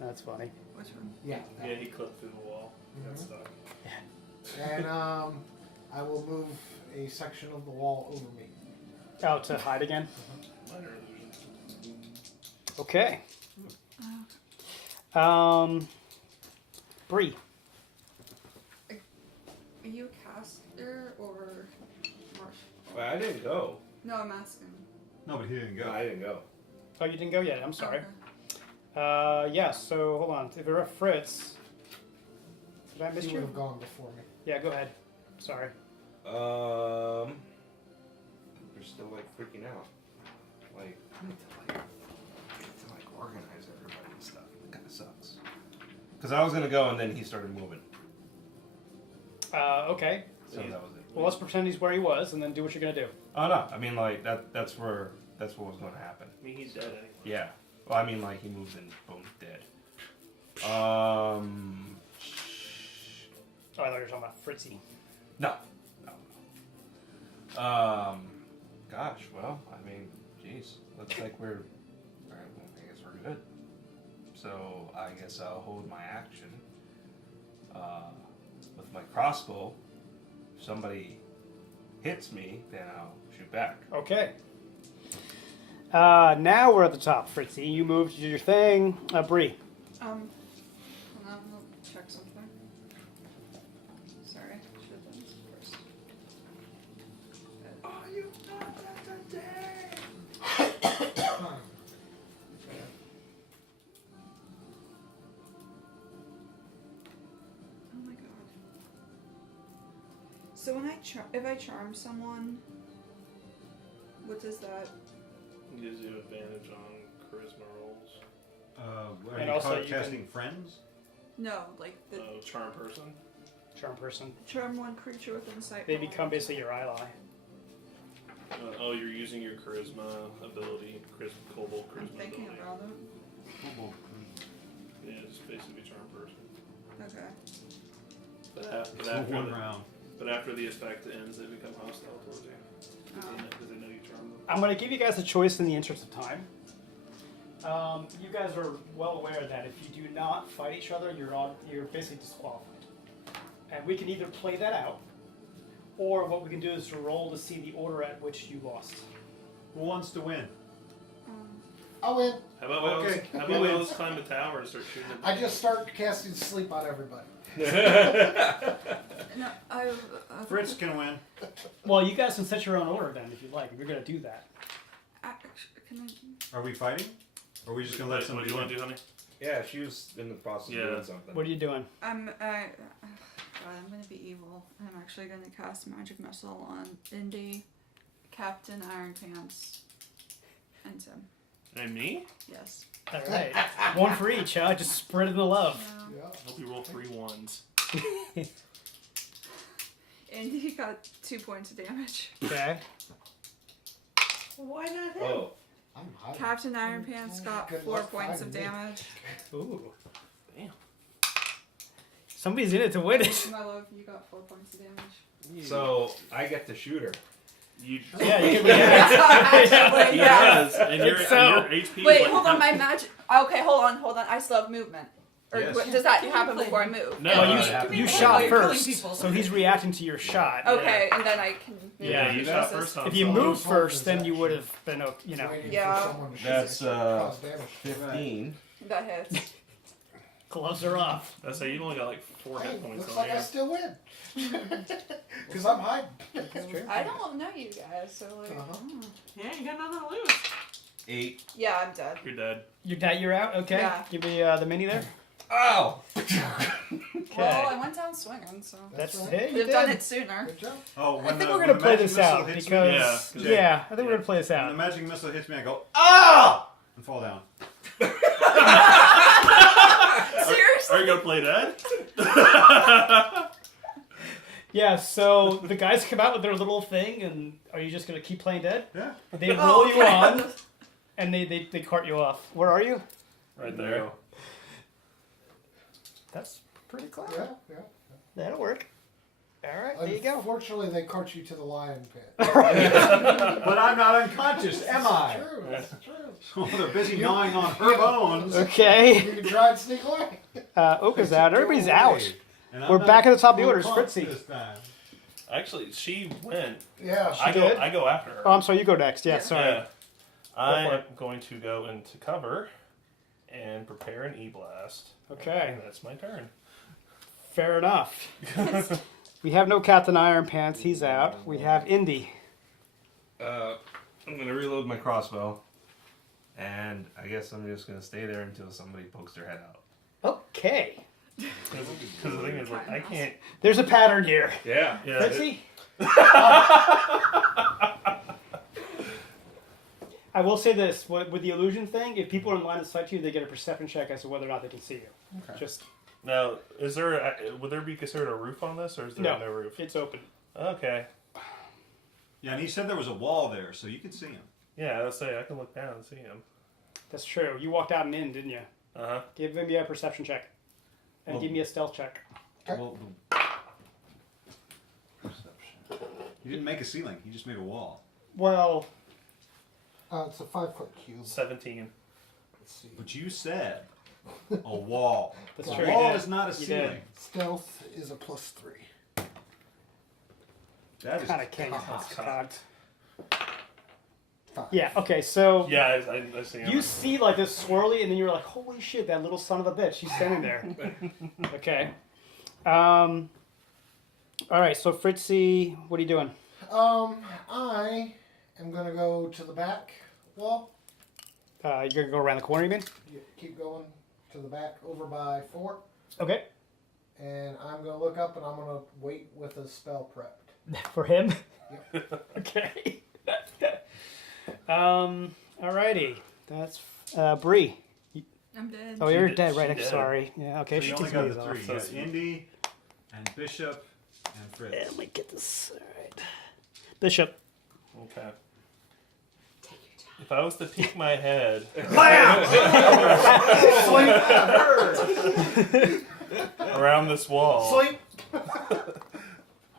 That's funny. Which one? Yeah. Yeah, he clipped through the wall. Got stuck. And I will move a section of the wall over me. Oh, to hide again? Minor illusion. Okay. Bree. Are you a caster or martial? Wait, I didn't go. No, I'm asking. No, but he didn't No, go. I didn't go. Oh, you didn't go yet. I'm sorry. Okay. Yeah, so hold on. If you're a Fritz. Did I miss He would you? have gone before me. Yeah, go ahead. Sorry. They're still like freaking out. Like, I need to like organize everybody and stuff. It kind of sucks. Because I was gonna go and then he started moving. Okay. So that was it. Well, let's pretend he's where he was, and then do what you're gonna do. Oh no, I mean like that's what was gonna happen. I mean, he's dead anyway. Yeah. Well, I mean like he moves and boom, dead. Oh, I thought you were talking about Fritzy. No. Gosh, well, I mean, geez, looks like I guess we're good. So I guess I'll hold my action. With my crossbow, if somebody hits me, then I'll shoot back. Okay. Now we're at the top, Fritzy. You moved to do your thing. Bree. Hold on, I'll check something. Sorry, should have done this first. Are you not today? Oh my god. So when if I charm someone, what does that? Gives you advantage on charisma rolls. Are And you also you casting friends? No, like the Charm person. Charm person. charm one creature within sight. They become basically your ally. Oh, you're using your charisma ability, Kobold I'm charisma thinking ability. about it. Yeah, it's basically charm person. Okay. One round. But after the effect ends, they become hostile towards you. Because they know you charm them. I'm going to give you guys a choice in the interest of time. You guys are well aware that if you do not fight each other, you're basically disqualified. And we can either play that out, or what we can do is to roll to see the order at which you lost. Who wants to win? I'll win. How about Okay. let's climb the tower and start shooting at I just start casting sleep on everybody. No, I. Fritz can win. Well, you guys can set your own order then if you'd like, if you're going to do that. Can I? Are we fighting? Or are we just going to let What somebody do you want to win? do, honey? Yeah, she was in the process Yeah. of doing something. What are you doing? God, I'm gonna be evil. I'm actually gonna cast magic missile on Indy Captain Iron Pants, and Tim. And me? Yes. All right. One for each, huh? Just spreading the love. Yeah. Yeah. I hope you roll 3 ones. And he got 2 points of damage. Okay. Why not him? Oh, I'm hiding. Captain Iron Pants got Good 4 luck points of finding me. damage. Ooh. Damn. Somebody's in it to win it. My love, you got 4 points of damage. so I get to shoot her. You. Yeah, you can be Actually, He yeah. does, and your, So- and your HP. is Wait, like hold on, my magic. Okay, hold on. I still have movement. Or Yes. does that happen before I move? No, Well, no, you no. shot You're killing first, people. so he's reacting to your shot. Okay, and then I can move. Yeah, you shot Jesus. first on If you solo. moved first, then you would have been, you know, Waiting Yeah. for someone to shoot That's, it, cause damage. 15. That hits. gloves are off. That's how you've only got like 4 Hey, hit points looks on like I you. still win. Because I'm hiding. I don't know you guys, so like. Uh-huh. Yeah, you got nothing to lose. 8. Yeah, I'm dead. You're dead. You're out? Okay. Yeah. Give me the mini there. Ow! Well, I went down swinging, so. That's right. hey, Could you have done did. it sooner. Good job. Oh, I think we're gonna play this out because Yeah. I think we're gonna play this When the out. magic missile hits me, I go, ah! And fall down. Seriously? Are you gonna play dead? Yeah. So the guys come out with their little thing, and are you just gonna keep playing dead? Yeah. They roll Oh, you okay. on, and they cart you off. Where are you? Right there. That's pretty close. Yeah, yeah. That'll work. All right, there you go. Unfortunately, they cart you to the lion pit. But I'm not unconscious, am I? True, that's true. So they're busy gnawing on her bones. Okay. You can try and sneak away. Oka's out. Everybody's out. And I'm We're not back at the top of the full orders. pump Fritzy. this time. Actually, she went. Yeah, I did? go after her. Oh, I'm sorry. You go next. Yeah, sorry. Yeah. I for am going to go into cover and prepare an E-blast. Okay. And that's my turn. Fair enough. We have no Captain Iron Pants. He's out. We have Indy. I'm gonna reload my crossbow. And I guess I'm just gonna stay there until somebody pokes their head out. Okay. Because the thing is, like, I can't. There's a pattern here. Yeah. Yeah. Fritzy? I will say this: with the illusion thing, if people are in line of sight to you, they get a perception check as to whether or not they can see you. Okay. Just Now, is there? Would there be considered a roof on this, or is there No. no roof? it's open. Okay. Yeah, and he said there was a wall there, so you could see him. Yeah, let's say I can look down and see him. That's true. You walked out and in, didn't you? Uh huh. Give me a perception check, and Well- give me a stealth check. Well, perception. He didn't make a ceiling. He just made a wall. Well, it's a 5-foot cube. 17. Let's see. But you said a wall. that's A true. wall you did. is not a You ceiling. did. Stealth is a +3. That is Kind of can't. cocked. Cocked. 5. Yeah. Okay. So. Yeah, I see him. You see like this swirly, and then you're like, "Holy shit! That little son of a bitch! He's standing there." Okay. All right. So Fritzy, what are you doing? I am gonna go to the back wall. You're gonna go around the corner, you mean? You keep going to the back over by 4. Okay. And I'm gonna look up and I'm gonna wait with a spell prepped. For him. Yep. Okay. Alrighty. That's Bree. I'm dead. Oh, She you're did- dead, right? she I'm did. sorry. Yeah. Okay. So she you only takes got me the off. 3. You So got it's- Indy and Bishop and Fritz. Yeah, let me get this. All right. Bishop. Okay. If I was to peek my head around this wall, Sleep.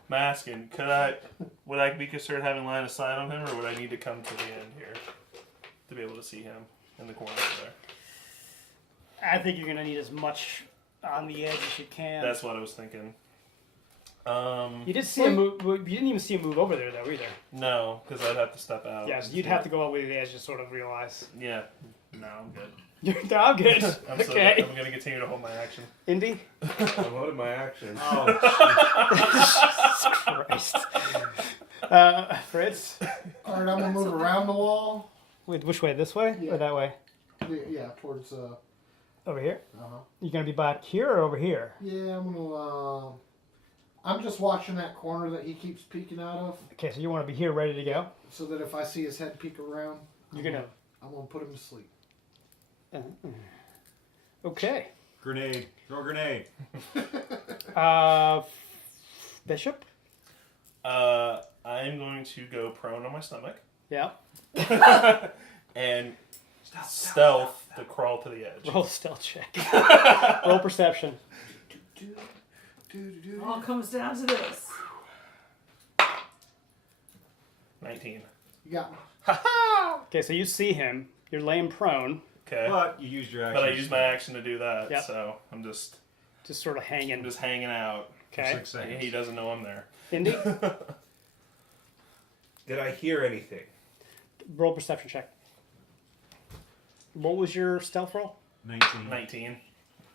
masking, would I be considered having line of sight on him, or would I need to come to the end here to be able to see him in the corner there? I think you're gonna need as much on the edge as you can. That's what I was thinking. You did see a move. You didn't even see a move over there though either. No, because I'd have to step out. Yeah, so you'd have to go over the edge to sort of realize. Yeah. No, I'm good. No, I'm good. I'm so Okay. good. I'm gonna continue to hold my action. Indy. I'm holding my action. Oh, Christ. Fritz. All right, I'm gonna move around the wall. Wait, which way? This way Yeah. or that way? Yeah, towards. Over here. Uh-huh. You gonna be back here or over here? Yeah, I'm gonna. I'm just watching that corner that he keeps peeking out of, Okay, so you want to be here ready to go? so that if I see his head peek around, You're gonna. I'm gonna put him to sleep. Okay. Grenade. Throw a grenade. Bishop. I'm going to go prone on my stomach Yeah. and stealth to crawl to the edge. Roll a stealth check. Roll perception. It all comes down to this. 19. You got me. Okay, so you see him. You're laying prone, Okay. But you used your action. But I used my action to do that, Yep. so I'm just just sort of hanging. hanging out. Okay. 6 seconds. He doesn't know I'm there. Indy, Did I hear anything? roll perception check. What was your stealth roll? 19. 19.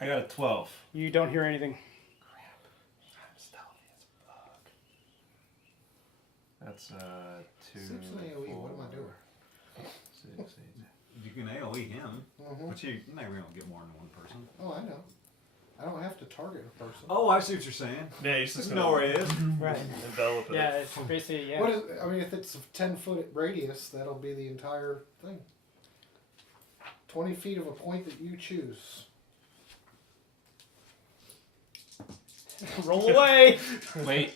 I got a 12. You don't hear anything. I'm stealthy as fuck. That's 2. 6 AOE, what am I doing? 6, 8. You can AOE him, Mm-hmm. but you're never gonna get more than one person. Oh, I know. I don't have to target a person. Oh, I see what you're saying. Yeah, he's just You gonna know where it is. Right. envelop it. Yeah, it's basically, yeah. What is? I mean, if it's a 10-foot radius, that'll be the entire thing. 20 feet of a point that you choose. Roll away. Wait.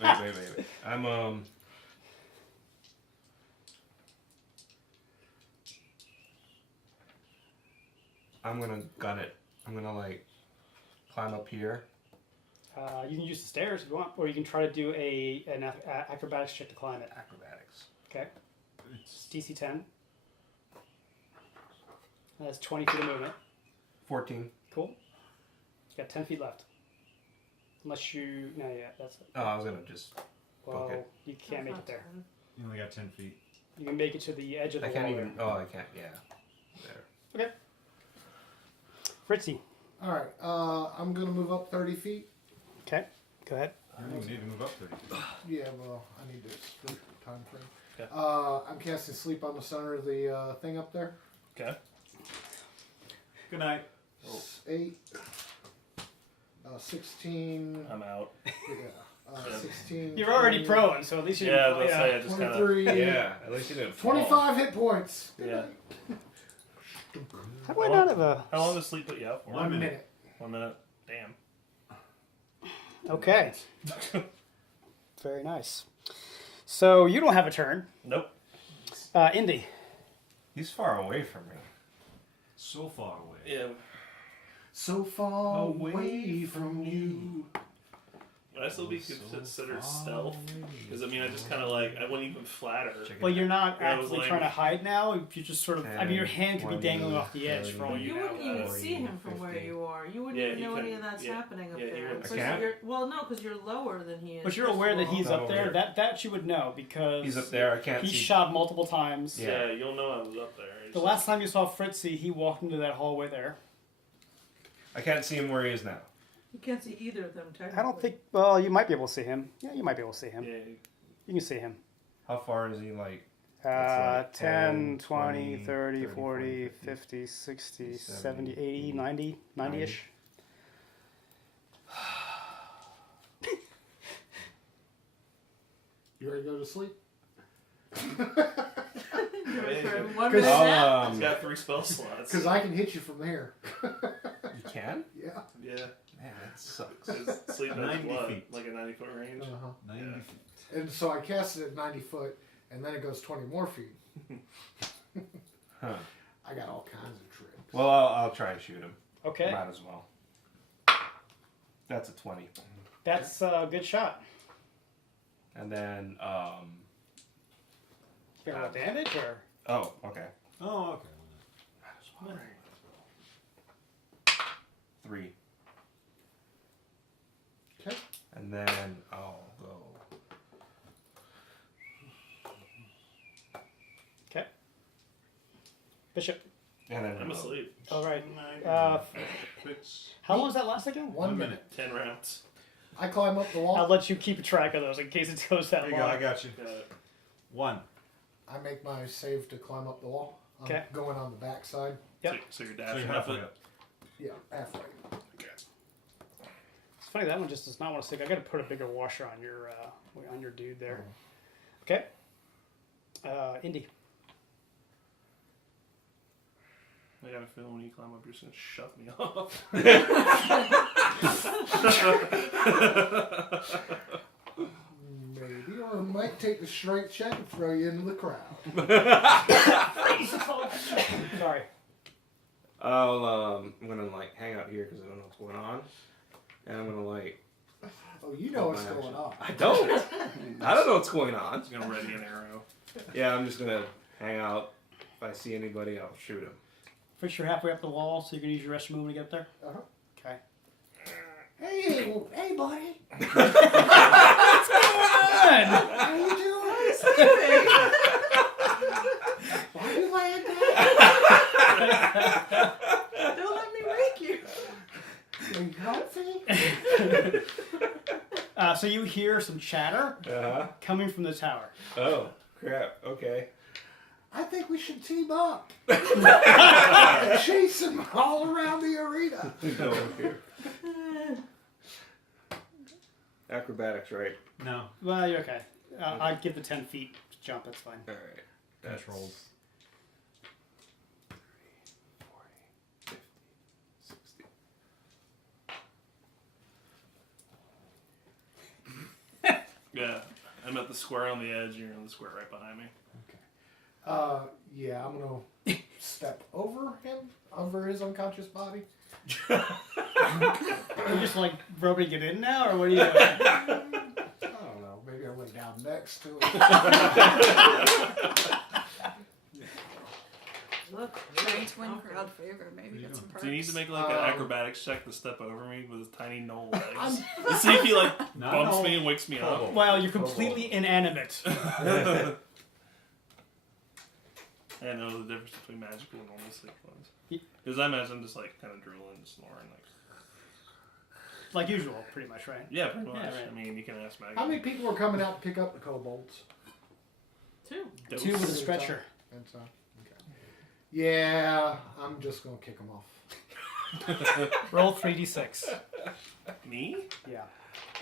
I'm gonna gun it. I'm gonna like climb up here. You can use the stairs if you want, or you can try to do an acrobatics check to climb it. Acrobatics. Okay. It's DC 10. That's 20 feet of movement. 14. Cool. You got 10 feet left. Unless you... No, yeah, that's... Oh, I was gonna just. Well, okay. you can't make it there. You only got 10 feet. You can make it to the edge of the I can't wall even. Oh, I can't. Yeah. There. there. Okay. Fritzy. All right. I'm gonna move up 30 feet. Okay. Go ahead. You don't even need to move up 30 feet. Yeah, well, I need to split time frame. Okay. I'm casting sleep on the center of the thing up there. Okay. Good night. 8, 16. I'm out. Yeah, 16. You're already 20, prone, so at least you... Yeah, let's say I just kind of. 23. Yeah. At least you didn't. fall. 25 hit points. Yeah. How do I not have a... How long does sleep put you out for? 1 minute. 1 minute. Damn. Okay. Very nice. So you don't have a turn. Nope. Indy. He's far away from me. So far away. Yeah. So far away from you. Would I still be considered stealth? Because I mean, I just kind of like I wouldn't even flatter. Well, you're not Yeah, I was actively like- trying to hide now. You just sort of... I mean, your hand could be 20, dangling off the edge for all But you you know. wouldn't even 40, see him from where 50. you are. You wouldn't Yeah, even you know any couldn't- of that's yeah, happening up yeah, you there. wouldn't. Because I can't? you're well, no, because you're lower than he is. But you're first aware of that all. he's up there. here. That you would know because He's up there. I can't He's see. shot multiple times. Yeah, you'll know I was up there. The last time you saw Fritzy, he walked into that hallway there. I can't see him where he is now. You can't see either of them technically. I don't think... Well, you might be able to see him. Yeah, you might be able to see him. Yeah. You can see him. How far is he? Like. 10, 10, 20, 30, 30, 40, 50, 50, 60, 70, 70, 80, 90, 90-ish. You ready to go to sleep? You're ready for Because- 1 minute nap? He's got 3 spell slots. Because I can hit you from here. You can? Yeah. Yeah. Man, that sucks. His sleep has 90 what? feet. Like a 90-foot range? Uh-huh. 90 Yeah. feet. And so I cast it at 90 foot, and then it goes 20 more feet. Huh. I got all kinds of tricks. Well, I'll try and shoot him. Okay. Might as well. That's a 20. That's a good shot. And then, You got damage or? oh, okay. Oh, okay. 3. Okay. And then I'll go. Okay. Bishop. And then I'm asleep. All right. 6. How long does that last again? 1 minute. 10 rounds. I climb up the I'll wall. let you keep track of those in case it goes that There you long. go. I got you. Got it. 1. I make my save to climb up the wall. I'm Okay. going on the back side. Yep. So you're So dashing you're up halfway it. up. Yeah, halfway. It's funny that one just does not want to stick. I got to put a bigger washer on your dude there. Okay. Indy. I got a feeling when you climb up, you're just gonna shut me off. Maybe, or might take the strength check and throw you into the crowd. Sorry. I'm gonna like hang out here because I don't know what's going on, and I'm gonna like. Oh, you know what's going on. I don't. I don't know what's going on. He's gonna ready an arrow. Yeah, I'm just gonna hang out. If I see anybody, I'll shoot him. First, you're halfway up the wall, so you can use your rest movement to get up there. Uh-huh. Okay. Hey, buddy. Good. How you doing? Why you laying down? Don't let me wake you. Are you healthy? So you hear some chatter coming from the tower. Oh crap! Okay. I think we should team up. And chase him all around the arena. No, okay. Acrobatics, right? No. Well, you're okay. I'd give the 10 feet jump. That's fine. All right. Controlled. 30, 40, 50, 60. Yeah, I'm at the square on the edge. You're on the square right behind me. Yeah, I'm gonna step over him, over his unconscious body. You're just like rubbing it in now, or what are you doing? I don't know. Maybe I lay down next to him. Look, trying to win crowd favor. Maybe get some perks. Do you need to make like an acrobatics check to step over me with his tiny knoll legs? To see if he like bumps me and wakes me up. Well, you're completely inanimate. I don't know the difference between magical and normal sleep ones. Because I imagine I'm just like kind of drooling, snoring, like usual, pretty much, right? Yeah, pretty much. Yeah, right. I mean, you can ask Maggie. How many people are coming out to pick up the kobolds? 2. Dose. 2 with a stretcher. And so, okay. Yeah, I'm just gonna kick them off. Roll 3d6. Me? Yeah.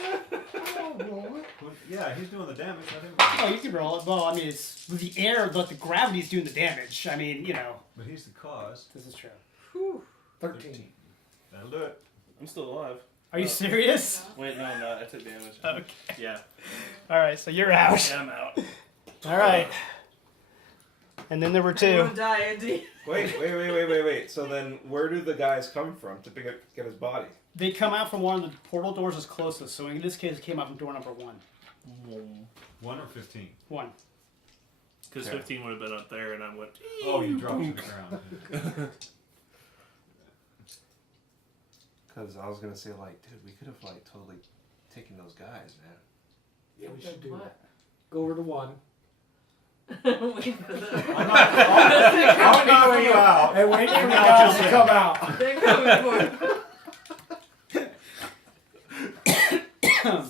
Oh, roll it. Yeah, he's doing the damage. I think. Oh, you can roll it. Well, I mean, it's with the air, but the gravity's doing the damage. I mean, you know. But he's the cause. This is true. 13. That'll do it. I'm still alive. Are you serious? Wait, no, I'm not. I took damage. Okay. Yeah. All right, so you're out. Yeah, I'm out. All right. And then there were 2. Everyone die, Andy. Wait. So then, where do the guys come from to get his body? They come out from one of the portal doors as closest. So in this case, it came out from door number 1. 1 or 15? 1. Because Okay. 15 would have been up there, and I went. Oh, you dropped to the ground. Because I was gonna say like, dude, we could have like totally taken those guys, man. Yeah, we should do What? that. Go over to 1. Wait for them. I'll knock you out. And wait for the guys to come out. They're coming for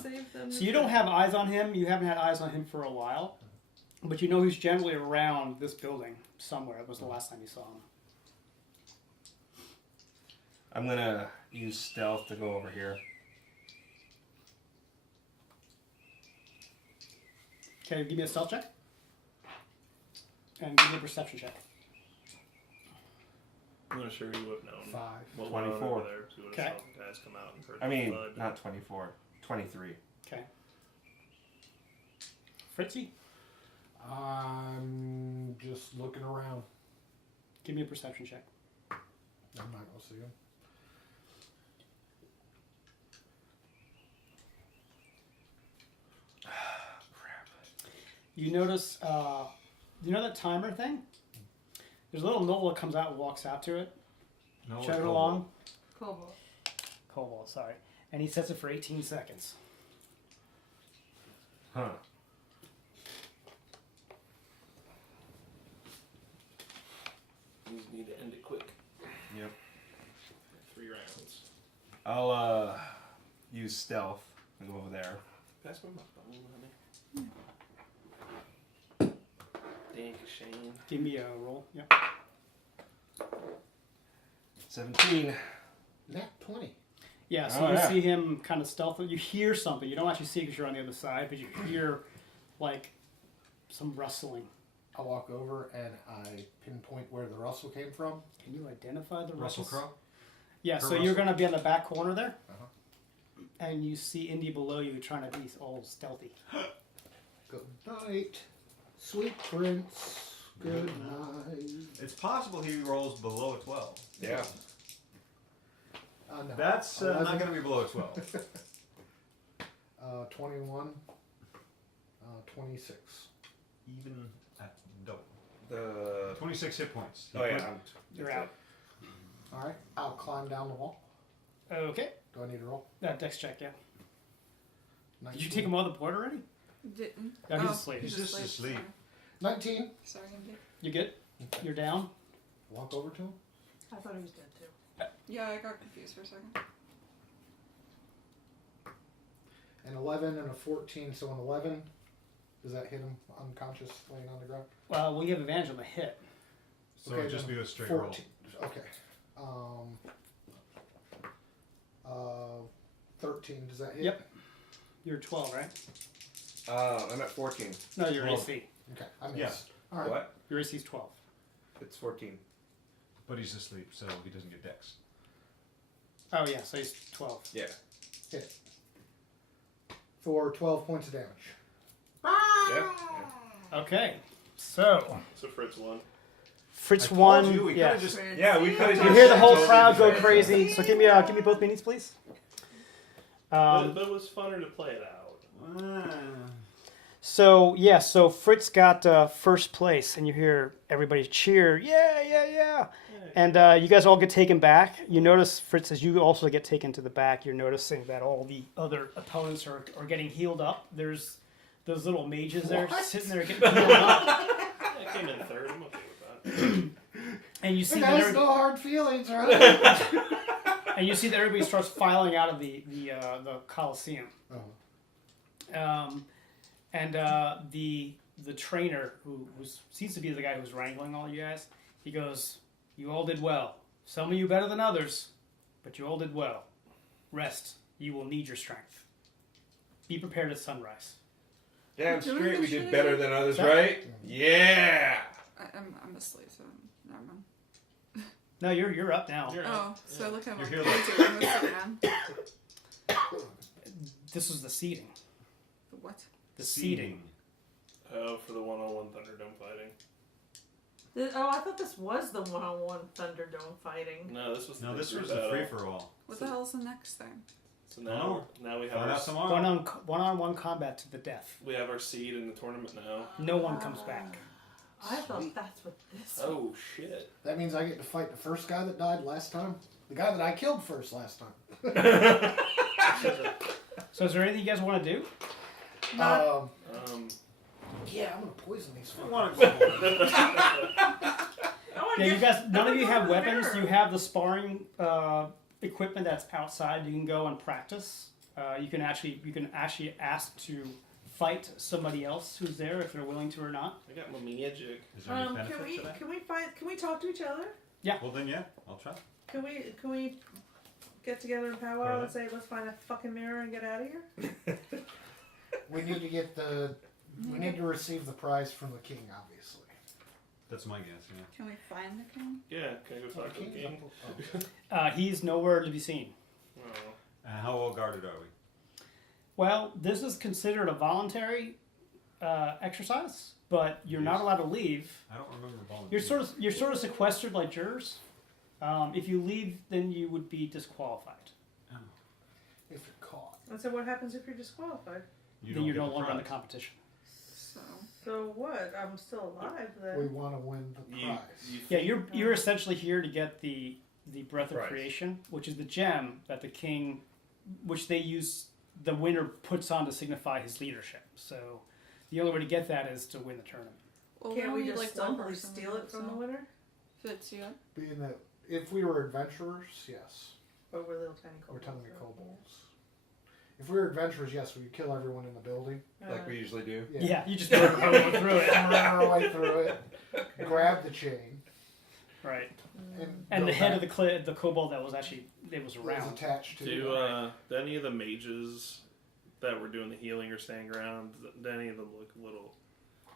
Save them. So you don't have eyes on him. You haven't had eyes on him for a while. But you know he's generally around this building somewhere. It was the last time you saw him. I'm gonna use stealth to go over here. Okay, give me a stealth check. And give me a perception check. I'm not sure you would have known. 5. What went on 24. over there, 'cause we would have Okay. saw the guys come out and heard I mean, the blood. not 24, 23. Okay. Fritzy, I'm just looking around. give me a perception check. I'm not gonna see him. You notice, you know that timer thing? There's a little knoll that comes out and walks out to it. No, Chug it along. Kobold. Kobold, sorry. And he sets it for 18 seconds. Huh. You just need to end it quick. Yep. 3 rounds. I'll use stealth and go over there. Pass me my phone, honey. Thank you, Shane. Give me a roll. Yep. 17. Nat 20. Yeah, so Oh, you yeah. see him kind of stealthily. You hear something. You don't actually see because you're on the other side, but you hear like some rustling. I walk over and I pinpoint where the rustle came from. Can you identify the Russell rustles? Crowe? Yeah, Her so you're rustle? going to be on the back corner there, Uh-huh. and you see Indy below you trying to be all stealthy. Good night, sweet prince. Good night. It's possible he rolls below a 12. Yeah. No. That's not 11, going to be below a 12. 21, 26. Even at double. The 26 hit points. oh yeah. You're out. All right, I'll climb down the wall. Okay. Do I need to roll? Dex check, yeah. Did you 19. take him on the board already? Didn't. No, he's asleep. He's just asleep. 19. Sorry, Andy. You good? You're down? Walk over to him. I thought he was dead too. Yeah, I got confused for a second. An 11 and a 14, so an 11. Does that hit him unconscious, laying on the ground? Well, we have advantage on the hit. So Okay, it'd just then be a straight 14. Okay. 13. Does that hit? Yep. You're 12, right? I'm at 14. No, your Well, AC. Okay, I missed. Yeah. All right. What? Your AC is 12. It's 14. roll. But he's asleep, so he doesn't get dex. Oh, yeah, so he's 12. Yeah. Hit. For 12 points of damage. Yeah. Okay, so So Fritz won. Fritz I told won. you, we yeah. could've just... Yeah, we could have. You hear the whole crowd go crazy. So give me both minis, please. But it was funner to play it out. So Fritz got first place, and you hear everybody cheer, yeah. And you guys all get taken back. You notice, Fritz, as you also get taken to the back, you're noticing that all the other opponents are getting healed up. There's those little mages there sitting there getting healed up. I came in third. I'm okay with that. And you see Hey that guys, no hard feelings, right? and you see that everybody starts filing out of the Coliseum. Oh. And the trainer, who seems to be the guy who's wrangling all you guys, he goes, "You all did well. Some of you better than others, but you all did well. Rest. You will need your strength. Be prepared at sunrise." Damn Doing straight, we this did shit better again? than others, Sorry? right? Yeah. I'm asleep, so never mind. No, you're up now. Oh, so look at You're my here, I'm gonna sit down. This was the seating. The what? The seating. Oh, for the one-on-one Thunderdome fighting. Oh, I thought this was the one-on-one Thunderdome fighting. No, this was the No, this big was group a battle. free-for-all. What the hell is the next thing? So now we have Find our, out tomorrow. One-on-one combat to the death. we have our seed in the tournament now. No one comes back. I thought that's what this was. Oh shit! That means I get to fight the first guy that died last time? The guy that I killed first last time. So is there anything you guys want to do? Um, Yeah, I'm gonna poison these I fuckers. want Yeah, you guys. None of you have weapons. You have the sparring equipment that's outside. You can go and practice. You can actually ask to fight somebody else who's there if they're willing to or not. I got my magic. Is there any Can benefit we to that? can we talk to each other? Well, then, yeah, I'll try. Can we get together and powwow and say let's find a fucking mirror and get out of here? We need to get we need to receive the prize from the king, obviously. That's my guess, yeah. Can we find the king? Yeah, can I go talk to the king? He's nowhere to be seen. Oh. And how well guarded are we? Well, this is considered a voluntary exercise, but you're not allowed to leave. I don't remember volunteering. You're sort of sequestered like jurors. If you leave, then you would be disqualified. Oh. If you're caught. And so what happens if you're disqualified? Then don't you're get no the longer in the prize. competition. So what? I'm still alive then. We want to win the prize. Yeah, you're essentially here to get the breath of Prize. creation, which is the gem that the king, which they use, the winner puts on to signify his leadership. So the only way to get that is to win the tournament. well, Can't only we need, just one stealthily person steal to it from so the winner? Fits you. Being that if we were adventurers, yes. But we're little tiny We're kobolds. tiny kobolds. If we were adventurers, yes, we would kill everyone in the building. Like we usually do. Yeah, you just run through it. Run our way through it. Grab the chain. Right. And And the go head back. of the kobold that was actually it was It was around. attached to. Do any of the mages that were doing the healing or staying around? Do any of them look a little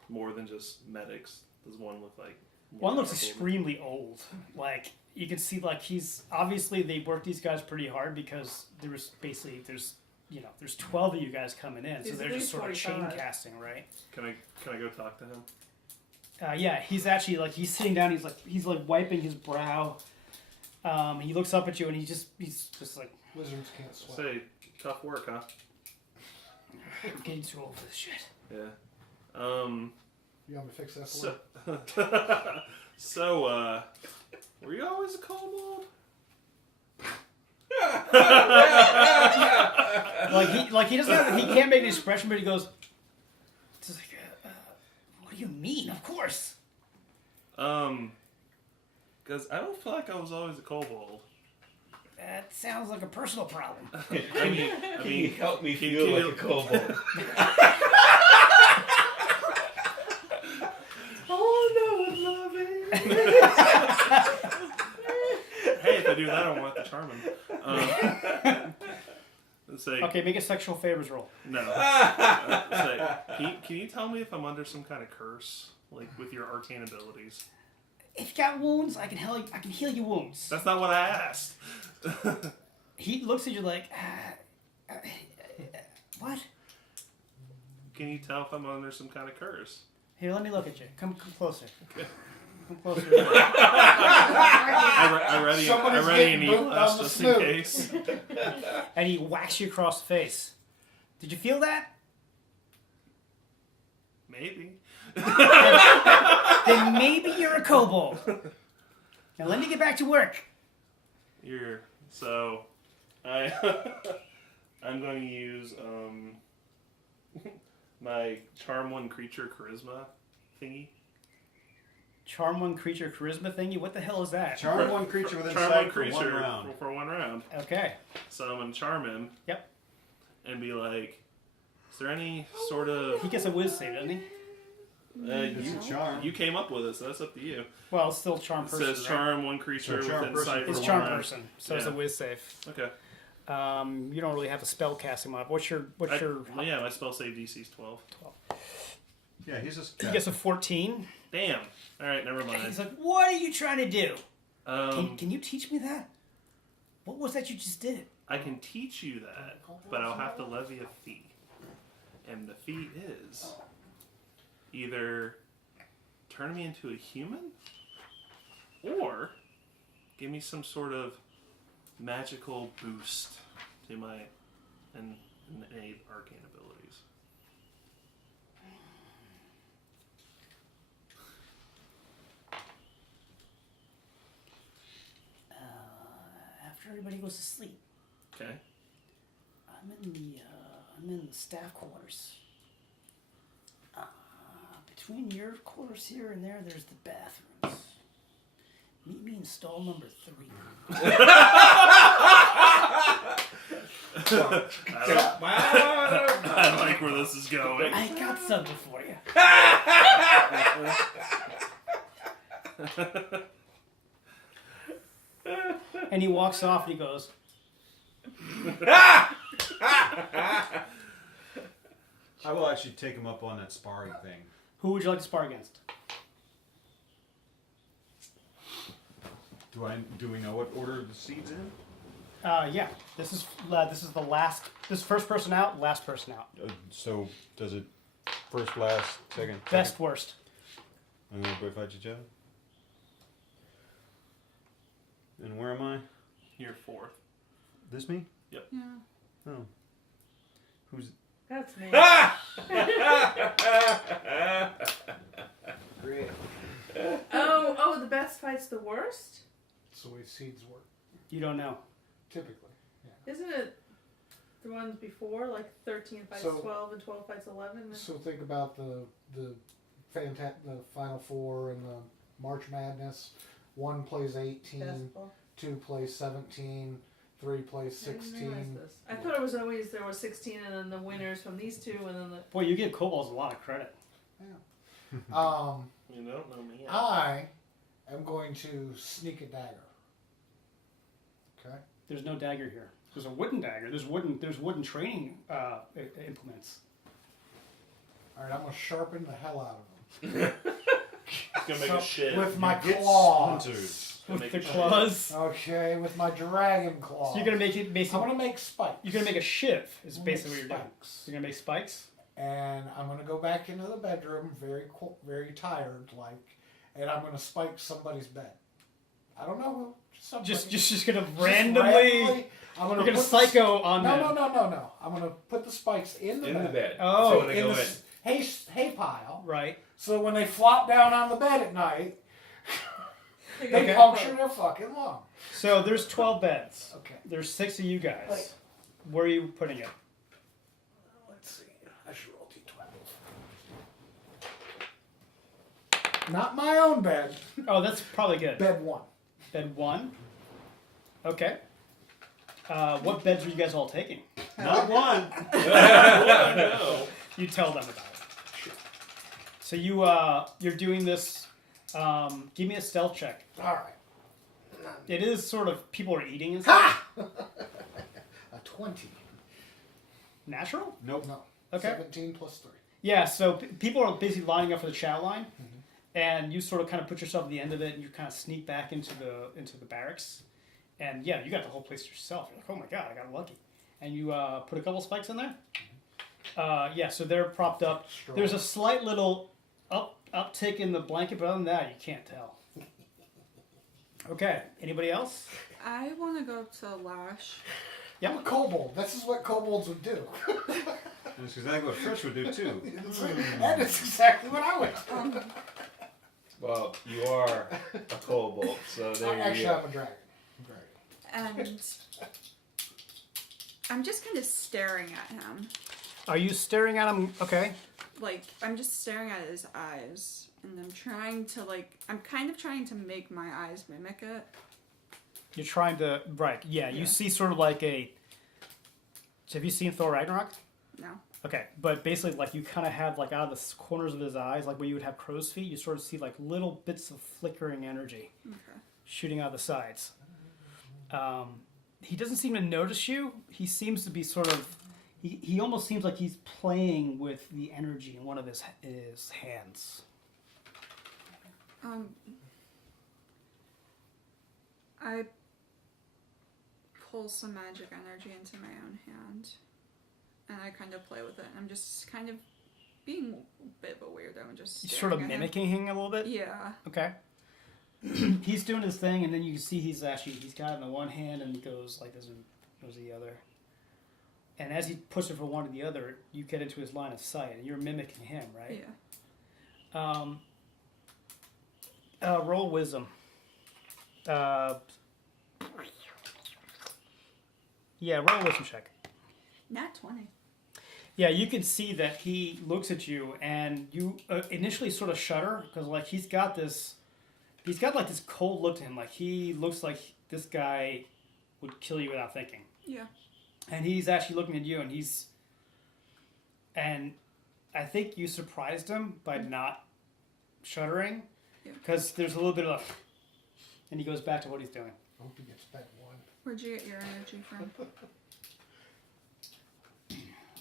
more than just medics? Does one look like? More One looks powerful? extremely old. Like you can see, like he's obviously they worked these guys pretty hard because there's 12 of you guys coming in, so He's they're at just least sort of chain 45. casting, right? Can I go talk to him? Yeah, he's actually like he's sitting down. He's like wiping his brow. He looks up at you and he's just like Wizards can't sweat. Say, tough work, huh? I'm getting too old for this shit. Yeah. You want me to fix that for So, you? so were you always a kobold? He doesn't he can't make an expression, but he goes. It's like, what do you mean? Of course. Because I don't feel like I was always a kobold. That sounds like a personal problem. Can you help me feel can like you- a kobold? Hey, if I do that, I want to charm him. Let's say, Okay, make a sexual favors roll. no. Can you tell me if I'm under some kind of curse, like with your arcane abilities? If you got wounds, I can heal your wounds. That's not what I asked. He looks at you like, what? Can you tell if I'm under some kind of curse? Here, let me look at you. Come closer. Okay. Come closer. I ready Somebody's an getting evil booped ass on the just in snoot. case. And he whacks you across the face. Did you feel that? Maybe. Then maybe you're a kobold. Now let me get back to work. I'm going to use my charm one creature charisma thingy. Charm one creature charisma thingy? What the hell is that? Charm one creature within Charm sight one for creature one round. for 1 round. Okay. So I'm going to charm him. Yep. And be like, is there any sort of... He gets a whiz save, doesn't he? It's a charm. You came up with it, so that's up to you. Well, it's still charm It person. says right? charm one creature So charm within person sight for It's for charm 1 round. person, so it's a Yeah. whiz save. Okay. You don't really have a spell casting mod. What's your? Yeah, my spell save DC is 12. 12. Yeah, he's just. He gets a 14. Damn. All right, never mind. He's like, "What are you trying to do? Um, Can you teach me that? What was that you just did?" I can teach you that, but I'll have to levy a fee. And the fee is either turn me into a human or give me some sort of magical boost to my innate arcane abilities. After everybody goes to sleep, Okay. I'm in the staff quarters. Between your quarters here and there, there's the bathrooms. Meet me in stall number 3. I like where this is going. I got something for you. And he walks off and he goes, I will actually take him up on that sparring thing. "Who would you like to spar against?" Do we know what order the seed's in? Yeah. This is the last. This is first person out, last person out. So does it first, last, second? Best, worst. I'm gonna go fight each other. And where am I? You're fourth. This me? Yeah. Oh. Who's? That's me. Great. Oh, the best fight's the worst? That's the way seeds work, You don't know. typically. Isn't it the ones before, like 13 fights So- 12 and 12 fights 11? So think about the Final Four and the March Madness. 1 plays 18, Basketball? 2 plays 17, 3 plays I didn't realize 16. this. I thought it was always there was 16 and then the winners from these two and then the... Boy, you give kobolds a lot of credit. Um, You don't know me. I am going to sneak a dagger. Okay. There's no dagger here. There's a wooden dagger. There's wooden training implements. All right, I'm gonna sharpen the hell out of them. It's gonna make a shit. With my Get claws. splinters. Gonna With make the a claws. Okay, with my dragon claws. So you're gonna make it I basically. want to make spikes. You're gonna make a shiv. Is I'm gonna basically what make you're doing. spikes. You're gonna make spikes. And I'm gonna go back into the bedroom, very tired, and I'm gonna spike somebody's bed. I don't know who. Somebody. Just gonna Just randomly. I'm You're gonna gonna put psycho on No, them. no. I'm gonna put the spikes in the In bed. the bed. Oh, so when they in go the in. hay pile. Right. So when they flop down on the bed at night, they Okay. puncture their fucking lung. So there's 12 beds. Okay. There's 6 of you guys. Wait. Where are you putting it? Let's see. I should roll d12. Not my own bed. Oh, that's probably good. Bed 1. Bed 1. Okay. What beds are you guys all taking? Not one. No. You tell them about it. So you're doing this. Give me a stealth check. All right. It is sort of people are eating and stuff. Ha! A 20. Natural? Nope. No. Okay. 17 plus 3. Yeah. So people are basically lining up for the chow line, and you sort of kind of put yourself at the end of it, and you kind of sneak back into the barracks, and yeah, you got the whole place to yourself. You're like, oh my god, I got lucky, and you put a couple spikes in there. Yeah. So they're propped up. Strong. There's a slight little uptick in the blanket, but other than that, you can't tell. Okay. Anybody else? I want to go to Lash. I'm a kobold. This is what kobolds would do. That's exactly what Trish would do too. And it's exactly what I would do. Well, you are a kobold, so there you Actually, go. I'm a dragon. And I'm just kind of staring at him. Are you staring at him? Okay. Like, I'm just staring at his eyes. And I'm trying to, I'm kind of trying to make my eyes mimic it. You're trying to right. Yeah. You see sort of like a. Have you seen Thor Ragnarok? No. Okay, but basically, like you kind of have like out of the corners of his eyes, like where you would have crow's feet, you sort of see like little bits of flickering energy Okay. shooting out of the sides. He doesn't seem to notice you. He seems to be sort of. He almost seems like he's playing with the energy in one of his hands. I pull some magic energy into my own hand. And I kind of play with it. I'm just kind of being a bit of a weirdo and just He's staring sort of at him. mimicking him a little bit. Yeah. Okay. He's doing his thing, and then you can see he's got it in the one hand, and he goes like this and goes to the other. And as he pushes it from one to the other, you get into his line of sight, and you're mimicking him, right? Yeah. Roll wisdom. Yeah, roll a wisdom check. Nat 20. Yeah, you can see that he looks at you, and you initially sort of shudder because like he's got this cold look to him. Like he looks like this guy would kill you without thinking. Yeah. And he's actually looking at you, and I think you surprised him by not shuddering, because there's a little bit of, and he goes back to what he's doing. I hope he gets bed 1. Where'd you get your energy from?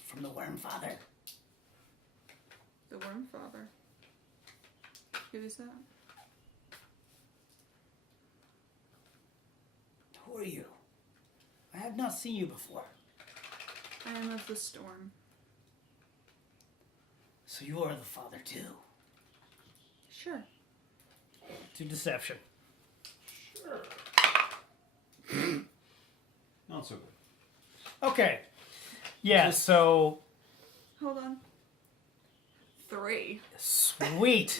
From the Worm Father. The Worm Father. Who is that? Who are you? I have not seen you before. I am of the storm. So you are the father too. Sure. To deception. Not so good. Okay. Yeah, so Hold on. 3. sweet.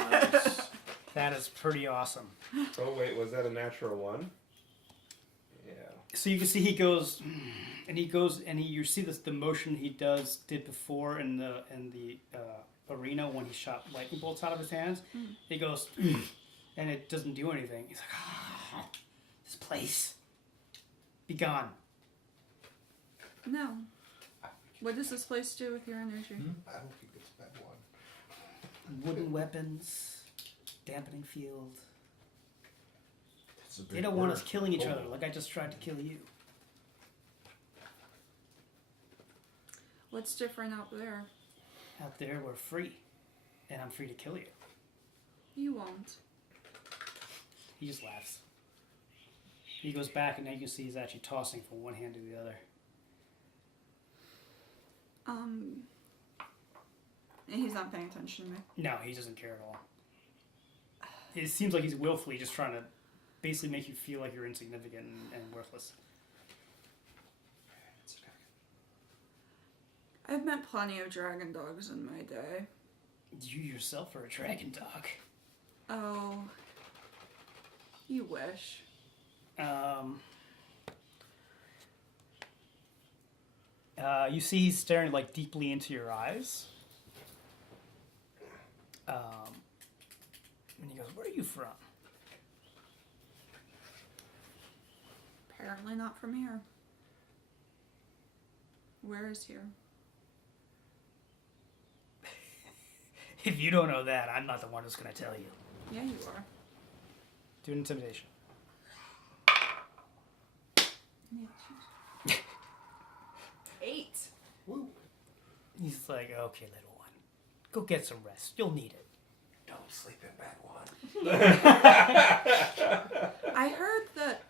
That is pretty awesome. Oh wait, was that a natural one? Yeah. So you can see he goes, and you see the motion he did before in the arena when he shot lightning bolts out of his hands. He goes, and it doesn't do anything. He's like, this place, be gone. No. What does this place do with your energy? I hope he gets bed 1. Wooden weapons, dampening field. It's a big They don't want word. us killing each other Kobold. like I just tried to kill you. What's different out there? Out there, we're free. And I'm free to kill you. You won't. He just laughs. He goes back, and now you can see he's actually tossing from one hand to the other. And he's not paying attention to me. No, he doesn't care at all. It seems like he's willfully just trying to basically make you feel like you're insignificant and worthless. I've met plenty of dragon dogs in my day. You yourself are a dragon dog. Oh, you wish. You see he's staring like deeply into your eyes. And he goes, "Where are you from?" Apparently not from here. Where is here? If you don't know that, I'm not the one who's going to tell you. Yeah, you are. Do an intimidation. Yeah. 8. He's like, "Okay, little one, go get some rest. You'll need it." Don't sleep in bed one. I heard that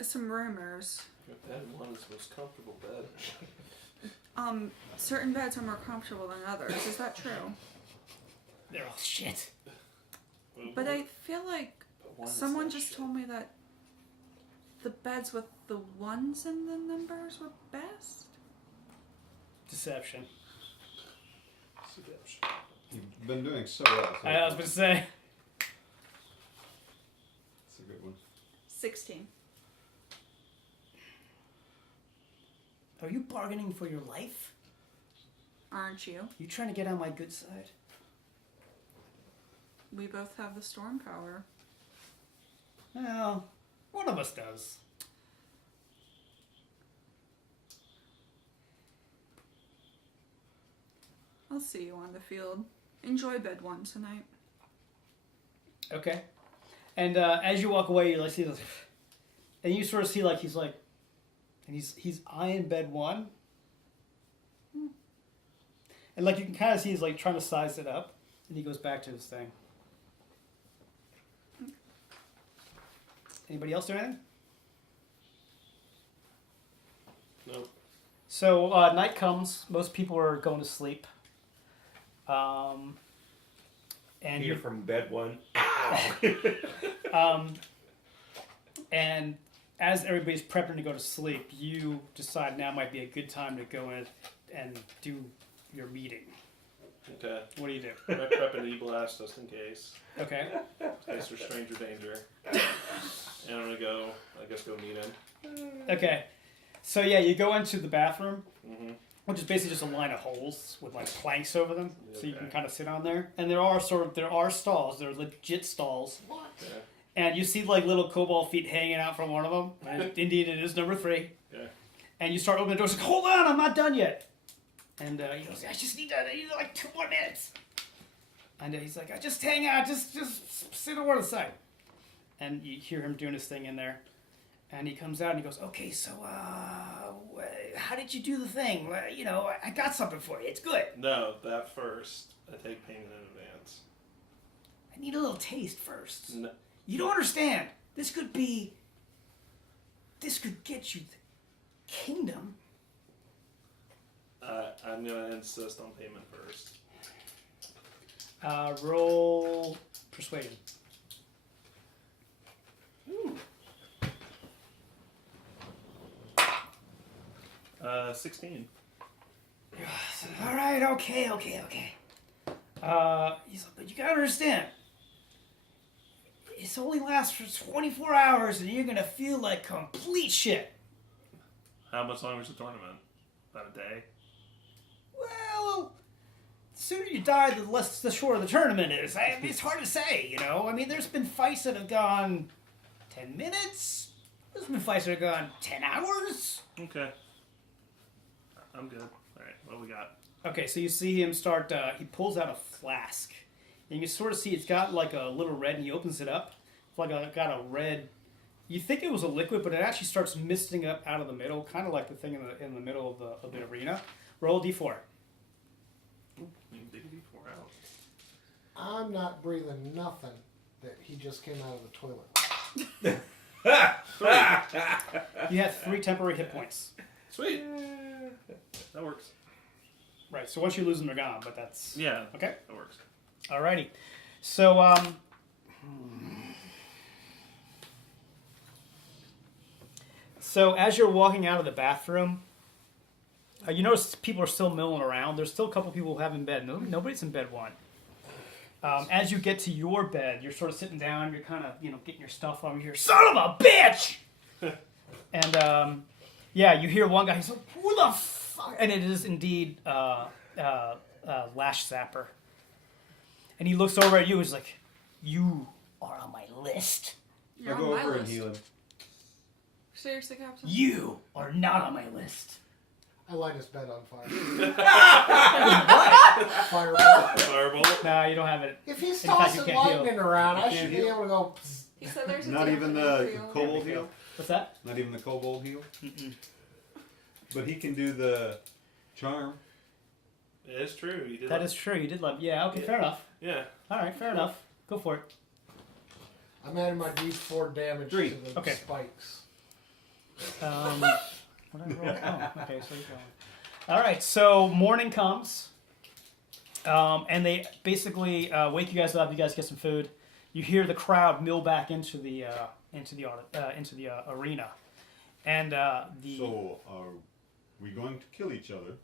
some rumors. Bed one is the most comfortable bed. Certain beds are more comfortable than others. Is that true? They're all shit. But I feel like someone just told me that the beds with the ones in the numbers were best. Deception. You've been doing so well. So I was going to say. It's a good one. 16. Are you bargaining for your life? Aren't you? You trying to get on my good side? We both have the storm power. Well, one of us does. I'll see you on the field. Enjoy bed one tonight. Okay. And as you walk away, you like see this, and you sort of see like he's like, and he's eyeing bed one, and like you can kind of see he's like trying to size it up, and he goes back to his thing. Anybody else do anything? Nope. So night comes. Most people are going to sleep. And Here from bed one. and as everybody's prepping to go to sleep, you decide now might be a good time to go in and do your meeting. Okay. What do you do? I prep an e-blast just in case. Okay. In case there's stranger danger. And I'm gonna go, I guess, go meet him. Okay. So yeah, you go into the bathroom, Mm-hmm. which is basically just a line of holes with like planks over them, so you can Okay. kind of sit on there. And there are stalls. There are legit stalls. Yeah. And you see like little kobold feet hanging out from one of them. And indeed, it is number 3. Yeah. And you start opening the doors. Like, hold on, I'm not done yet. And he goes, I need like 2 more minutes. And he's like, just hang out, just sit over to the side. And you hear him doing his thing in there. And he comes out and he goes, okay, so how did you do the thing? I got something for you. It's good. No, that first. I take payment in advance. I need a little taste first. No. You don't understand. This could get you the kingdom. I'm gonna insist on payment first. Roll persuasion. Ooh. 16. All right, okay. He's like, but you gotta understand. This only lasts for 24 hours, and you're gonna feel like complete shit. How much longer is the tournament? About a day? Well, the sooner you die, the shorter the tournament is. It's hard to say, I mean, there's been fights that have gone 10 minutes. There's been fights that have gone 10 hours. Okay. I'm good. Alright, what do we got? Okay, so you see him start, he pulls out a flask. And you can sort of see it's got like a little red, and he opens it up. It's like got a red you think it was a liquid, but it actually starts misting up out of the middle, kind of like the thing in the middle of the arena. Roll a d4. You can dig a D4 out. I'm not breathing nothing that he just came out of the toilet. You have 3 temporary hit points. Sweet. That works. Right. So once you lose them, they're gone. But that's Yeah. okay. That works. Alrighty. So So as you're walking out of the bathroom, you notice people are still milling around. There's still a couple people who have in bed. Nobody's in bed one. As you get to your bed, you're sort of sitting down. You're kind of getting your stuff on. You hear, "Son of a bitch!" And yeah, you hear one guy. He's like, "Who the fuck?" And it is indeed Lash Zapper. And he looks over at you. He's like, "You are on my list. You're I on go my over and list. heal him. Seriously, Captain? You are not on my list." I light his bed on fire. Fireball. Firebolt. No, you don't have it. If he's fact, you tossing can't heal. lightning around, I You should can't be heal. able to go. Psst. He said there's a Not deal even for the you. kobold heal? What's that? Not even the kobold heal? Mm-mm. But he can do the charm. It's true. You did That is true. You did love. Yeah. Okay. Yeah. Fair enough. Yeah. All right. Fair enough. Go for it. I'm adding my D4 damage 3. to the Okay. spikes. What did I roll? Oh, okay. So you're going. All right. So morning comes, and they basically wake you guys up. You guys get some food. You hear the crowd mill back into the arena, and the So, are we going to kill each other?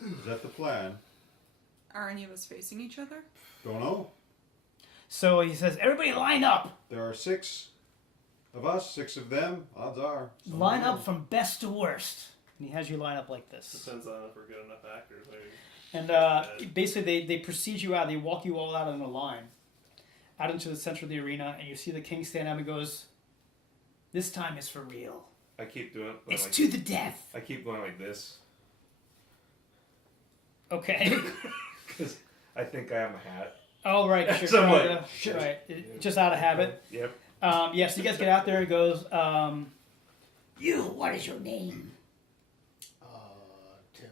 Is that the plan? Are any of us facing each other? Don't know. so he says, "Everybody line up. There are 6 of us, 6 of them. Odds are. someone Line up will. from best to worst." And he has you line up like this. Depends on if we're good enough actors. Maybe. And basically, they precede you out. They walk you all out in a line, out into the center of the arena, and you see the king stand up and goes, "This time is for real. I keep doing it. It's like, to the death." I keep going like this Okay. because I think I have my hat. Oh, right. 'cause you're Somewhat. trying to- right. Just out of habit. Yep. Yeah, so you guys get out there. It goes, "You, what is your name?" Tim.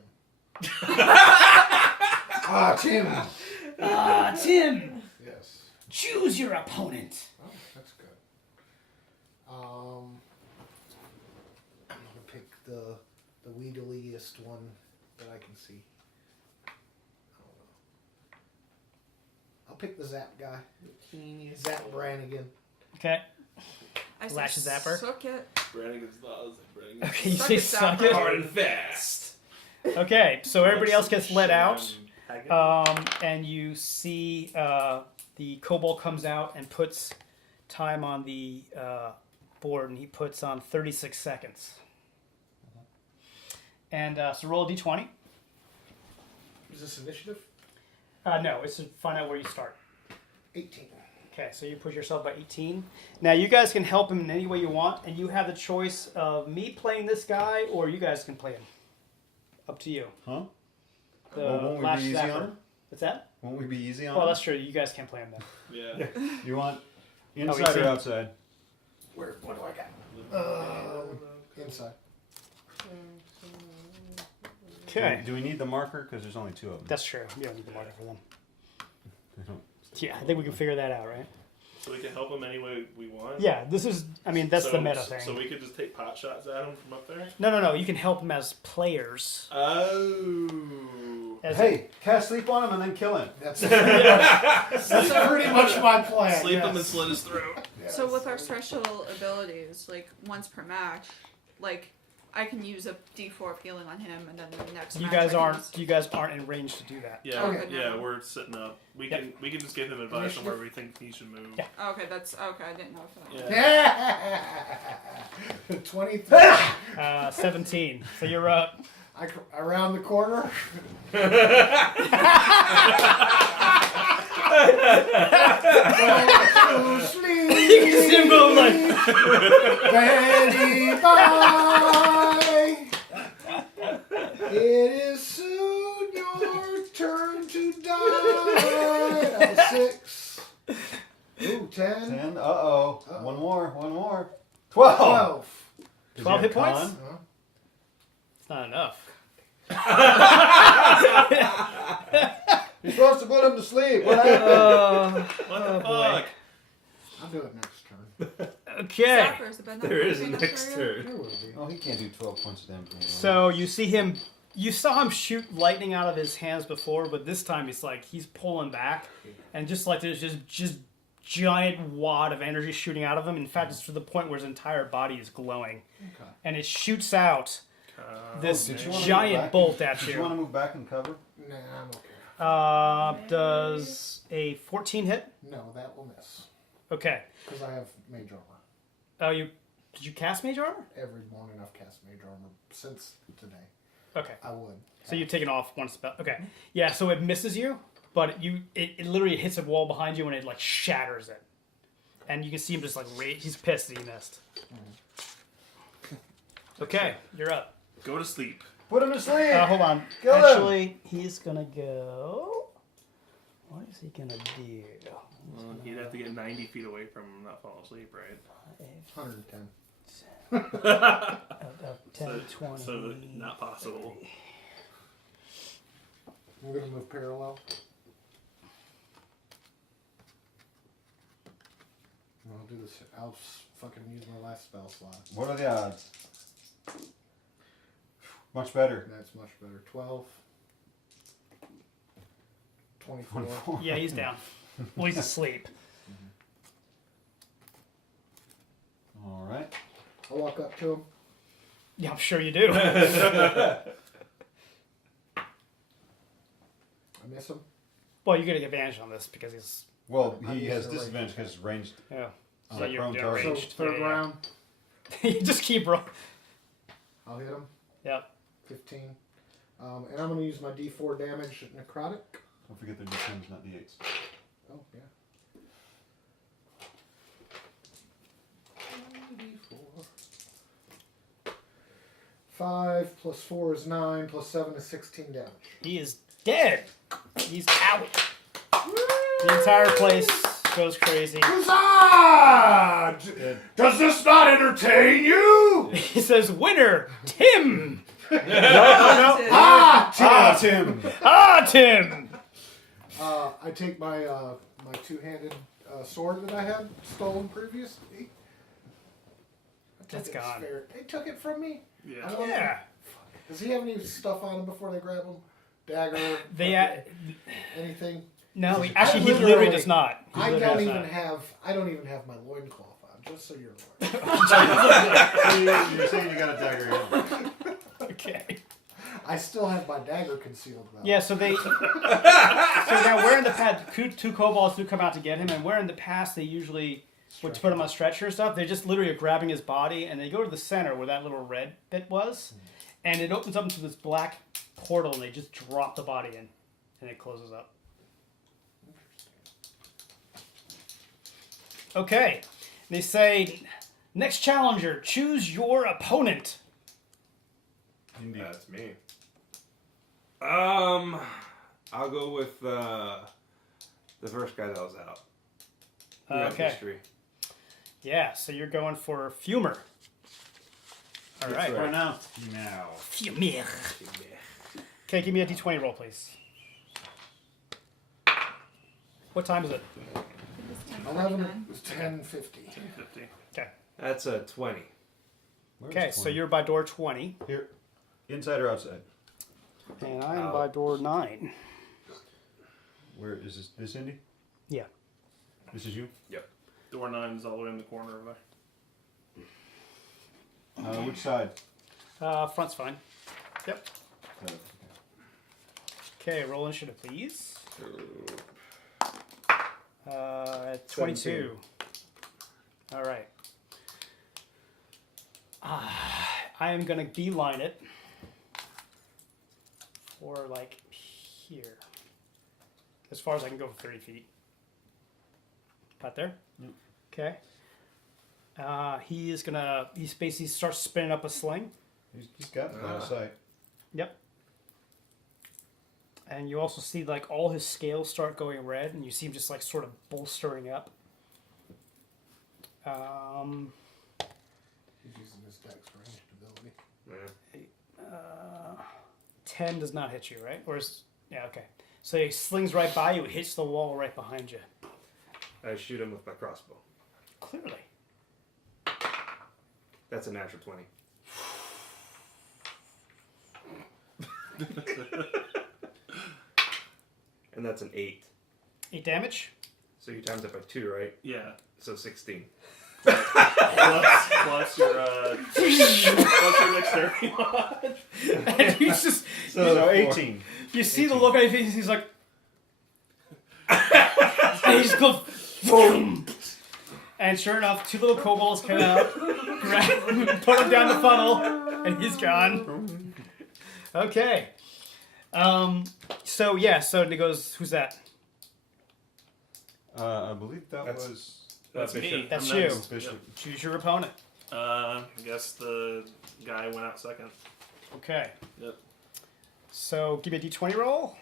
Tim. Tim. Yes. Choose your opponent. Oh, that's good. I'm gonna pick the weedliest one that I can see. I don't know. I'll pick the Zap guy. Zap Brannigan. Okay. I say Lash Zapper. Suck it. Brannigan's laws. Okay, you Suck say it, suck Zapper. it. Hard and fast. Okay, so everybody else gets let out. Haggett. And you see the kobold comes out and puts time on the board, and he puts on 36 seconds. And so roll a d20. Is this initiative? No, it's to find out where you start. 18. Okay, so you push yourself by 18. Now you guys can help him in any way you want, and you have the choice of me playing this guy, or you guys can play him. Up to you. Huh? The Well, won't we Lash be easy Zapper. on him? What's that? Won't we be easy on Well, him? that's true. You guys can't play him then. Yeah. You want Oh, inside easy. or outside? What do I got? Inside. Okay. Do we need the marker? Because there's only 2 of them. That's true. You don't need the marker for them. They don't- Yeah, I think we can figure that out, right? So we can help him any way we want. Yeah, this is, I mean, that's the meta thing. So we could just take pot shots at him from up there. No. You can help them as players. Oh. As Hey, cast sleep on him and then kill him. That's pretty much my plan. Sleep yes. him and slit his throat. Yes. So with our special abilities, like once per match, like I can use a D4 of healing on him, and then the next you match guys I can aren't, use- you guys aren't in range to do that. Yeah, Okay. yeah, we're sitting up. We Yep. can just give him advice on where we think he should move. Yeah. Okay, that's okay. I didn't know for that. Yeah. 23. 17. So you're up. Around the corner. Go to sleep. You can see him go like, Betty bye. It is soon your turn to die. That was 6. Ooh, 10. 10. Uh-oh. Uh-oh. One more. 12. 12. Does 12 he hit have points? con? Huh? It's not enough. You're supposed to put him to sleep. What happened? What the boy. fuck? I'll do it next turn. Okay. Suffers, but not There is a enough next for you. turn. There will be. Oh, he can't do 12 points of damage. So you see him. You saw him shoot lightning out of his hands before, but this time he's pulling back, and just like there's just giant wad of energy shooting out of him. In fact, it's to the point where his entire body is glowing, Okay. and it shoots out this Did you wanna move giant back? bolt at Did you want you. to move back and cover? Nah, I'm okay. Does a 14 hit? No, that will miss. Okay. Because I have mage armor. Oh, did you cast mage armor? Every morning I've cast mage armor since today. Okay. I would. So you've taken off one spell. Okay. Yeah, so it misses you, but it literally hits a wall behind you and it like shatters it. And you can see him just like he's pissed that he missed. Okay, you're up. Go to sleep. Put him to sleep. Hold on. Kill him. Actually, he's gonna go. What is he gonna do? Well, he'd have to get 90 feet away from him, not fall asleep, right? 110. 10, 20. So not possible. We're going to move parallel. I'll do this. I'll fucking use my last spell slot. What are the odds? Much better. That's much better. 12. 24. 24. Yeah, he's down. Well, he's asleep. All right. I'll walk up to him. Yeah, I'm sure you do. I miss him. Well, you're getting advantage on this because he's. Well, I'm he used has to disadvantage because it's ranged. Yeah. On So a you're prone doing target. So ranged. third Yeah. round, You just keep rolling. I'll hit him. Yep. 15. And I'm going to use my D4 damage necrotic. Don't forget they're D10s, not D8s. Oh, yeah. 5 plus 4 is 9, plus 7 is 16 damage. He is dead. He's out. The entire place goes crazy. Huzzah! Does this not entertain you? He says, "Winner, Tim." Ah, Tim! Tim! Ah, Tim. I take my my two-handed sword that I had stolen previously. I took That's it gone. They took it from me. Yeah. Yeah. Does he have any stuff on him before they grab him? Dagger? They. Anything? No, I actually, he literally- literally does not. He I literally don't does even not. have. I don't even have my loincloth on. Just so you're aware. So you're saying you got a dagger in. Okay. I still have my dagger concealed though. Yeah, so they. So now, where in the past, two kobolds do come out to get him, and where in the past they usually would put him on a stretcher and stuff, they just literally are grabbing his body, and they go to the center where that little red bit was, and it opens up into this black portal, and they just drop the body in, and it closes up. Okay. They say, next challenger, choose your opponent. Indeed. That's me. I'll go with the first guy that was out. Yeah, Okay. history. Yeah, so you're going for Fumer. All right. Right now. Now. Fumer. Okay, give me a d20 roll, please. What time is it? It's 11 10:49. is 10:50. 50. Okay. That's a 20. Where's Okay, so you're by door 20. here. Inside or outside? And I'm Out. by door 9. Where is this Indy? Yeah. This is you? Door 9 is all the way in the corner over there. Which side? Front's fine. Yep. Okay, roll initiative, please. 22. All right. I am going to beeline it for like here. As far as I can go for 30 feet. About there? Yep. Okay. He basically starts spinning up a sling. He's got the line of sight. Yep. And you also see like all his scales start going red, and you see him just like sort of bolstering up. He's using his dex ranged ability. Yeah. 10 does not hit you, right? Or is yeah, okay. So he slings right by you, hits the wall right behind you. I shoot him with my crossbow. Clearly. That's a natural 20. And that's an 8. 8 damage. So you times it by 2, right? Yeah. So 16. plus your dexterity mod. And he's just So 18. you see the look on his face, he's like and he just goes boom. And sure enough, 2 little kobolds come out, put him down the funnel, and he's gone. Okay. So it goes, who's that? I believe that That's- was That's me. Bishop. That's I'm you. next. Bishop. Choose your opponent. I guess the guy went out second. Okay. Yep. So give me a d20 roll.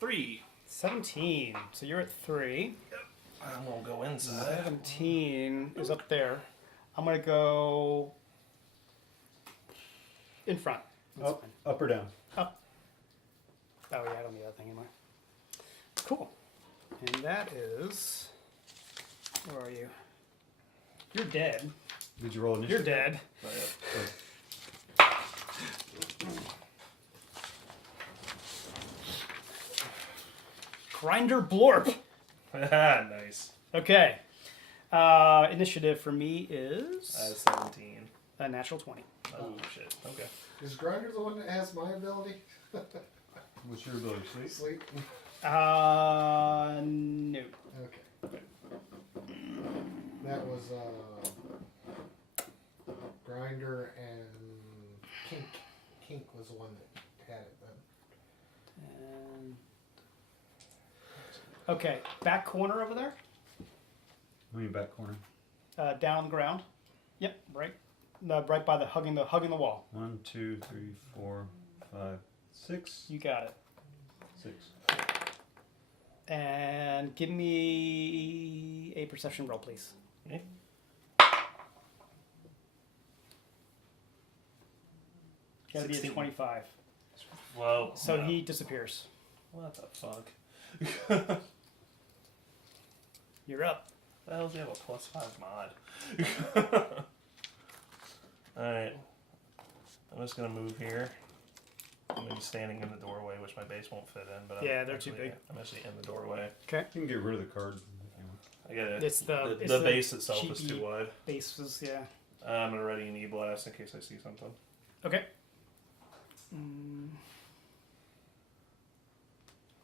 3. 17. So you're at 3. I won't go inside. 17 is up there. I'm going to go in front. That's Up, fine. up or down? Up. Oh, yeah, I don't need that thing anymore. Cool. And that is. Where are you? You're dead. Did you roll You're initiative? dead. Grinder Blorp. Nice. Okay. Initiative for me is 17. a natural 20. Oh shit. Okay. Is Grinder the one that has my ability? What's your ability, Sleep? Sleep. No. Okay. That was Grinder and Kink. Kink was the one that had it then. And... Okay, back corner over there. I mean, back corner. Down on the ground. Yep, right. Right by the hugging the wall. 1, 2, 3, 4, 5, 6. You got it. 6. And give me a perception roll, please. Okay. Gotta be a 16. 25. Whoa. So no. he disappears. What the fuck? You're up. The hell does he have a +5 mod? Alright. I'm just gonna move here. I'm gonna be standing in the doorway, which my base won't fit in, but Yeah, they're too big. I'm actually in the doorway. Okay. You can get rid of the card. If you want. I get it. It's the the base itself is cheapy too wide. bases, yeah. I'm gonna ready an E-blast in case I see something. Okay.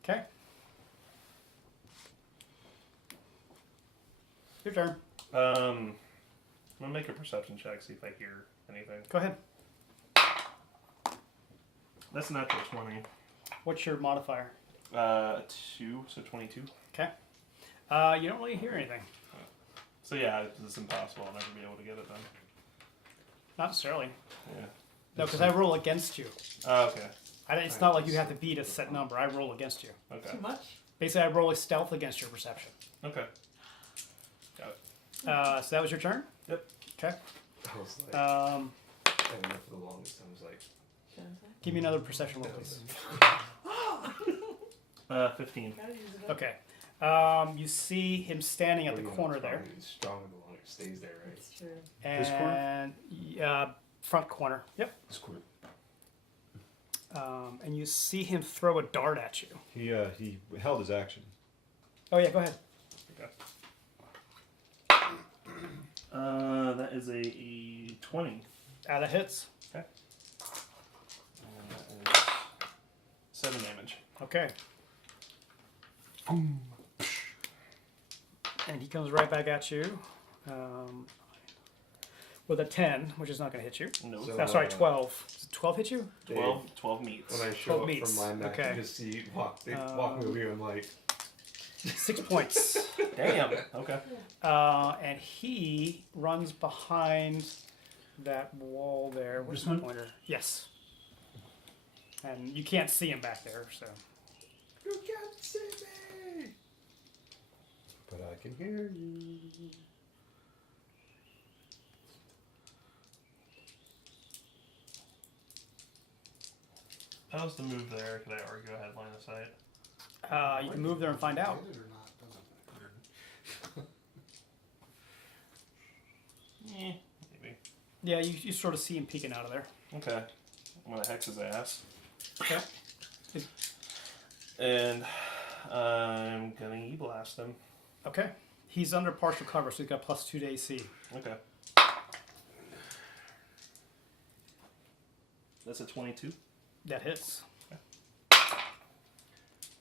Okay. Your turn. I'm gonna make a perception check, see if I hear anything. Go ahead. That's a natural 20. What's your modifier? 2, so 22. Okay. You don't really hear anything. So yeah, it's impossible. I'll never be able to get it then. Not necessarily. Yeah. No, because I roll against you. Oh, okay. It's not like you have to beat a set number. I roll against you. Okay. Too much? Basically, I roll a stealth against your perception. Okay. Got it. So that was your turn? Yep. Okay. I was like, Um, I don't know for the longest. I was like, give me another perception roll, please. 15. Gotta use it up. Okay. You see him standing at the well, you know, corner it's there. probably stronger the longer it stays there, right? It's true. This corner? And front corner. Yep. This corner. And you see him throw a dart at you. He held his action. Oh yeah, go ahead. Okay. That is a 20. That hits. And that is 7 damage. Okay. And he comes right back at you with a 10, which is not going to hit you. No. So- Oh, sorry, 12. Does 12 hit you? 12 meets. When I show 12 up meets. from my Mac, Okay. you just see walk over here. I'm like, 6 points. Damn. Okay. And he runs behind that wall there. Where's This the one? pointer? Yes. And you can't see him back there, so. you can't see me, but I can hear you. If I was to move there, could I argue I had line of sight? You can move there and find out. Did it or not, doesn't matter. Maybe. Yeah, you sort of see him peeking out of there. Okay. I'm gonna hex his ass. Okay. And I'm gonna E-blast him. Okay. He's under partial cover, so he's got +2 to AC. Okay. That's a 22. That hits.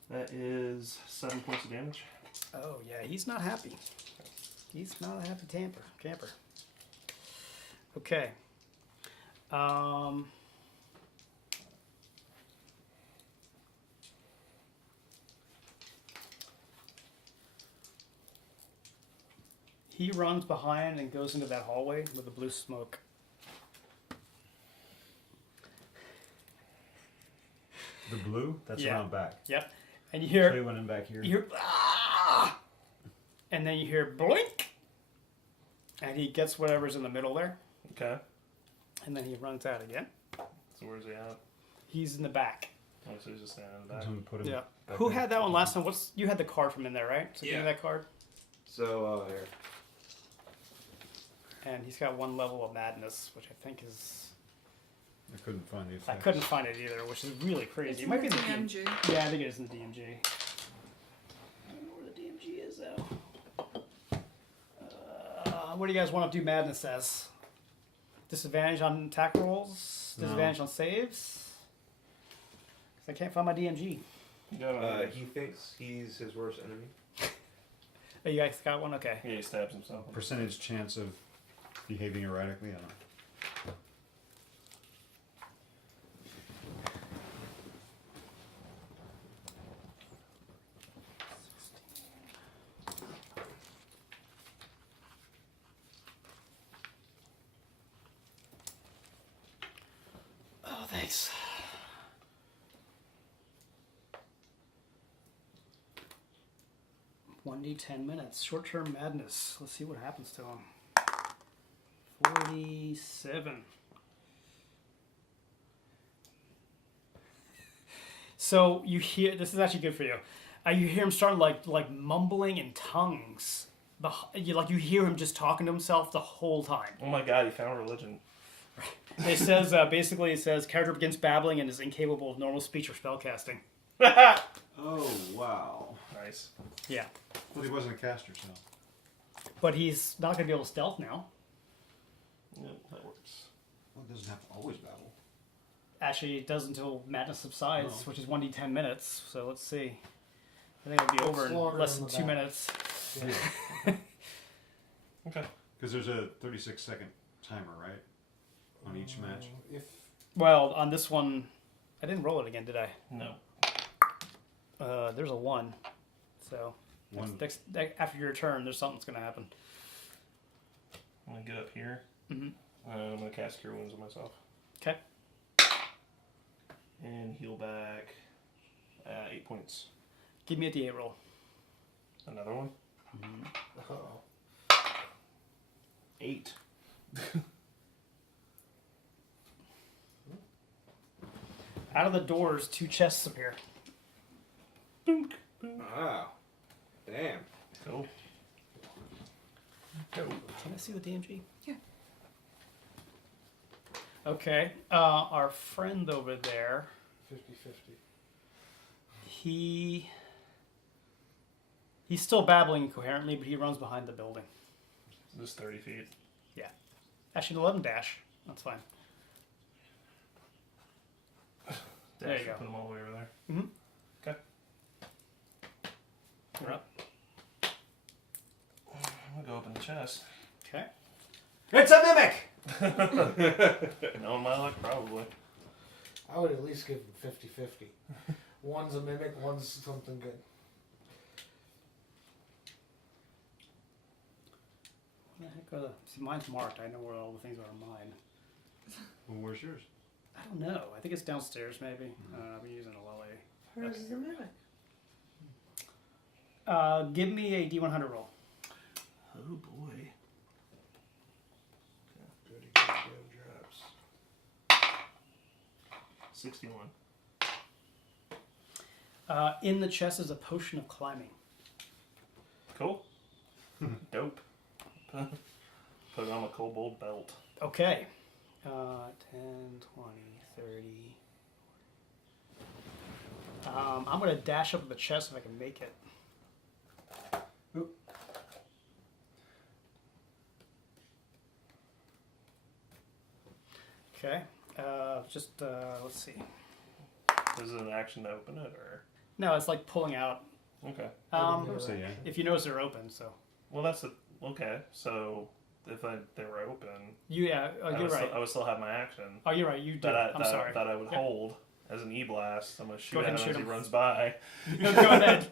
That is 7 points of damage. Oh, yeah, he's not happy. He's not a happy camper. Okay. He runs behind and goes into that hallway with the blue smoke. The blue? That's Yeah. around back. Yep. And you So hear, he went in back here. you hear, ah! And then you hear blink, and he gets whatever's in the middle there, Okay. and then he runs out again. So where's he at? He's in the back. Oh, so he's just standing in the back. Someone put him Yeah. back Who in. had that one last time? You had the card from in there, right? So give me Yeah. that card. So, here. And he's got 1 level of madness, which I think is. I couldn't find the effects. I couldn't find it either, which is really crazy. It's It might be in in the the DMG. Yeah, I think it is in the DMG. I don't know where the DMG is though. What do you guys want to do madness as? Disadvantage on attack rolls? No. Disadvantage on saves? 'Cause I can't find my DMG. You got He thinks he's his worst enemy. Oh, you guys got one? Okay. Yeah, he stabs himself. Percentage chance of behaving erratically? I don't know. Oh, thanks. One D 10 minutes. Short-term madness. Let's see what happens to him. 47. So you hear this is actually good for you. You hear him start like mumbling in tongues. You hear him just talking to himself the whole time. Oh my god, he found religion. It says basically character begins babbling and is incapable of normal speech or spellcasting. Oh, wow. Nice. Yeah, Well, he wasn't a caster, so. but he's not going to be able to stealth now. Yep, that works. Well, it doesn't have to always babble. Actually, it does until madness subsides, Oh. which is 1d 10 minutes. So let's see. I think it'll be over longer in less than than the 2 back. minutes. Yeah. Okay. Because there's a 36-second timer, right? On each match. If Well, on this one, I didn't roll it again, did I? No. There's a 1. So One. after your turn, there's something's going to happen. I'm gonna get up here. Mhm. I'm gonna cast Cure Wounds on myself. Okay. And heal back 8 points. Give me a d8 roll. Another one. uh-oh. 8. Out of the doors, 2 chests appear. Boonk. Boonk. Wow. Damn. Cool. Can I see the DMG? Yeah. Okay. Our friend over there, 50-50. he's still babbling incoherently, but he runs behind the building. Just 30 feet. Actually, let him dash. That's fine. There you Dash, go. Put them all the way over there. Mm-hmm. Okay. You're up. I'm gonna go open the chest. Okay. It's a mimic! Knowing my luck, probably. I would at least give them 50-50. One's a mimic, one's something good. What the heck are the... See, mine's marked. I know where all the things are on mine. Well, where's yours? I don't know. I think it's downstairs, maybe. I've been using a lolly. Where's your mimic? Give me a D100 roll. Oh boy. Dirty Gibson drops. 61. In the chest is a potion of climbing. Cool. Dope. Put it on a Kobold belt. Okay. 10, 20, 30. I'm going to dash up to the chest if I can make it. Oop. Okay. Let's see. Is it an action to open it, or? No, it's like pulling out. Okay. So, yeah. If you notice they're open, so. Well, that's a, okay. So if they were open, You're I would right. I would still have my action Oh, you're right. You do. I'm sorry. that I would Yeah. hold as an e-blast. I'm gonna shoot Go ahead at and him as shoot he him. runs by. Go ahead.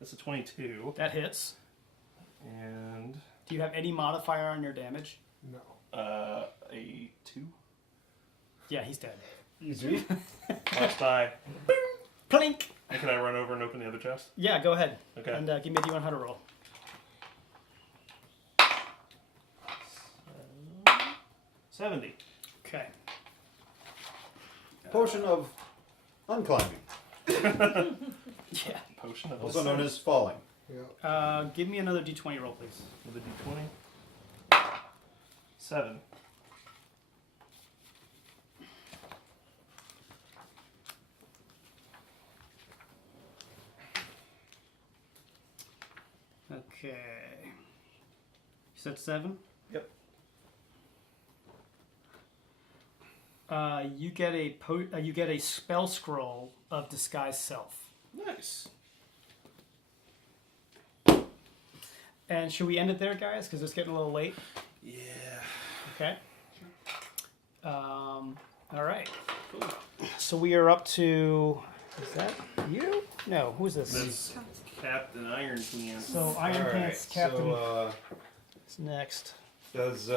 That's a 22, That hits. and Do you have any modifier on your damage? No. a 2. Yeah, he's dead. You do? Last die. Plink! And can I run over and open the other chest? Yeah, go ahead. Okay. And give me a D100 roll. 70. Okay. Potion of unclimbing, Yeah. Potion of also known ascent as falling. Yeah. Give me another D20 roll, please. with a D20. 7. Okay. You said 7? Yep. You get a spell scroll of disguise self. Nice. And should we end it there, guys? Because it's getting a little late. Yeah. Okay. All right. So we are up to. Is that you? No. Who's this? That's Captain Iron Hands. So Iron All right, Pants Captain So, is next. does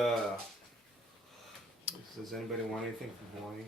anybody want anything from Hawaii?